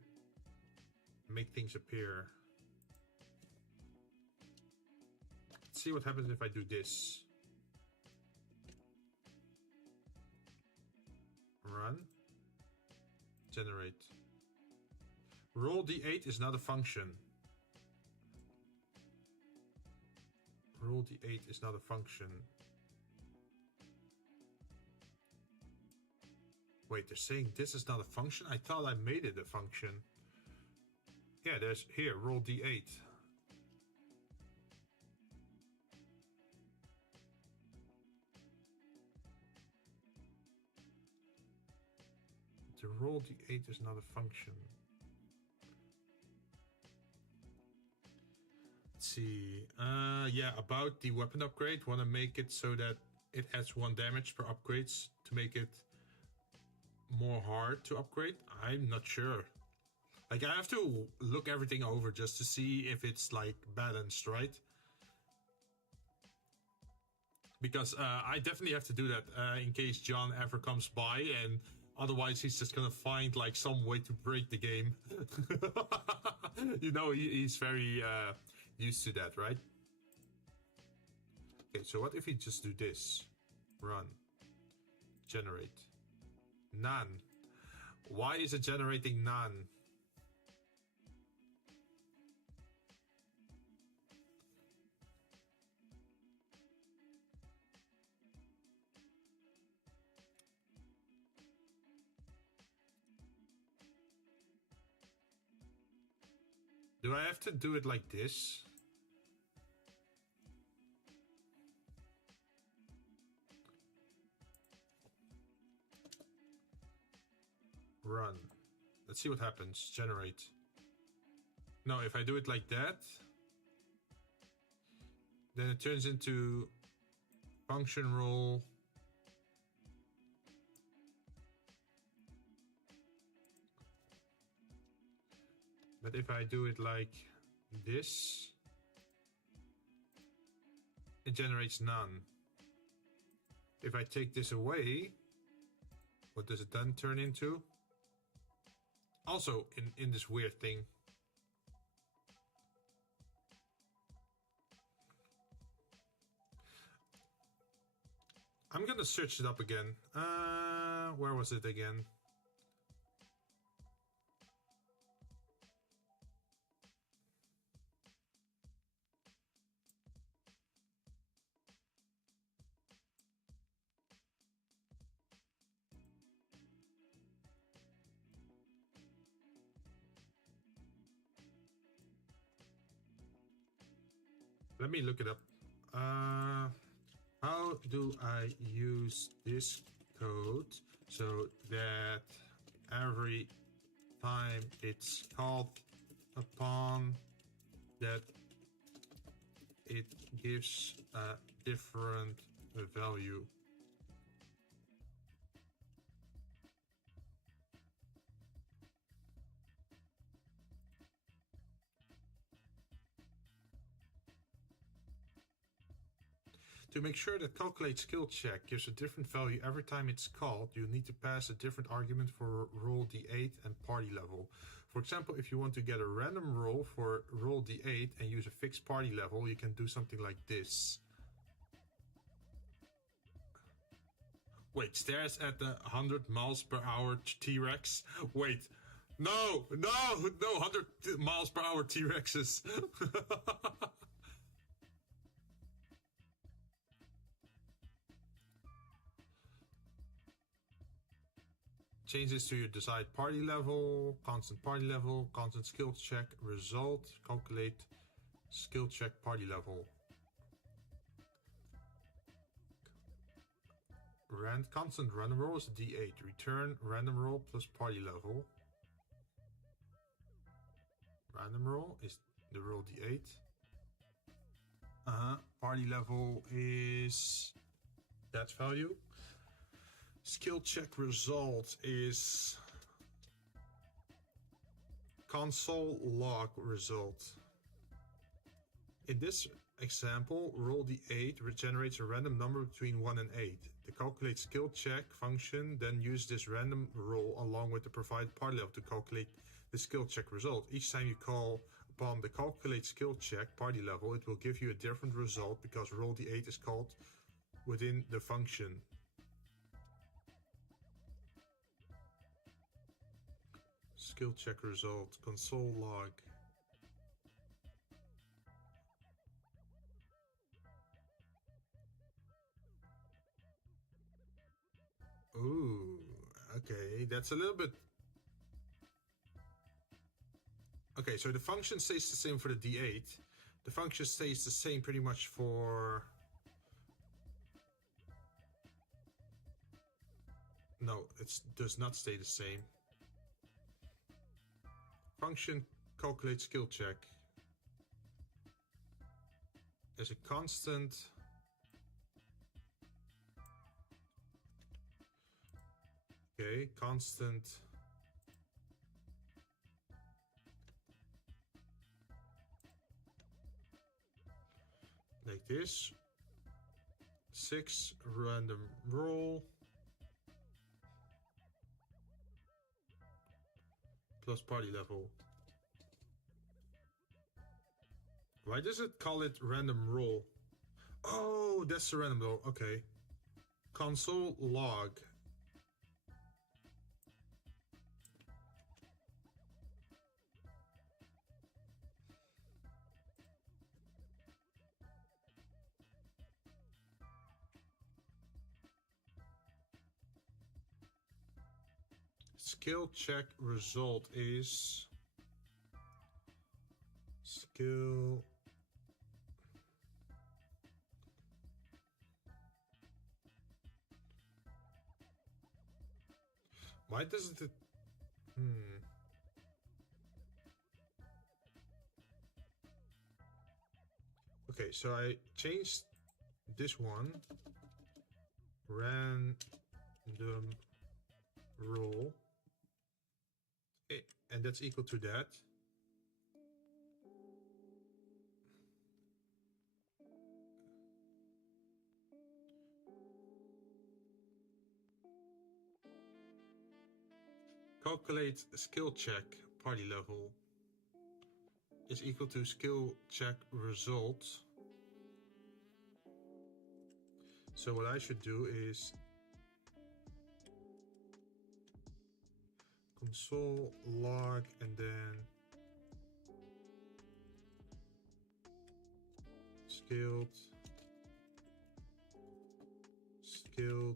make things appear. Let's see what happens if I do this. Run. Generate. Roll D8 is not a function. Roll D8 is not a function. Wait, they're saying this is not a function? I thought I made it a function. Yeah, there's here, roll D8. The roll D8 is not a function. Let's see. Yeah, about the weapon upgrade. Want to make it so that it adds 1 damage per upgrades to make it more hard to upgrade. I'm not sure. Like, I have to look everything over just to see if it's like balanced, right? Because I definitely have to do that in case John ever comes by, and otherwise he's just gonna find like some way to break the game. You know, he's very used to that, right? Okay, so what if we just do this? Run. Generate. None. Why is it generating none? Do I have to do it like this? Run. Let's see what happens. Generate. No, if I do it like that, then it turns into function roll. But if I do it like this, it generates none. If I take this away, what does it then turn into? Also in this weird thing. I'm gonna search it up again. Where was it again? Let me look it up. How do I use this code so that every time it's called upon that it gives a different value? To make sure that calculate skill check gives a different value every time it's called, you need to pass a different argument for roll d8 and party level. For example, if you want to get a random roll for roll d8 and use a fixed party level, you can do something like this. Wait, stares at the 100 miles per hour T-Rex? Wait, no, 100 miles per hour T-Rexes. Change this to your desired party level, constant skill check, result, calculate skill check party level. Constant random roll is D8. Return random roll plus party level. Random roll is the roll D8. Party level is that value. Skill check result is console log result. In this example, roll d8 regenerates a random number between 1 and 8. The calculate skill check function then uses this random roll along with the provided party level to calculate the skill check result. Each time you call upon the calculate skill check party level, it will give you a different result because roll d8 is called within the function. Skill check result, console log. Ooh, okay, that's a little bit... Okay, so the function stays the same for the D8. The function stays the same pretty much for... No, it does not stay the same. Function calculate skill check. There's a constant... Okay, constant... Like this. 6 random roll. Plus party level. Why does it call it random roll? Oh, that's the random roll. Okay. Console log. Skill check result is skill why doesn't it Okay, so I changed this one random roll, and that's equal to that. Calculate skill check party level is equal to skill check result. So what I should do is console log and then skilled skill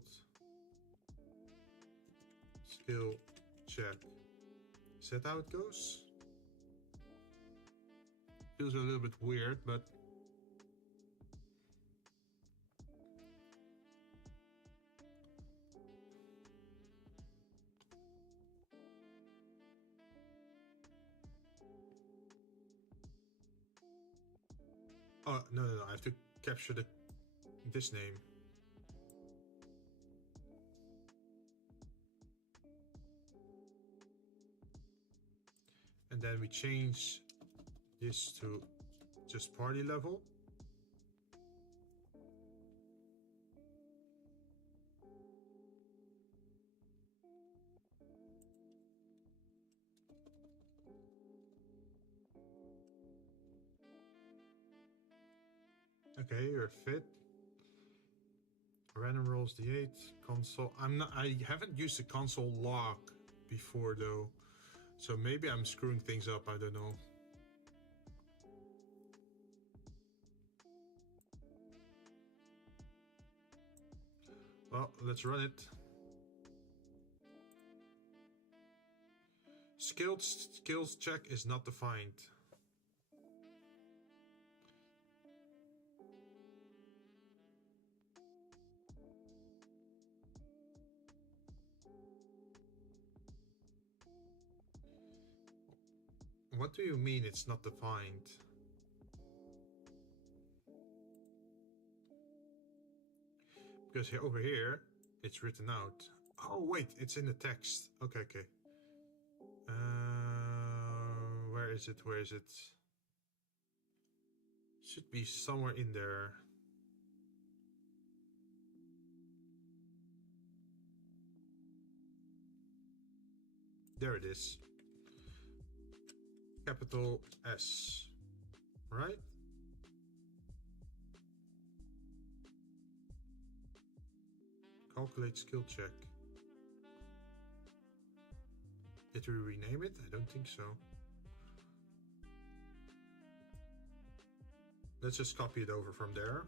check. Is that how it goes? Feels a little bit weird, but Oh, no, I have to capture this name. And then we change this to just party level. Okay, you're fit. Random rolls D8 console. I haven't used the console log before though, so maybe I'm screwing things up. I don't know. Well, let's run it. Skills check is not defined. What do you mean it's not defined? Because here, over here, it's written out. Oh wait, it's in the text. Okay. Where is it? Where is it? Should be somewhere in there. There it is. Capital S, right? Calculate skill check. Did we rename it? I don't think so. Let's just copy it over from there.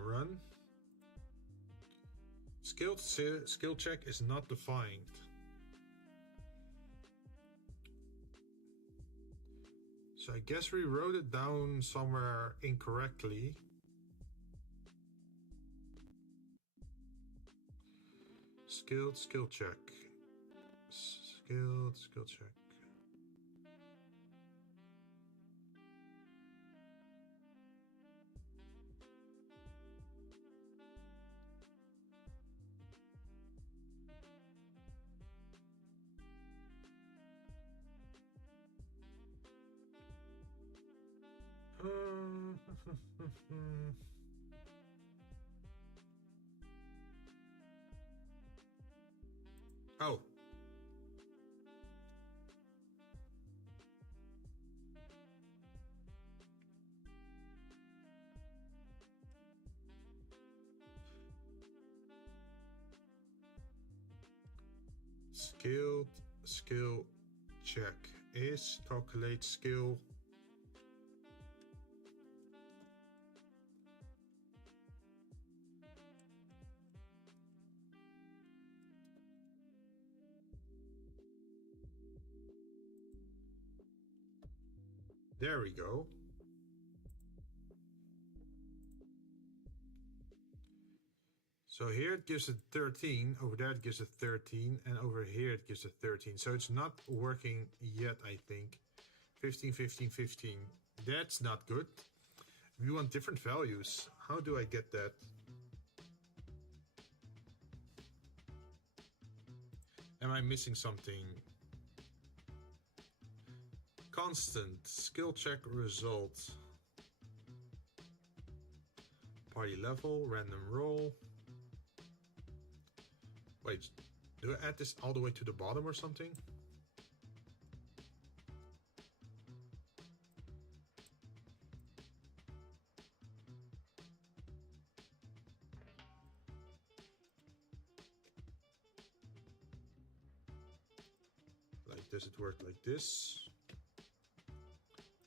Run. Skill check is not defined. So I guess we wrote it down somewhere incorrectly. Skill check. Skill check. Oh. Skill check is calculate skill. There we go. So here it gives a 13, over there it gives a 13, and over here it gives a 13. So it's not working yet, I think. 15, 15, 15. That's not good. We want different values. How do I get that? Am I missing something? Constant skill check result. Party level, random roll. Wait, do I add this all the way to the bottom or something? Like, does it work like this?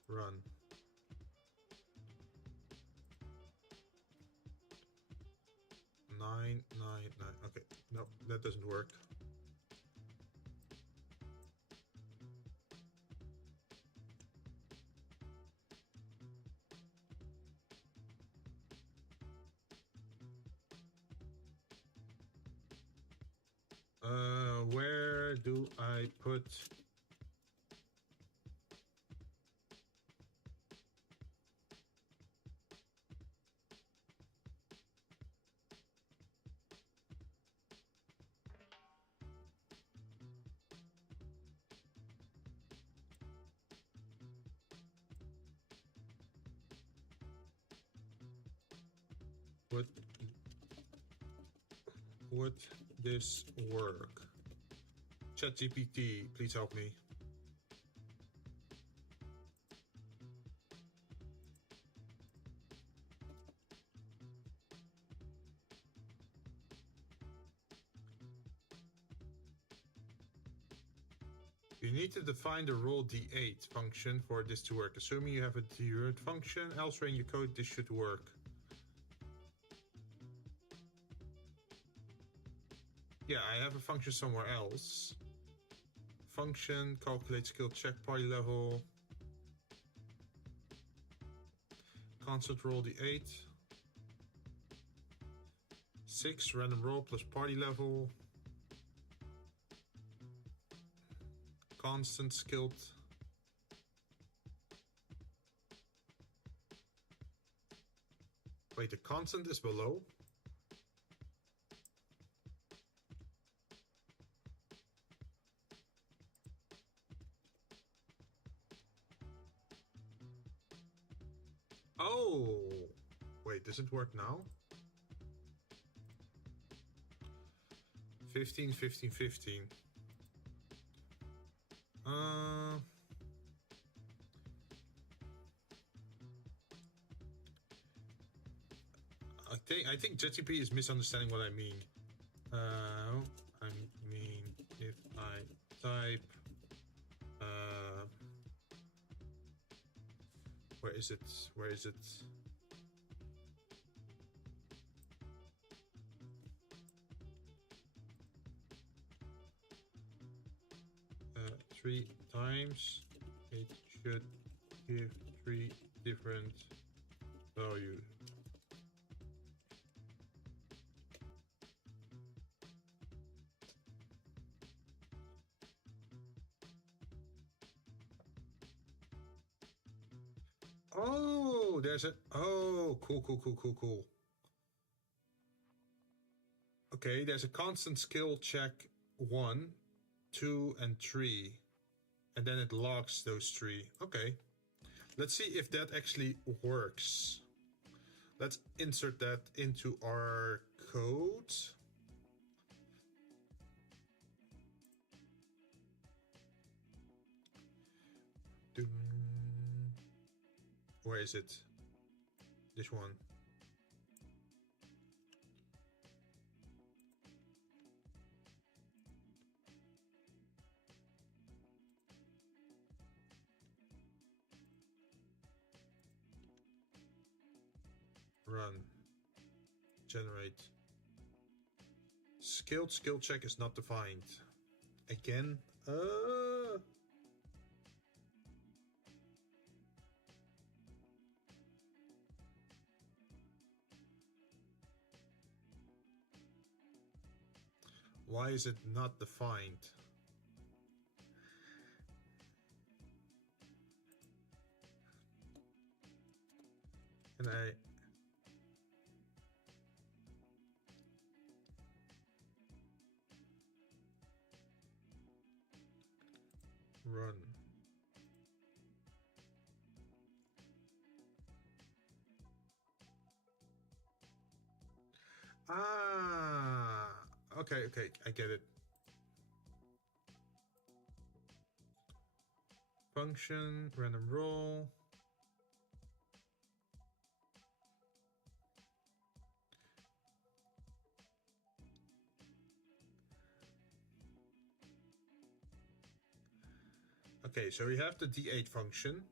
Run. Nine. Okay, no, that doesn't work. do I put would this work? ChatGPT, please help me. You need to define the role D8 function for this to work. Assuming you have a D-roid function, elsewhere in your code, this should work. Yeah, I have a function somewhere else. Function, calculate skill check party level. Constant roll D8. 6 random roll plus party level. Constant skilled. Wait, the constant is below? Oh! Wait, does it work now? 15, 15, 15. I think JTP is misunderstanding what I mean. I mean if I type where is it? Where is it? Three times it should give 3 different values. Oh, there's a... Oh, cool. Okay, there's a constant skill check 1, 2, and 3. And then it logs those 3. Okay. Let's see if that actually works. Let's insert that into our code. Where is it? This one. Run. Generate. Skilled skill check is not defined. Again. Why is it not defined? Can I... Run. Okay, I get it. Function, random roll. Okay, so we have the D8 function.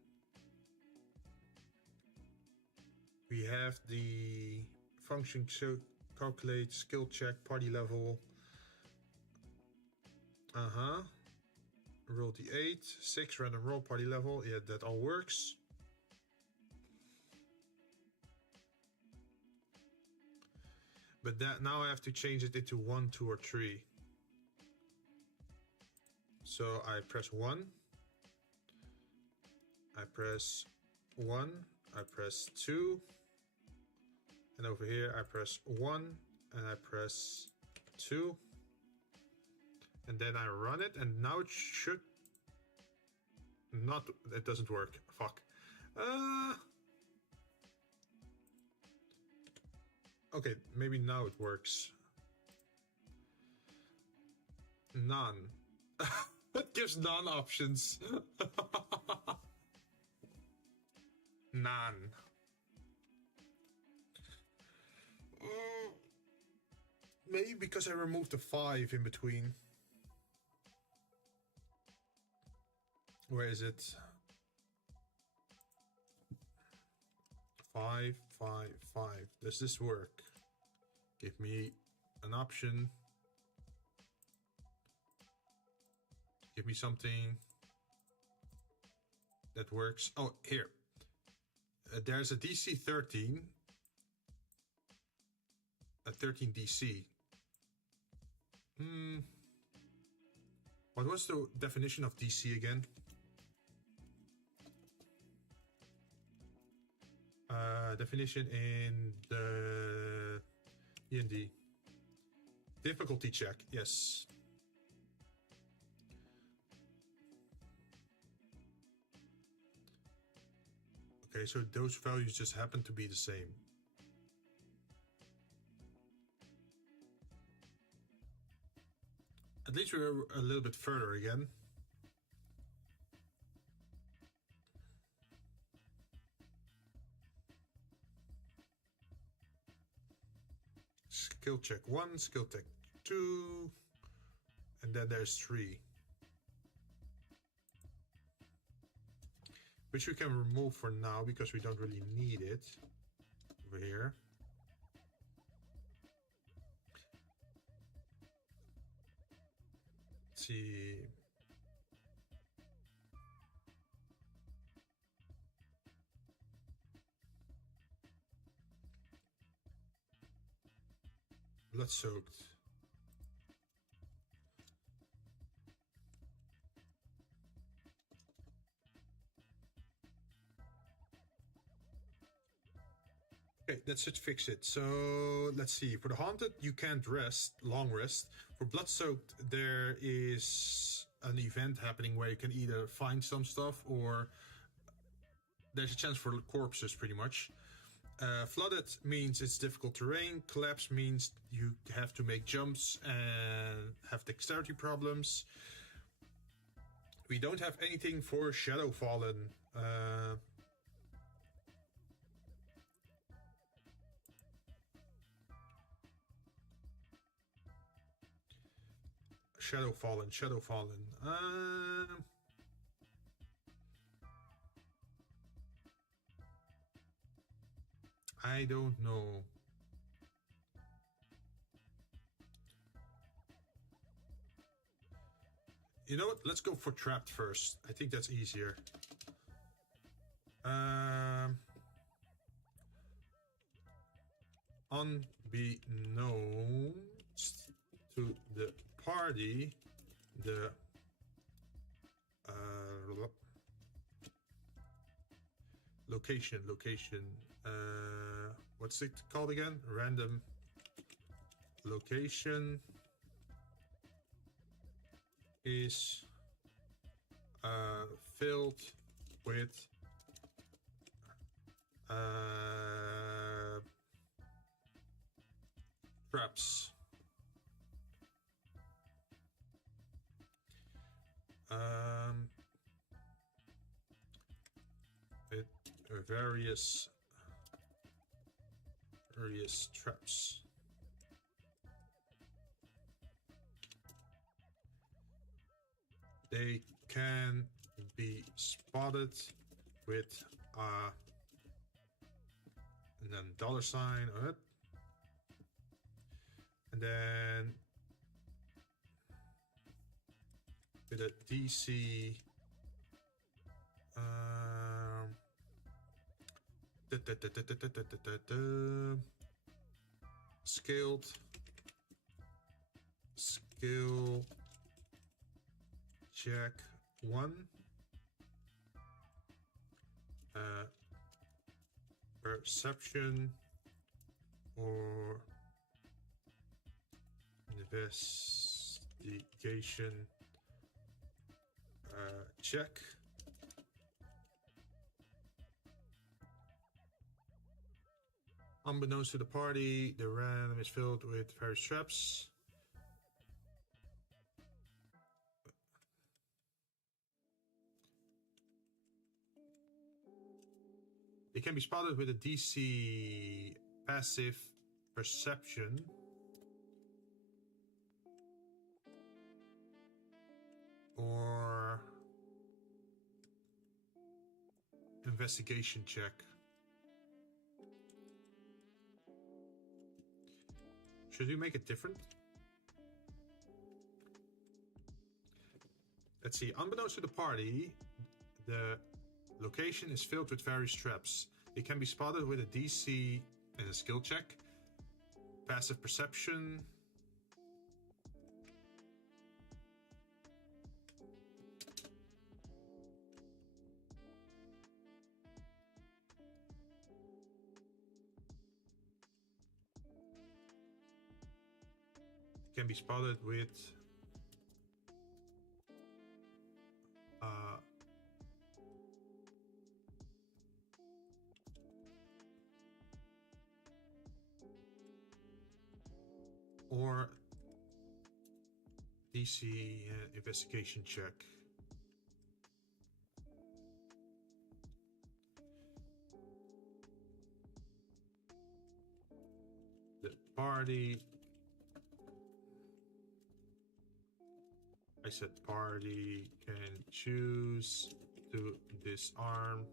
We have the function calculate skill check party level. Roll D8, 6 random roll party level. Yeah, that all works. But that now I have to change it into 1, 2, or 3. So I press 1. I press 1. I press 2. And over here I press 1 and I press 2. And then I run it, and now it should not, it doesn't work. Fuck. Okay, maybe now it works. None. It gives none options. None. Maybe because I removed the 5 in between. Where is it? 5, 5, 5. Does this work? Give me an option. Give me something that works. Oh, here. There's a DC 13. A 13 DC. What was the definition of DC again? Definition in the DND. Difficulty check, yes. Okay, so those values just happen to be the same. At least we're a little bit further again. Skill check 1, skill check 2, and then there's 3. Which we can remove for now because we don't really need it over here. Let's see. Blood soaked. Okay, that should fix it. So let's see. For the haunted, you can't rest, long rest. For blood soaked, there is an event happening where you can either find some stuff or there's a chance for corpses, pretty much. Flooded means it's difficult terrain. Collapse means you have to make jumps and have dexterity problems. We don't have anything for Shadow Fallen. Shadow Fallen. I don't know. You know what? Let's go for trapped first. I think that's easier. Unbeknownst to the party, the location. What's it called again? Random location is filled with traps. With various traps. They can be spotted with and then $sign on it, and then with a DC skill check 1. Perception or investigation check. Unbeknownst to the party, the random is filled with various traps. It can be spotted with a DC passive perception. Or investigation check. Should we make it different? Let's see. Unbeknownst to the party, the location is filled with various traps. It can be spotted with a DC and a skill check. Passive perception. Can be spotted with or DC investigation check. The party, I said party can choose to disarm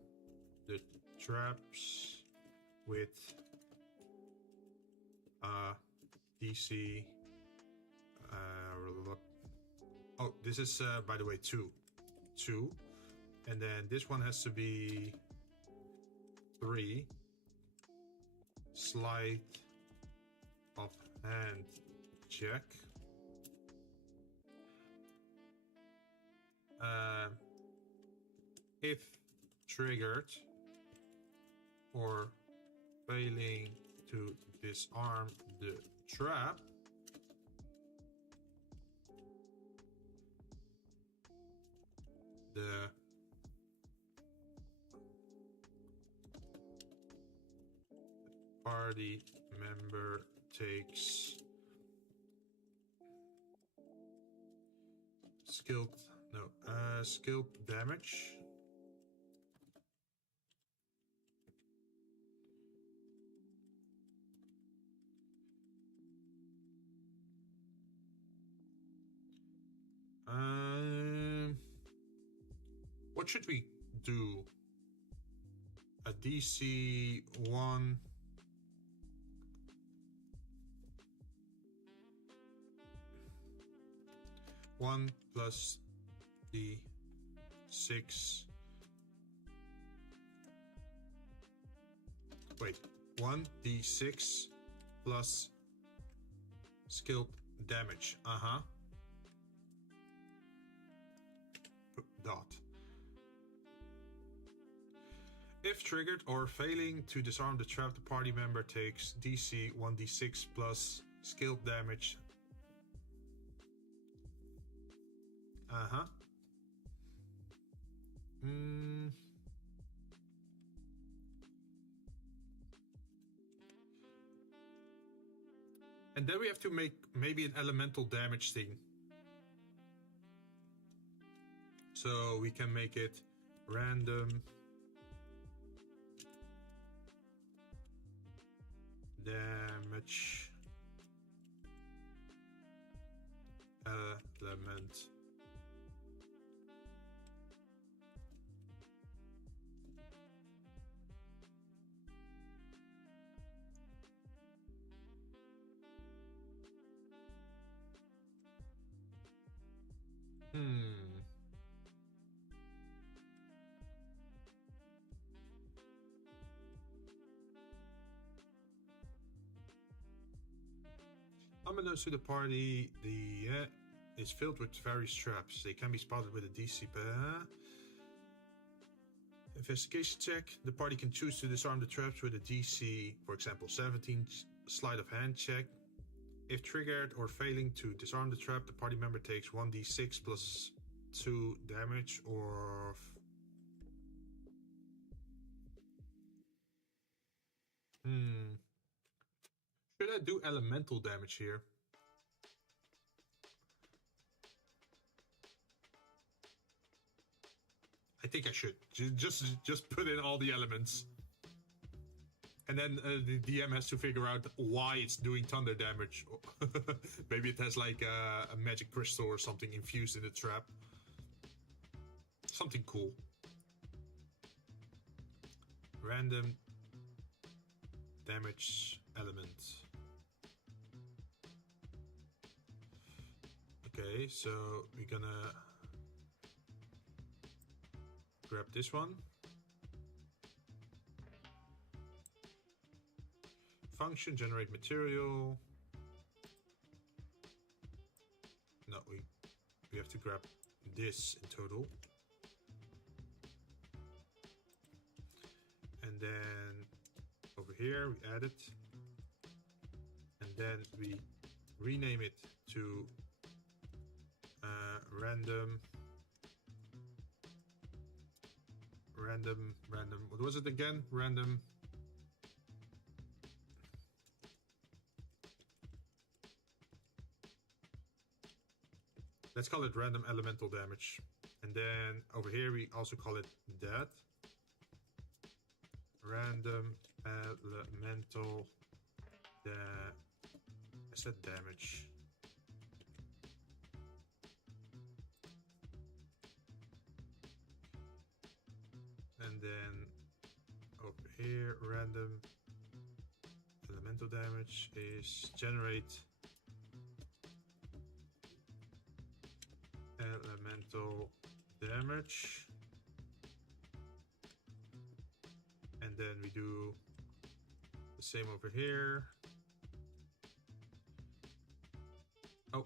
the traps with DC. Oh, this is by the way two, and then this one has to be 3. Sleight of hand check. If triggered or failing to disarm the trap, the party member takes skilled damage. What should we do? A DC 1. One plus D6. Wait, 1d6 plus skilled damage. Dot. If triggered or failing to disarm the trap, the party member takes DC 1d6 plus skilled damage. And then we have to make maybe an elemental damage thing. So we can make it random damage element. Unbeknownst to the party, the is filled with various traps. They can be spotted with a DC. Investigation check. The party can choose to disarm the traps with a DC, for example, 17 sleight of hand check. If triggered or failing to disarm the trap, the party member takes 1d6 plus 2 damage or... Should I do elemental damage here? I think I should. Just put in all the elements. And then the DM has to figure out why it's doing thunder damage. Maybe it has like a magic crystal or something infused in the trap. Something cool. Random damage element. Okay, so we're gonna grab this one. Function, generate material. No, we have to grab this in total. And then over here we add it. And then we rename it to random, what was it again? Random. Let's call it random elemental damage. And then over here we also call it that. Random elemental I said damage. And then over here, random elemental damage is generate elemental damage. And then we do the same over here. Oh,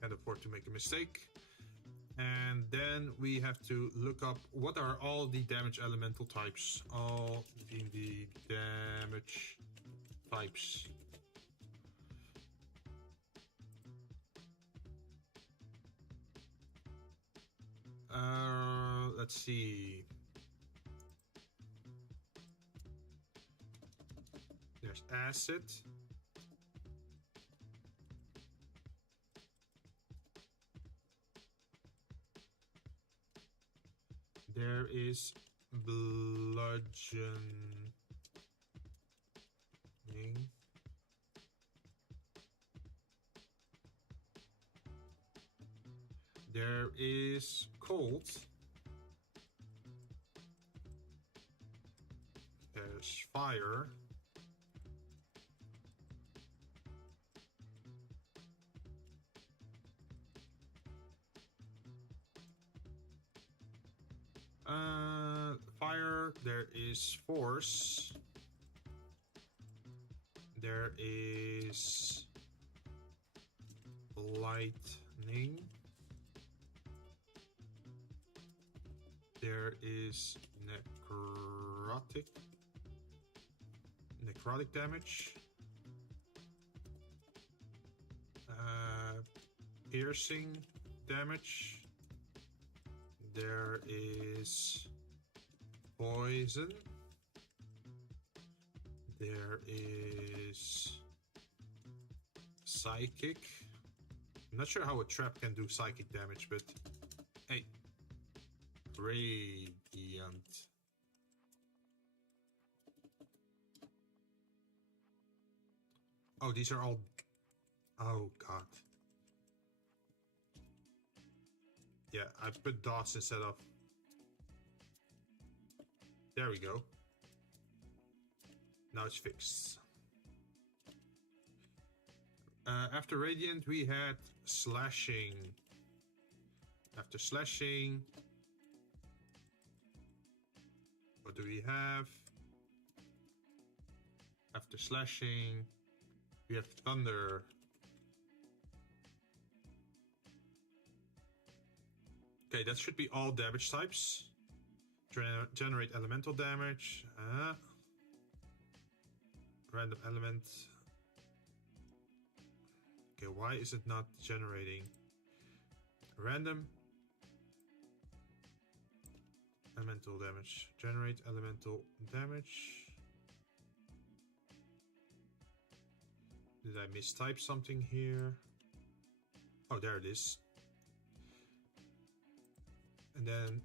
can't afford to make a mistake. And then we have to look up what are all the damage elemental types. All D&D damage types. Let's see. There's acid. There is bludgeoning. There is cold. There's fire. Fire, there is force. There is lightning. There is necrotic damage. Piercing damage. There is poison. There is psychic. I'm not sure how a trap can do psychic damage, but hey, radiant. Oh, these are all... Oh, God. Yeah, I put dots instead of... There we go. Now it's fixed. After Radiant, we had Slashing. After Slashing... What do we have? After Slashing... We have Thunder. Okay, that should be all damage types. Generate elemental damage. Random element. Okay, why is it not generating? Random elemental damage. Generate elemental damage. Did I mistype something here? Oh, there it is. And then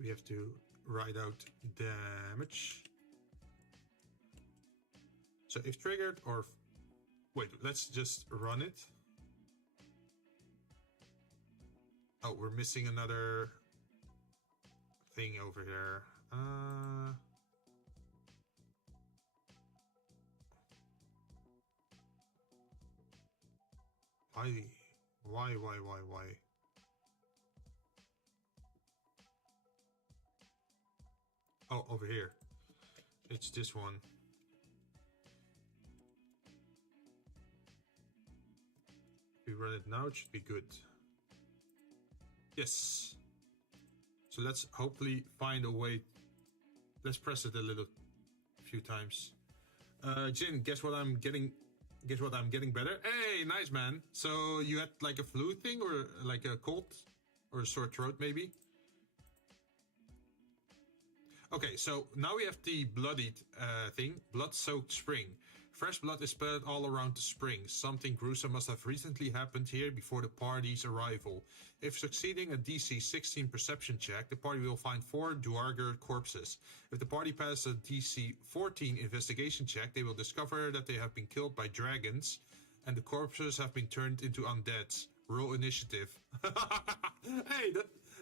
we have to write out damage. So if triggered or... Wait, let's just run it. Oh, we're missing another thing over here. Why? Oh, over here. It's this one. If we run it now, it should be good. Yes. So let's hopefully find a way. Let's press it a few times. Jinn, guess what I'm getting? Guess what I'm getting better? Hey, nice man. So you had like a flu thing or like a cold or a sore throat maybe? Okay, so now we have the bloodied thing. Blood-soaked spring. Fresh blood is splattered all around the spring. Something gruesome must have recently happened here before the party's arrival. If succeeding a DC 16 perception check, the party will find 4 Duergar corpses. If the party passes a DC 14 investigation check, they will discover that they have been killed by dragons and the corpses have been turned into undeads. Roll initiative. Hey,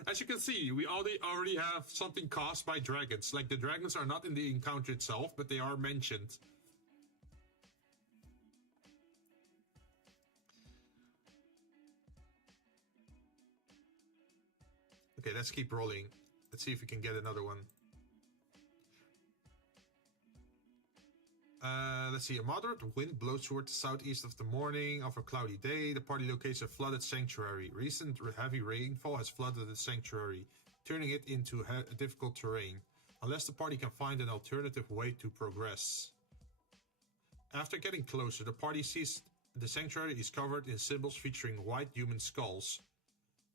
as you can see, we already have something caused by dragons. Like, the dragons are not in the encounter itself, but they are mentioned. Okay, let's keep rolling. Let's see if we can get another one. Let's see. A moderate wind blows toward the southeast of the morning of a cloudy day. The party locates a flooded sanctuary. Recent heavy rainfall has flooded the sanctuary, turning it into difficult terrain, unless the party can find an alternative way to progress. After getting closer, the party sees the sanctuary is covered in symbols featuring white human skulls,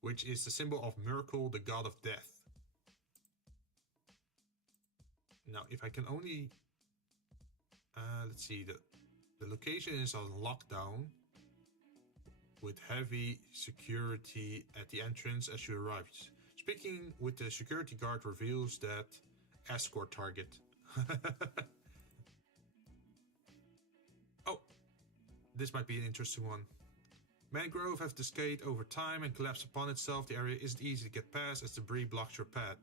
which is the symbol of Myrkul, the god of death. Now, if I can only... let's see, the location is on lockdown with heavy security at the entrance as you arrive. Speaking with the security guard reveals that escort target. Oh, this might be an interesting one. Mangrove have decayed over time and collapsed upon itself. The area isn't easy to get past as debris blocks your path.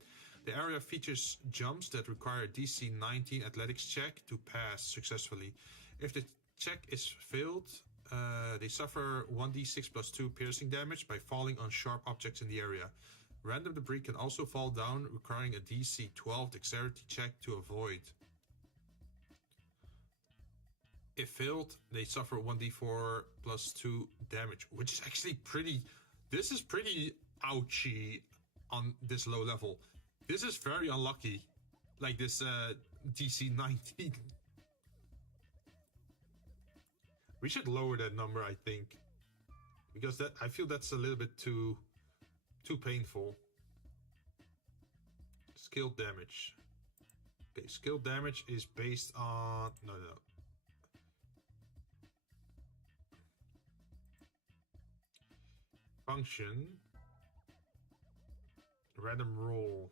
The area features jumps that require a DC 19 athletics check to pass successfully. If the check is failed, they suffer 1d6 plus 2 piercing damage by falling on sharp objects in the area. Random debris can also fall down, requiring a DC 12 dexterity check to avoid. If failed, they suffer 1d4 plus 2 damage, which is actually pretty... This is pretty ouchy on this low level. This is very unlucky. Like this DC 19. We should lower that number, I think. Because I feel that's a little bit too painful. Skill damage. Okay, skill damage is based on... No. Function. Random roll.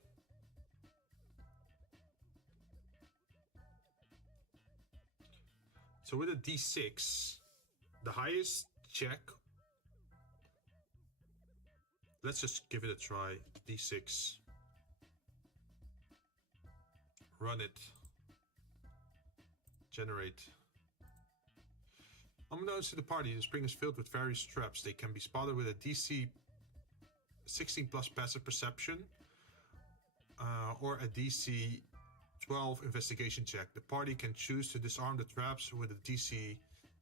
So with a D6, the highest check. Let's just give it a try. D6. Run it. Generate. Unbeknownst to the party, the spring is filled with various traps. They can be spotted with a DC 16 plus passive perception or a DC 12 investigation check. The party can choose to disarm the traps with a DC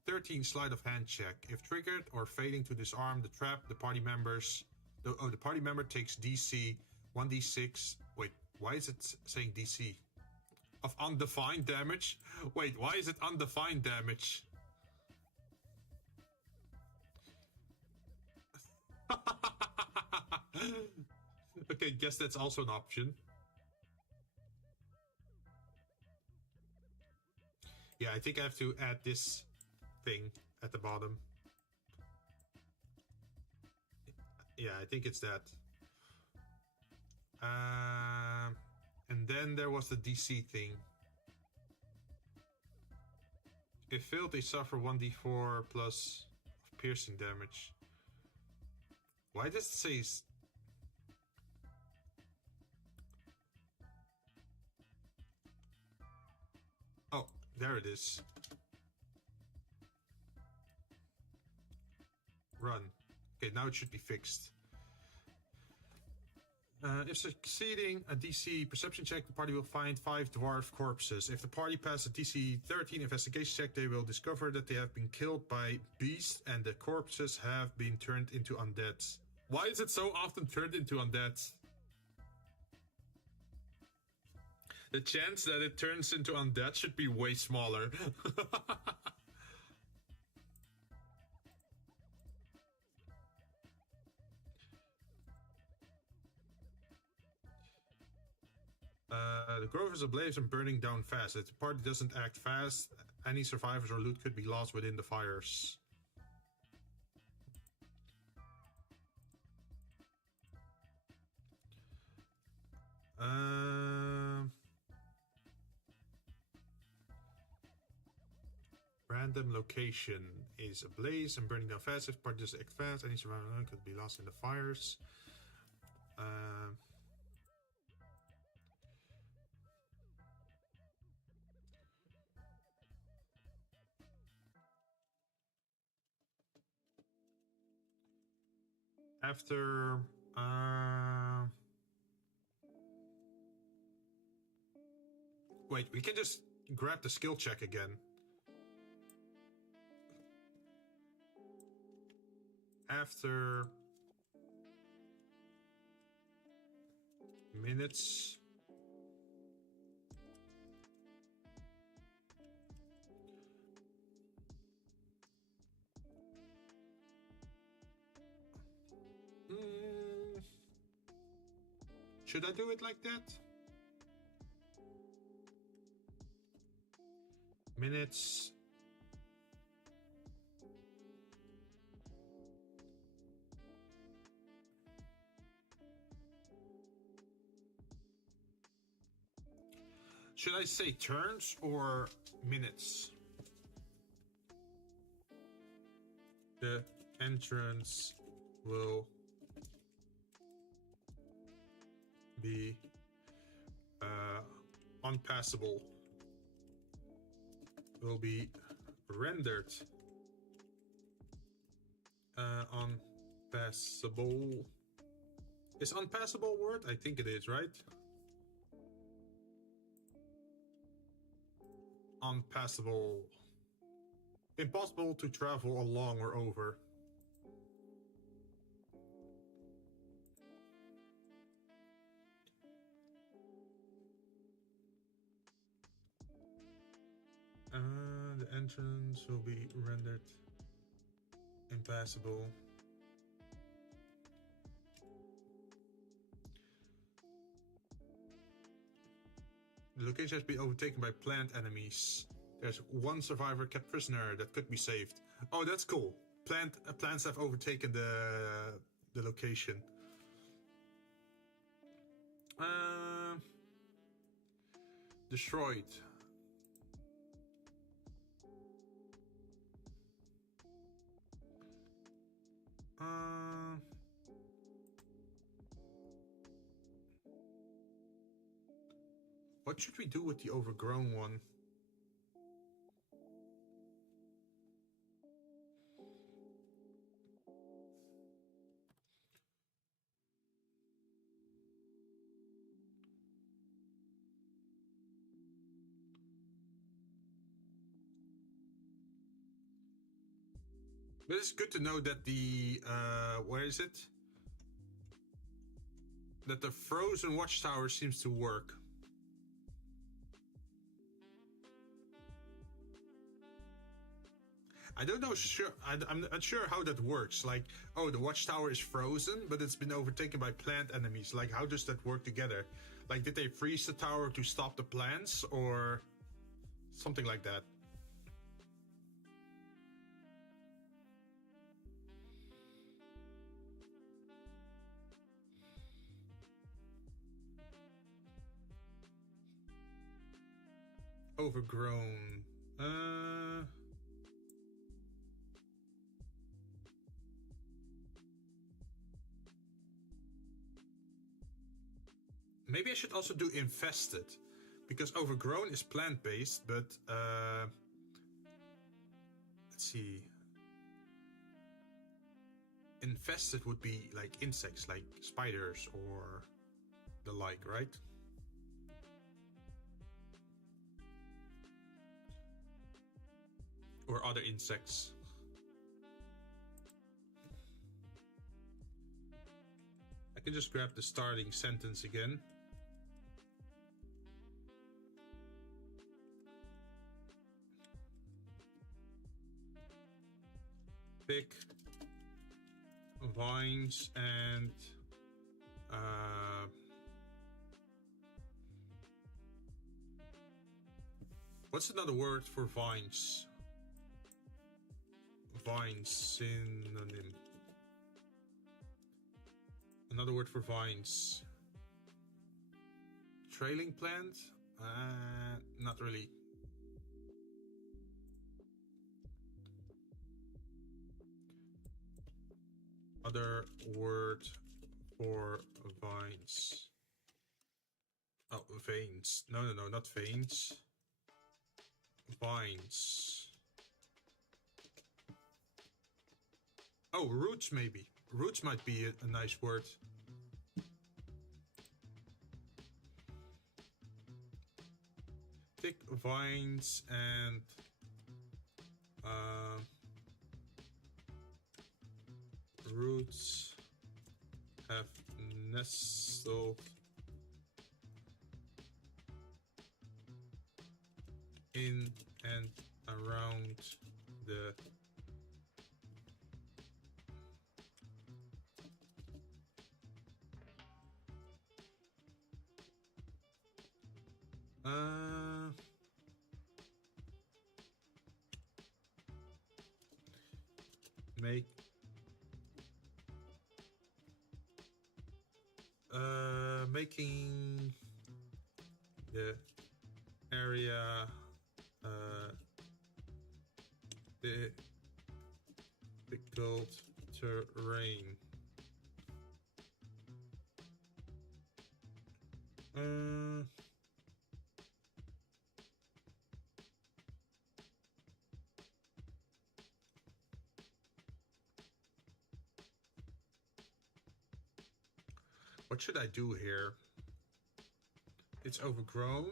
13 sleight of hand check. If triggered or failing to disarm the trap, the party members The party member takes DC 1d6. Wait, why is it saying DC? Of undefined damage? Wait, why is it undefined damage? Okay, guess that's also an option. Yeah, I think I have to add this thing at the bottom. Yeah, I think it's that. And then there was the DC thing. If failed, they suffer 1d4 plus piercing damage. Why does it say... Oh, there it is. Run. Okay, now it should be fixed. If succeeding a DC perception check, the party will find 5 dwarf corpses. If the party passes a DC 13 investigation check, they will discover that they have been killed by beasts and the corpses have been turned into undead. Why is it so often turned into undead? The chance that it turns into undead should be way smaller. The grove is ablaze and burning down fast. If the party doesn't act fast, any survivors or loot could be lost within the fires. Random location is ablaze and burning down fast. If the party doesn't act fast, any survivors or loot could be lost in the fires. After wait, we can just grab the skill check again. After minutes. Should I do it like that? Minutes. Should I say turns or minutes? The entrance will be unpassable. Will be rendered unpassable. Is unpassable a word? I think it is, right? Unpassable. Impossible to travel along or over. The entrance will be rendered impassable. The location has been overtaken by plant enemies. There's one survivor kept prisoner that could be saved. Oh, that's cool. Plants have overtaken the location. Destroyed. What should we do with the overgrown one? But it's good to know that the, where is it? that the frozen watchtower seems to work. I don't know, I'm not sure how that works. Like, oh, the watchtower is frozen, but it's been overtaken by plant enemies. Like, how does that work together? Like, did they freeze the tower to stop the plants, or something like that? Overgrown. Maybe I should also do infested, because overgrown is plant-based, but let's see. Infested would be like insects, like spiders or the like, right? Or other insects. I can just grab the starting sentence again. Pick vines and what's another word for vines? Vines, synonym. Another word for vines. Trailing plant? Not really. Other word for vines. Oh, veins. No, not veins. Vines. Oh, roots maybe. Roots might be a nice word. Thick vines and roots have nestled in and around the making the area difficult terrain. What should I do here? It's overgrown,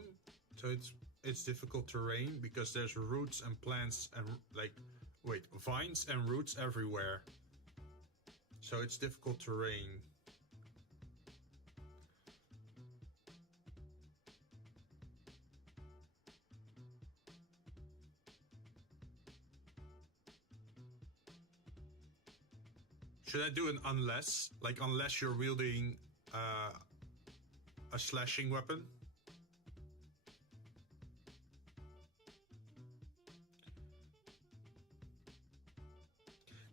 so it's difficult terrain because there's roots and plants and vines and roots everywhere. So it's difficult terrain. Should I do an unless? Like unless you're wielding a slashing weapon?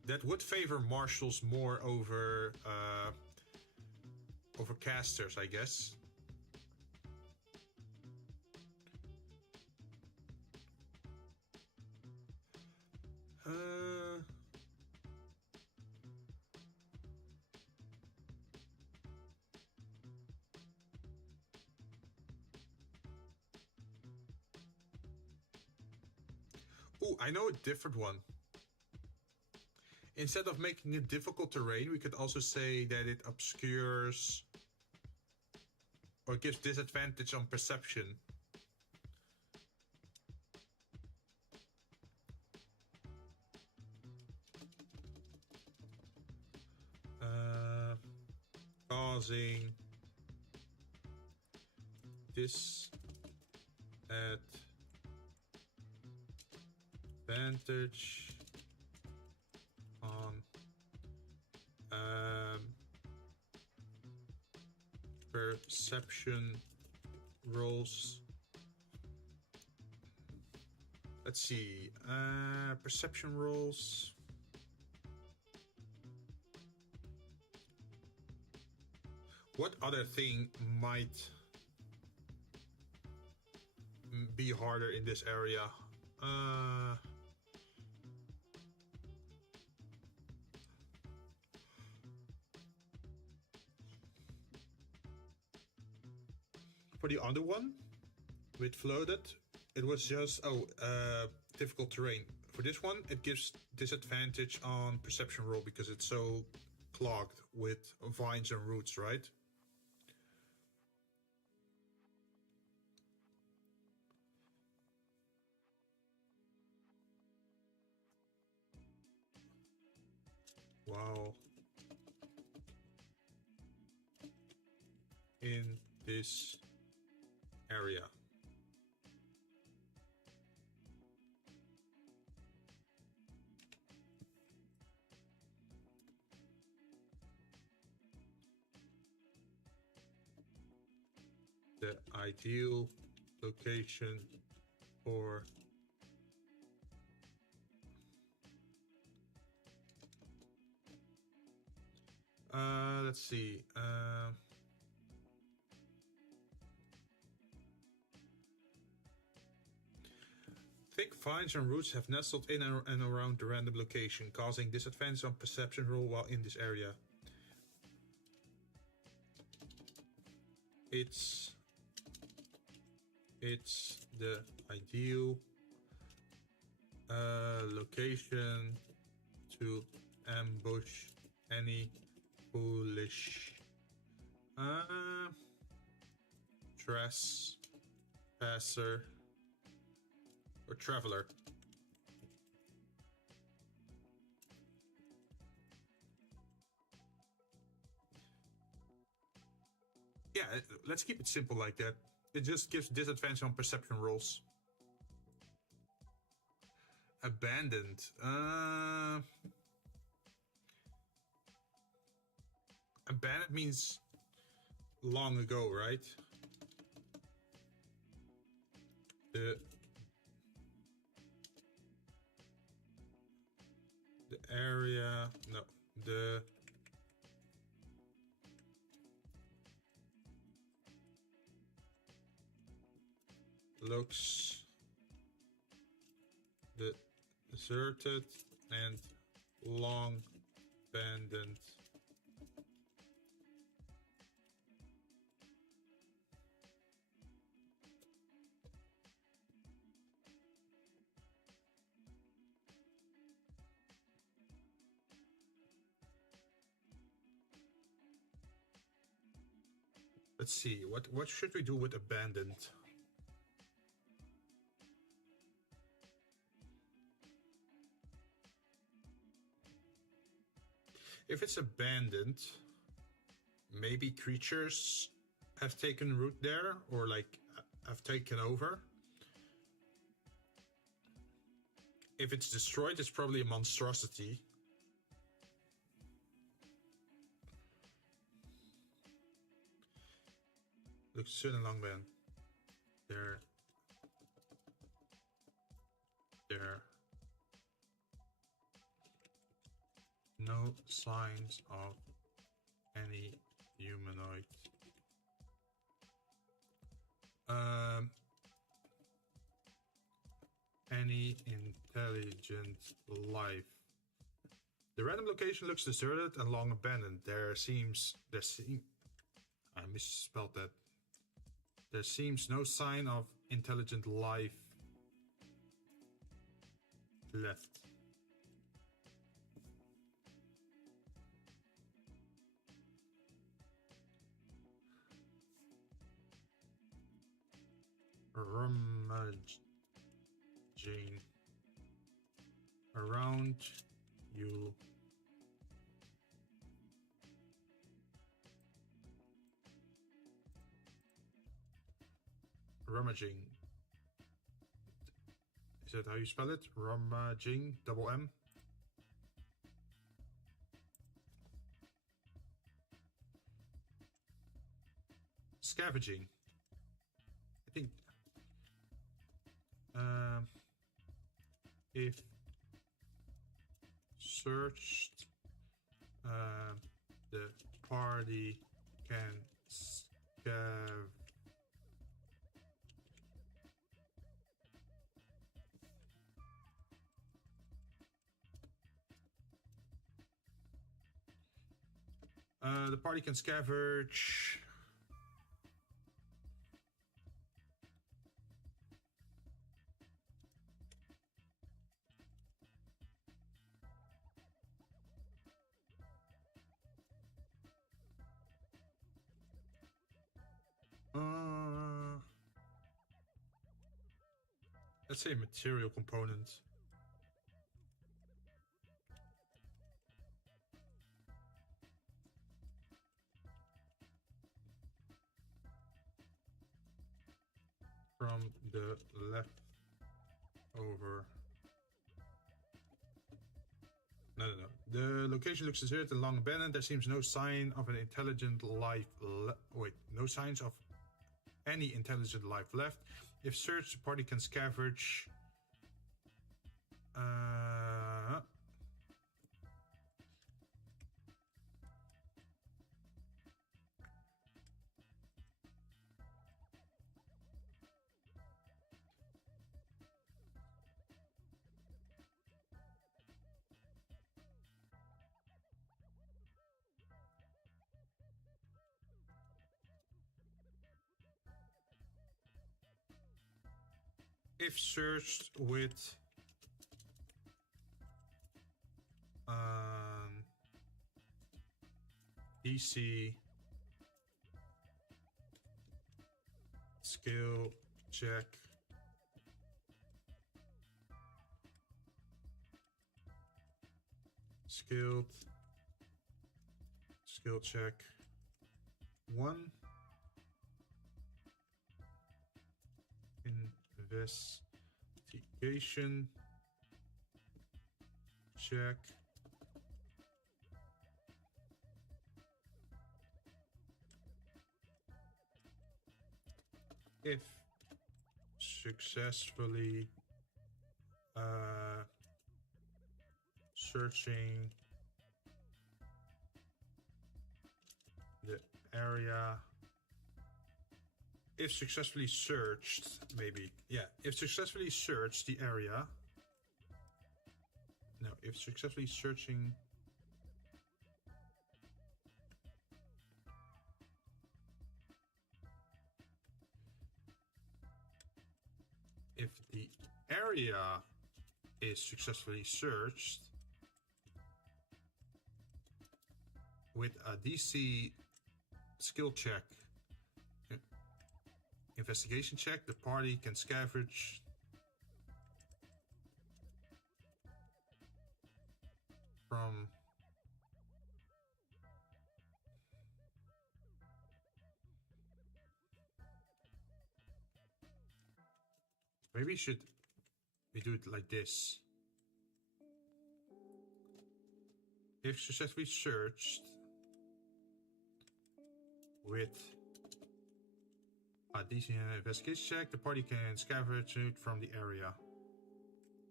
That would favor marshals more over casters, I guess. Oh, I know a different one. Instead of making it difficult terrain, we could also say that it obscures or gives disadvantage on perception. Causing disadvantage on perception rolls. Let's see, perception rolls. What other thing might be harder in this area? For the other one, with floated, it was just, difficult terrain. For this one, it gives disadvantage on perception roll because it's so clogged with vines and roots, right? Wow. In this area. The ideal location for let's see. Thick vines and roots have nestled in and around the random location, causing disadvantage on perception roll while in this area. It's the ideal location to ambush any foolish trespasser or traveler. Yeah, let's keep it simple like that. It just gives disadvantage on perception rolls. Abandoned. Abandoned means long ago, right? The area, no, the looks deserted and long abandoned. Let's see, what should we do with abandoned? If it's abandoned, maybe creatures have taken root there or like have taken over. If it's destroyed, it's probably a monstrosity. Looks soon and long been. There. No signs of any humanoid. Any intelligent life. The random location looks deserted and long abandoned. I misspelled that. There seems no sign of intelligent life left. Rummaging around you. rummaging. Is that how you spell it? Rummaging, double M. Scavenging. I think if searched, the party can scav. The party can scavenge. Let's say material component. From the left over. No. The location looks deserted and long abandoned. There seems no sign of an intelligent life. No signs of any intelligent life left. If searched, the party can scavenge. If searched with DC skill check skill check 1 investigation check if successfully searching the area. If successfully searched, maybe. Yeah, if successfully searched the area. No, if successfully searching. If the area is successfully searched with a DC skill check, investigation check, the party can scavenge from maybe should we do it like this? If successfully searched with a DC investigation check, the party can scavenge it from the area.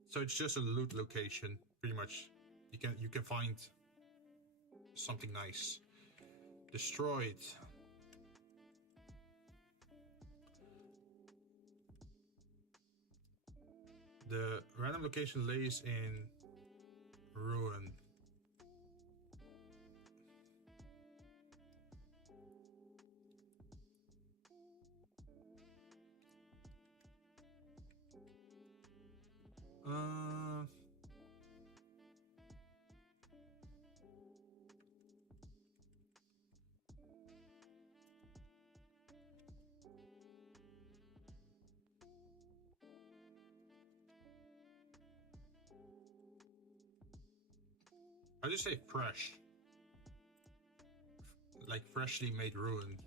So it's just a loot location, pretty much. You can find something nice. Destroyed. The random location lays in ruin. I just say fresh. Like freshly made ruin.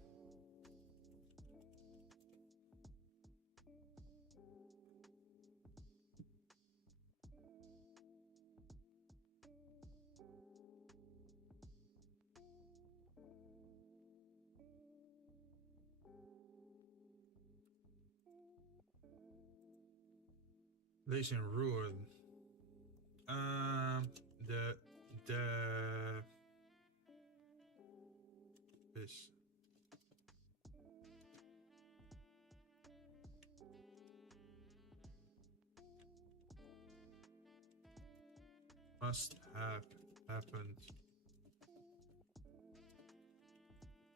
Lays in ruin. This. Must have happened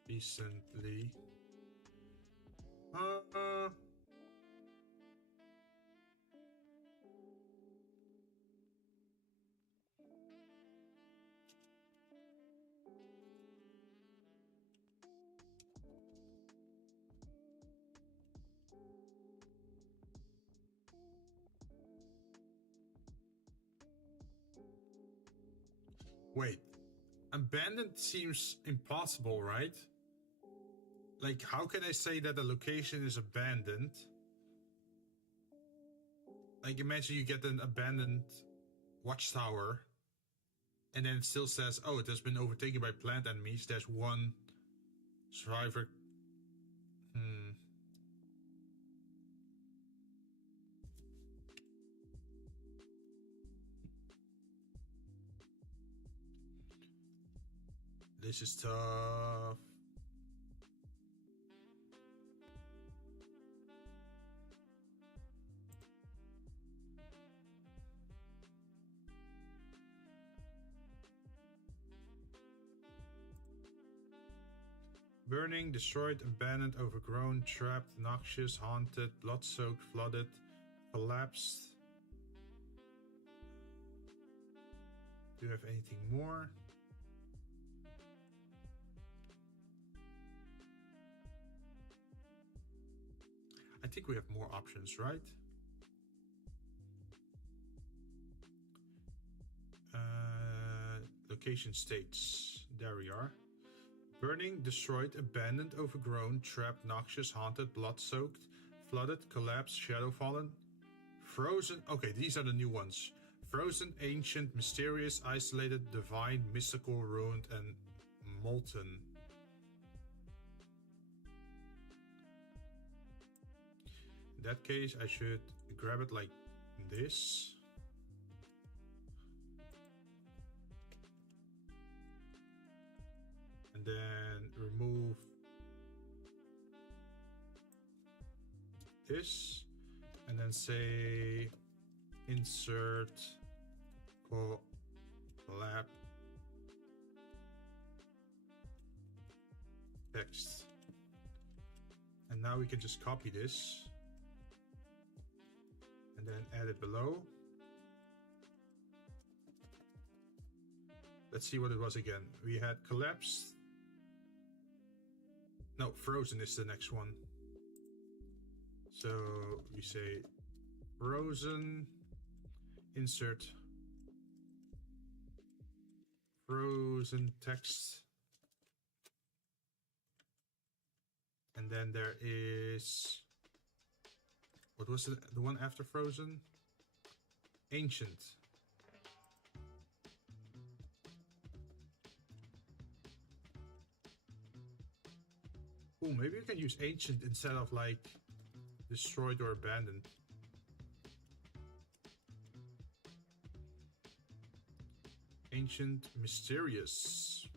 recently. Wait, abandoned seems impossible, right? Like, how can I say that a location is abandoned? Like, imagine you get an abandoned watchtower, and then it still says, oh, it has been overtaken by plant enemies. There's one survivor. This is tough. Burning, destroyed, abandoned, overgrown, trapped, noxious, haunted, blood-soaked, flooded, collapsed. Do you have anything more? I think we have more options, right? Location states. There we are. Burning, destroyed, abandoned, overgrown, trapped, noxious, haunted, blood-soaked, flooded, collapsed, shadow-fallen, frozen. Okay, these are the new ones. Frozen, ancient, mysterious, isolated, divine, mystical, ruined, and molten. In that case, I should grab it like this. And then remove this. And then say insert collab text. And now we can just copy this and then add it below. Let's see what it was again. We had collapsed. No, frozen is the next one. So we say frozen, insert frozen text. And then there is, what was it, the one after frozen? Ancient. Oh, maybe we can use ancient instead of like destroyed or abandoned. Ancient, mysterious.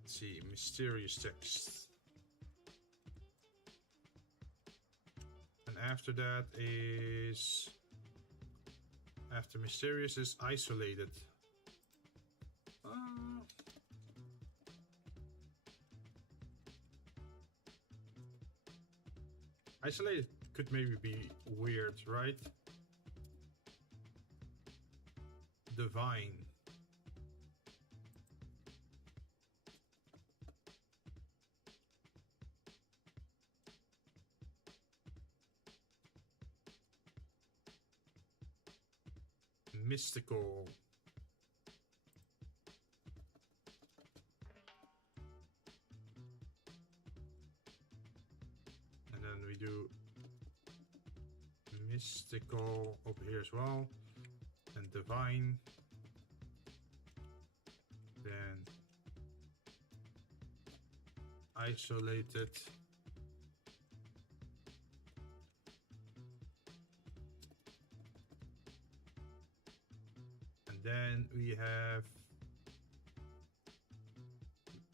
Let's see, mysterious text. And after that is, after mysterious is isolated. Isolated could maybe be weird, right? Divine. Mystical. And then we do mystical over here as well, and divine, then isolated, and then we have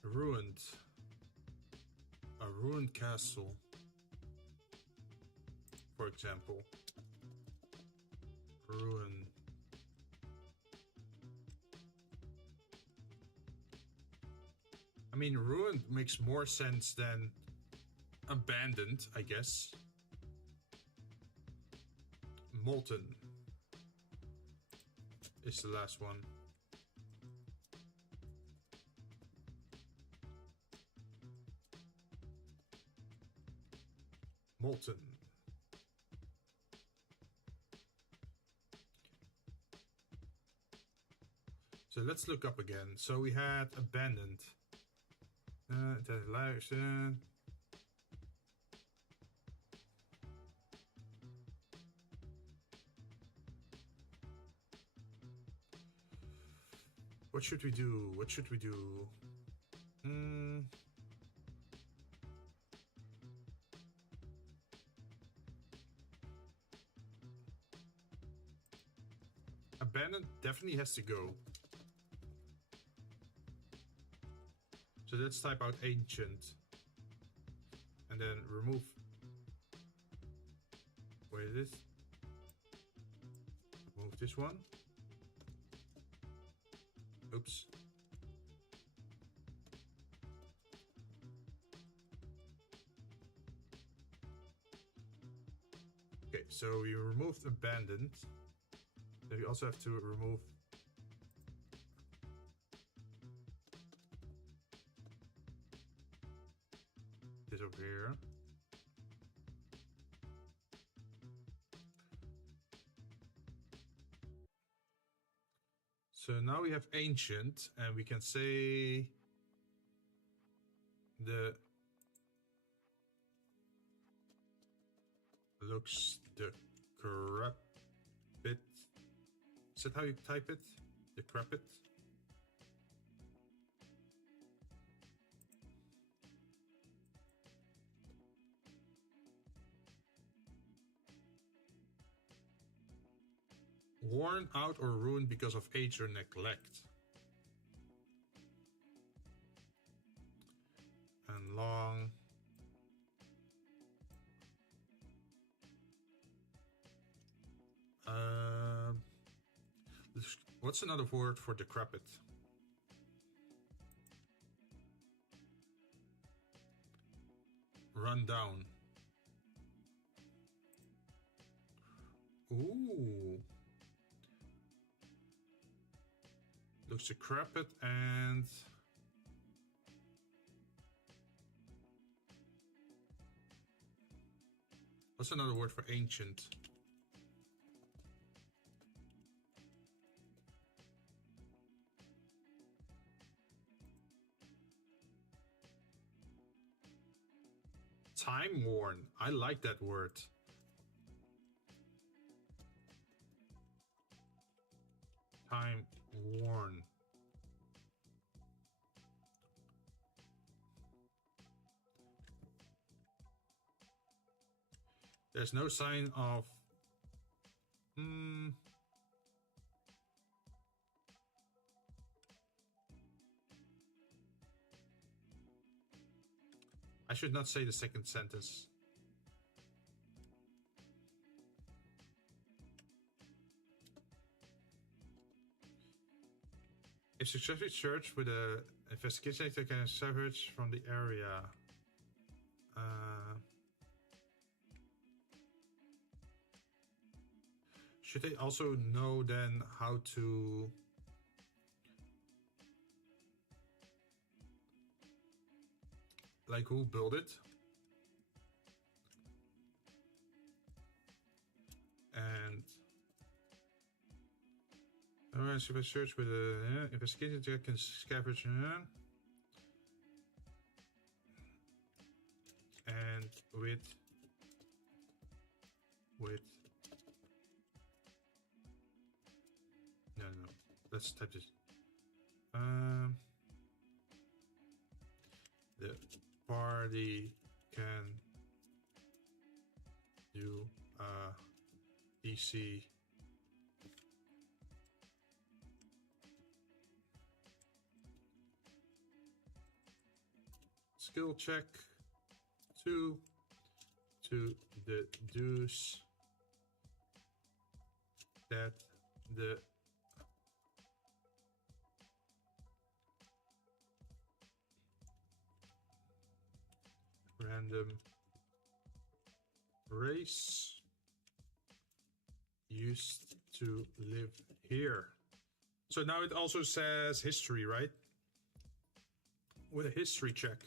ruined, a ruined castle, for example. Ruin. I mean, ruined makes more sense than abandoned, I guess. Molten is the last one. Molten. So let's look up again. So we had abandoned. What should we do? What should we do? Abandoned definitely has to go. So let's type out ancient. And then remove. Where is this? Remove this one. Oops. Okay, so we removed abandoned. Then we also have to remove this over here. So now we have ancient, and we can say the looks decrepit. Is that how you type it? Decrepit. Worn out or ruined because of age or neglect. And long. What's another word for decrepit? Run down. Ooh. Looks decrepit and what's another word for ancient? Time worn. I like that word. Time worn. There's no sign of I should not say the second sentence. If successfully search with a investigation, they can search from the area. Should they also know then how to like who built it? And if I search with a investigation, they can scavenge and with no. Let's type this. The party can do DC skill check to deduce that the random race used to live here. So now it also says history, right? With a history check.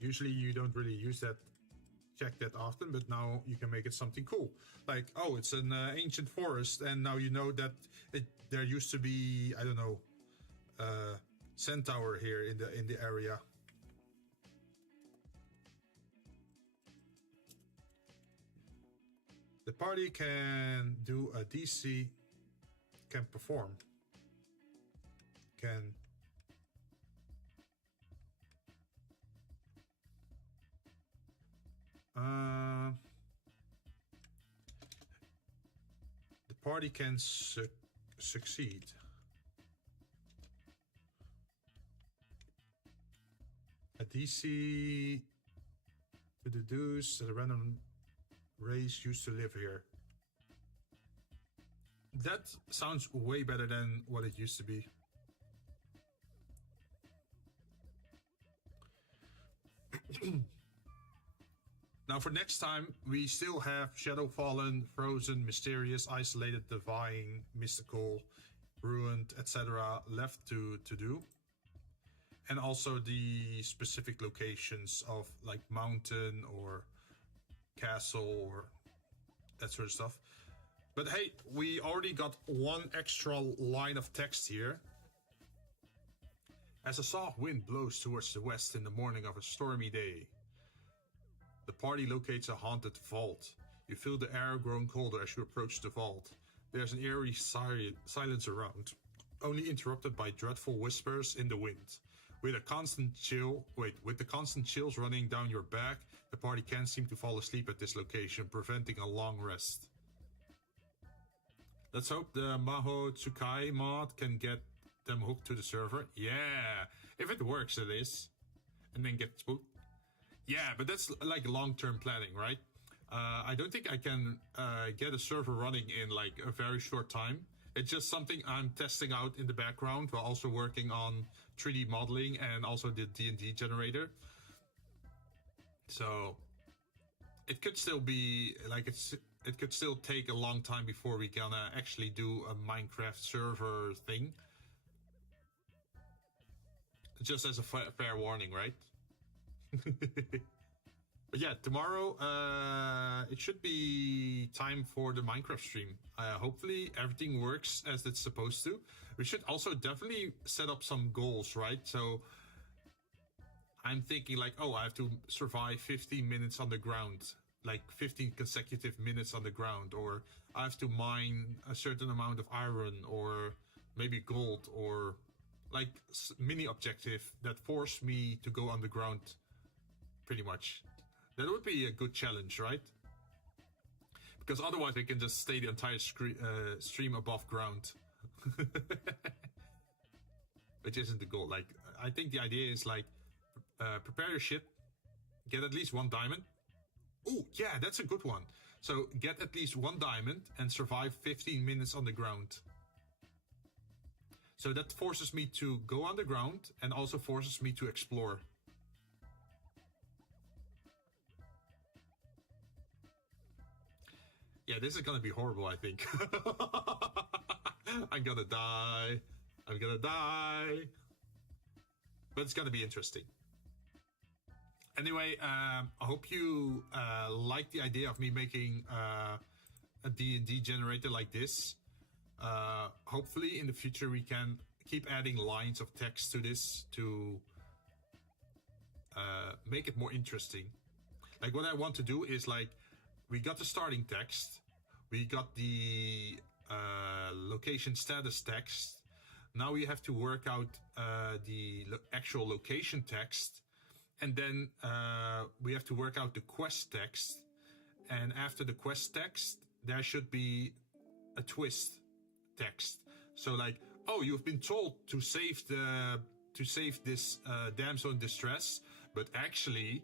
Usually you don't really use that check that often, but now you can make it something cool. Like, oh, it's an ancient forest, and now you know that there used to be, I don't know, centaur here in the area. The party can do a DC, can perform, can the party can succeed. A DC to deduce that a random race used to live here. That sounds way better than what it used to be. Now for next time, we still have Shadow Fallen, Frozen, Mysterious, Isolated, Divine, Mystical, Ruined, etc. left to do. And also the specific locations of like mountain or castle or that sort of stuff. But hey, we already got one extra line of text here. As a soft wind blows towards the west in the morning of a stormy day, the party locates a haunted vault. You feel the air growing colder as you approach the vault. There's an eerie silence around, only interrupted by dreadful whispers in the wind. With the constant chills running down your back, the party can't seem to fall asleep at this location, preventing a long rest. Let's hope the Maho Tsukai mod can get them hooked to the server. Yeah, if it works, it is. And then get spooked. Yeah, but that's like long-term planning, right? I don't think I can get a server running in like a very short time. It's just something I'm testing out in the background while also working on 3D modeling and also the D&D generator. So it could still be like it could still take a long time before we can actually do a Minecraft server thing. Just as a fair warning, right? But yeah, tomorrow it should be time for the Minecraft stream. Hopefully everything works as it's supposed to. We should also definitely set up some goals, right? So I'm thinking like, oh, I have to survive 15 minutes on the ground, like 15 consecutive minutes on the ground, or I have to mine a certain amount of iron or maybe gold, or like mini objective that force me to go underground. Pretty much. That would be a good challenge, right? Because otherwise I can just stay the entire stream above ground. Which isn't the goal. Like, I think the idea is like, prepare your shit, get at least 1 diamond. Oh, yeah, that's a good one. So get at least 1 diamond and survive 15 minutes on the ground. So that forces me to go underground and also forces me to explore. Yeah, this is gonna be horrible, I think. I'm gonna die. I'm gonna die. But it's gonna be interesting. Anyway, I hope you like the idea of me making a D&D generator like this. Hopefully in the future we can keep adding lines of text to this to make it more interesting. Like what I want to do is like, we got the starting text, we got the location status text. Now you have to work out the actual location text, and then we have to work out the quest text. And after the quest text, there should be a twist text. So like, oh, you've been told to save this damsel in distress, but actually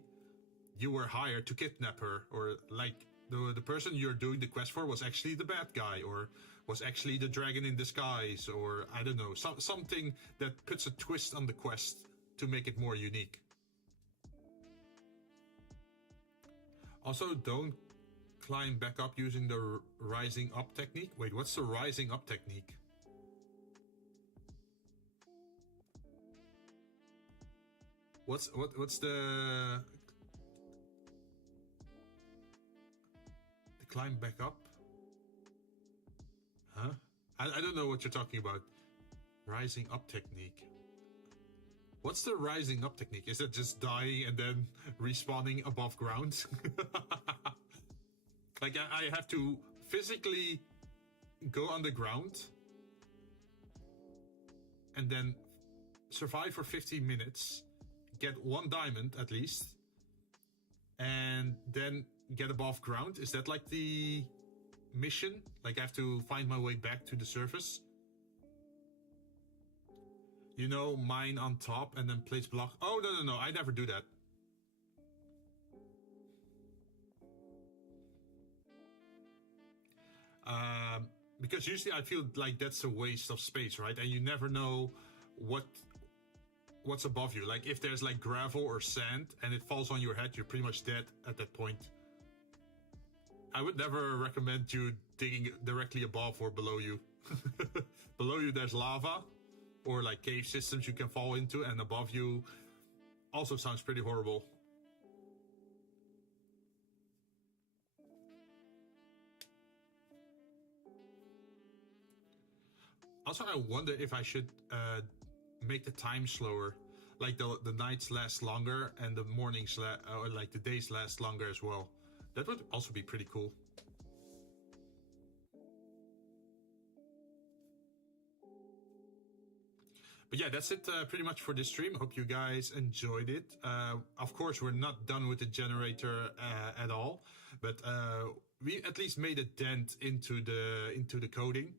you were hired to kidnap her, or like the person you're doing the quest for was actually the bad guy, or was actually the dragon in disguise, or I don't know, something that puts a twist on the quest to make it more unique. Also, don't climb back up using the rising up technique. Wait, what's the rising up technique? What's the climb back up? Huh? I don't know what you're talking about. Rising up technique. What's the rising up technique? Is that just dying and then respawning above ground? Like I have to physically go underground and then survive for 15 minutes, get 1 diamond at least, and then get above ground. Is that like the mission? Like I have to find my way back to the surface? You know, mine on top and then place block. Oh, no, I never do that. Because usually I feel like that's a waste of space, right? And you never know what's above you. Like if there's like gravel or sand and it falls on your head, you're pretty much dead at that point. I would never recommend you digging directly above or below you. Below you there's lava or like cave systems you can fall into, and above you also sounds pretty horrible. Also, I wonder if I should make the time slower, like the nights last longer and the mornings or like the days last longer as well. That would also be pretty cool. But yeah, that's it pretty much for this stream. Hope you guys enjoyed it. Of course, we're not done with the generator at all, but we at least made a dent into the coding.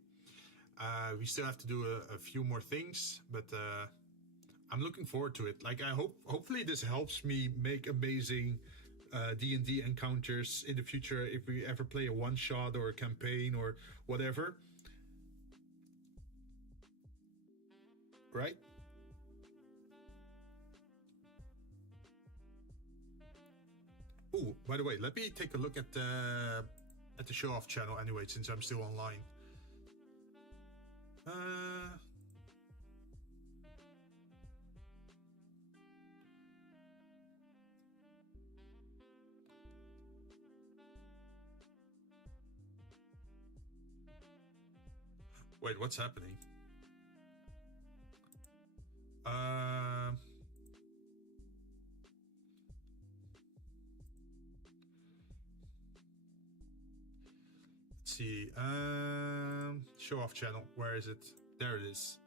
We still have to do a few more things, but I'm looking forward to it. Like hopefully this helps me make amazing D&D encounters in the future if we ever play a one-shot or a campaign or whatever. Right? Oh, by the way, let me take a look at the show off channel anyway, since I'm still online. Wait, what's happening? Let's see. Show off channel. Where is it? There it is.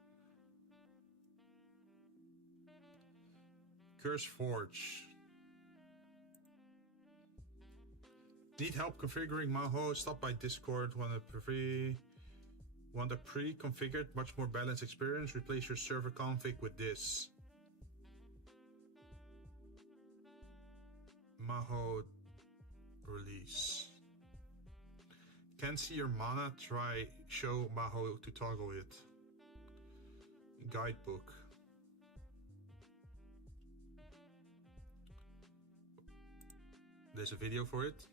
Curse Forge. Need help configuring my host? Stop by Discord. Want a pre-configured, much more balanced experience? Replace your server config with this. Maho release. Can't see your mana? Try show Maho to toggle it. Guidebook. There's a video for it.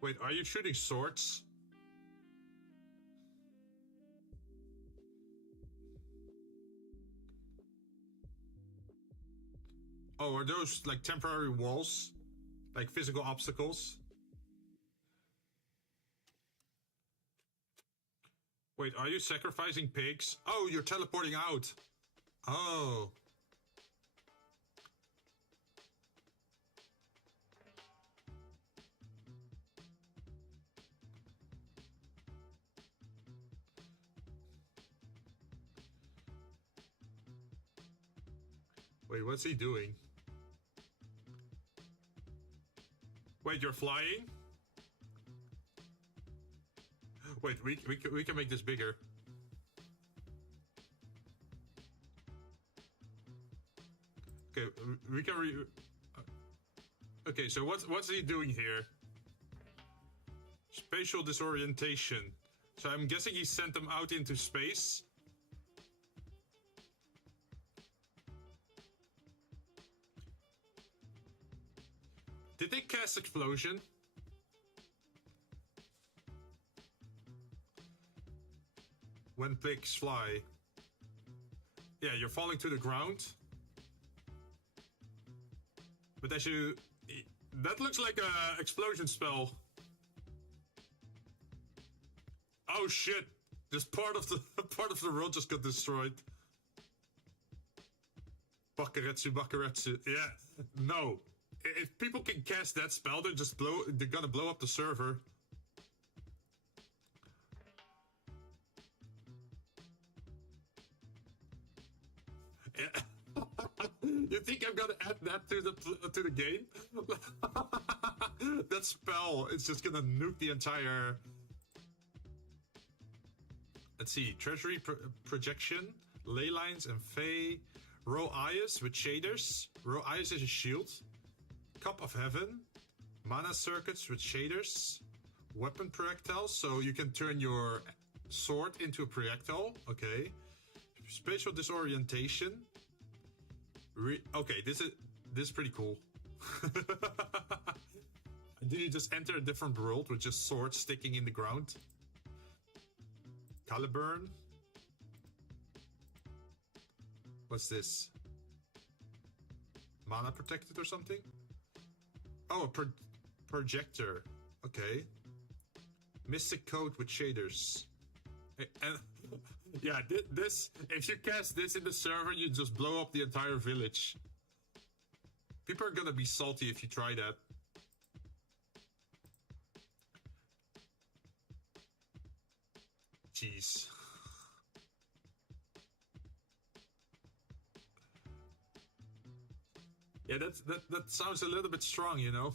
Wait, are you shooting swords? Oh, are those like temporary walls? Like physical obstacles? Wait, are you sacrificing pigs? Oh, you're teleporting out. Oh. Wait, what's he doing? Wait, you're flying? Wait, we can make this bigger. Okay, we can okay, so what's he doing here? Spatial disorientation. So I'm guessing he sent them out into space. Did they cast explosion? When pigs fly. Yeah, you're falling to the ground. But as you... That looks like a explosion spell. Oh shit! This part of the world just got destroyed. Bakaretsu. Yeah. No. If people can cast that spell, they're gonna blow up the server. Yeah. You think I'm gonna add that to the game? That spell is just gonna nuke the entire. Let's see, treasury projection, ley lines and fey, row eyes with shaders. Row eyes is a shield. Cup of heaven, mana circuits with shaders, weapon projectiles, so you can turn your sword into a projectile. Okay. Spatial disorientation. Okay, this is pretty cool. Did you just enter a different world with just swords sticking in the ground? Caliburn. What's this? Mana protected or something? Oh, a projector. Okay. Mystic code with shaders. And yeah, this. If you cast this in the server, you just blow up the entire village. People are gonna be salty if you try that. Jeez. Yeah, that sounds a little bit strong, you know.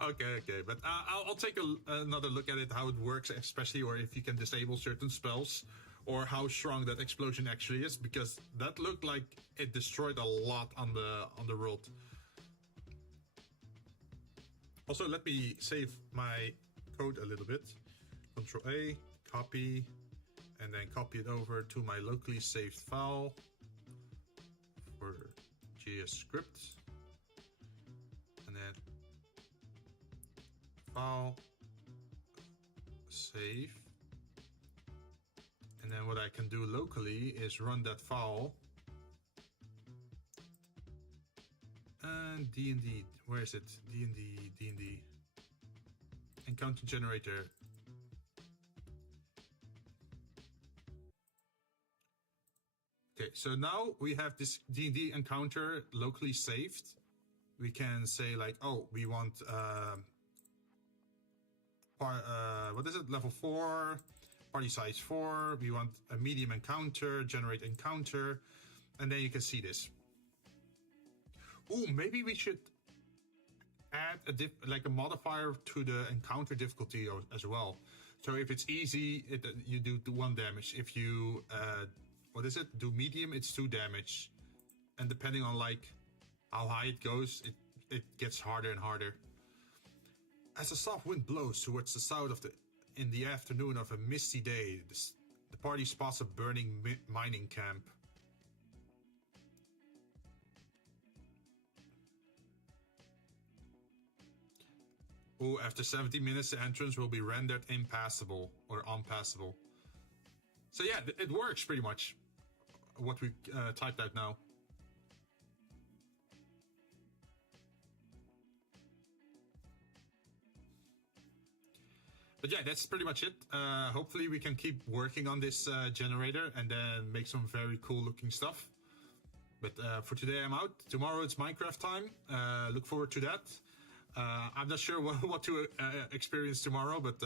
Okay, but I'll take another look at it, how it works, especially, or if you can disable certain spells, or how strong that explosion actually is, because that looked like it destroyed a lot on the world. Also, let me save my code a little bit. Control A, copy, and then copy it over to my locally saved file for JavaScript, and then file, save, and then what I can do locally is run that file, and DND, where is it? DND, encounter generator. Okay, so now we have this D&D encounter locally saved. We can say like, oh, we want, what is it? Level 4, party size 4. We want a medium encounter, generate encounter. And then you can see this. Ooh, maybe we should add like a modifier to the encounter difficulty as well. So if it's easy, you do 1 damage. If you, what is it? Do medium, it's 2 damage. And depending on like how high it goes, it gets harder and harder. As a soft wind blows towards the south in the afternoon of a misty day, the party spots a burning mining camp. Ooh, after 70 minutes, the entrance will be rendered impassable or unpassable. So yeah, it works pretty much. What we typed out now. But yeah, that's pretty much it. Hopefully we can keep working on this generator and then make some very cool looking stuff. But for today I'm out. Tomorrow it's Minecraft time. Look forward to that. I'm not sure what to experience tomorrow, but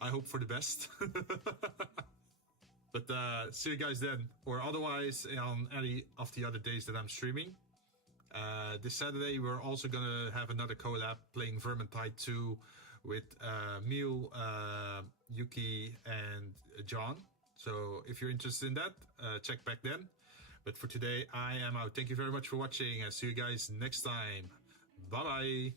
I hope for the best. But see you guys then, or otherwise on any of the other days that I'm streaming. This Saturday we're also gonna have another collab playing Vermintide 2 with Mew, Yuki, and John. So if you're interested in that, check back then. But for today, I am out. Thank you very much for watching, and see you guys next time. Bye bye.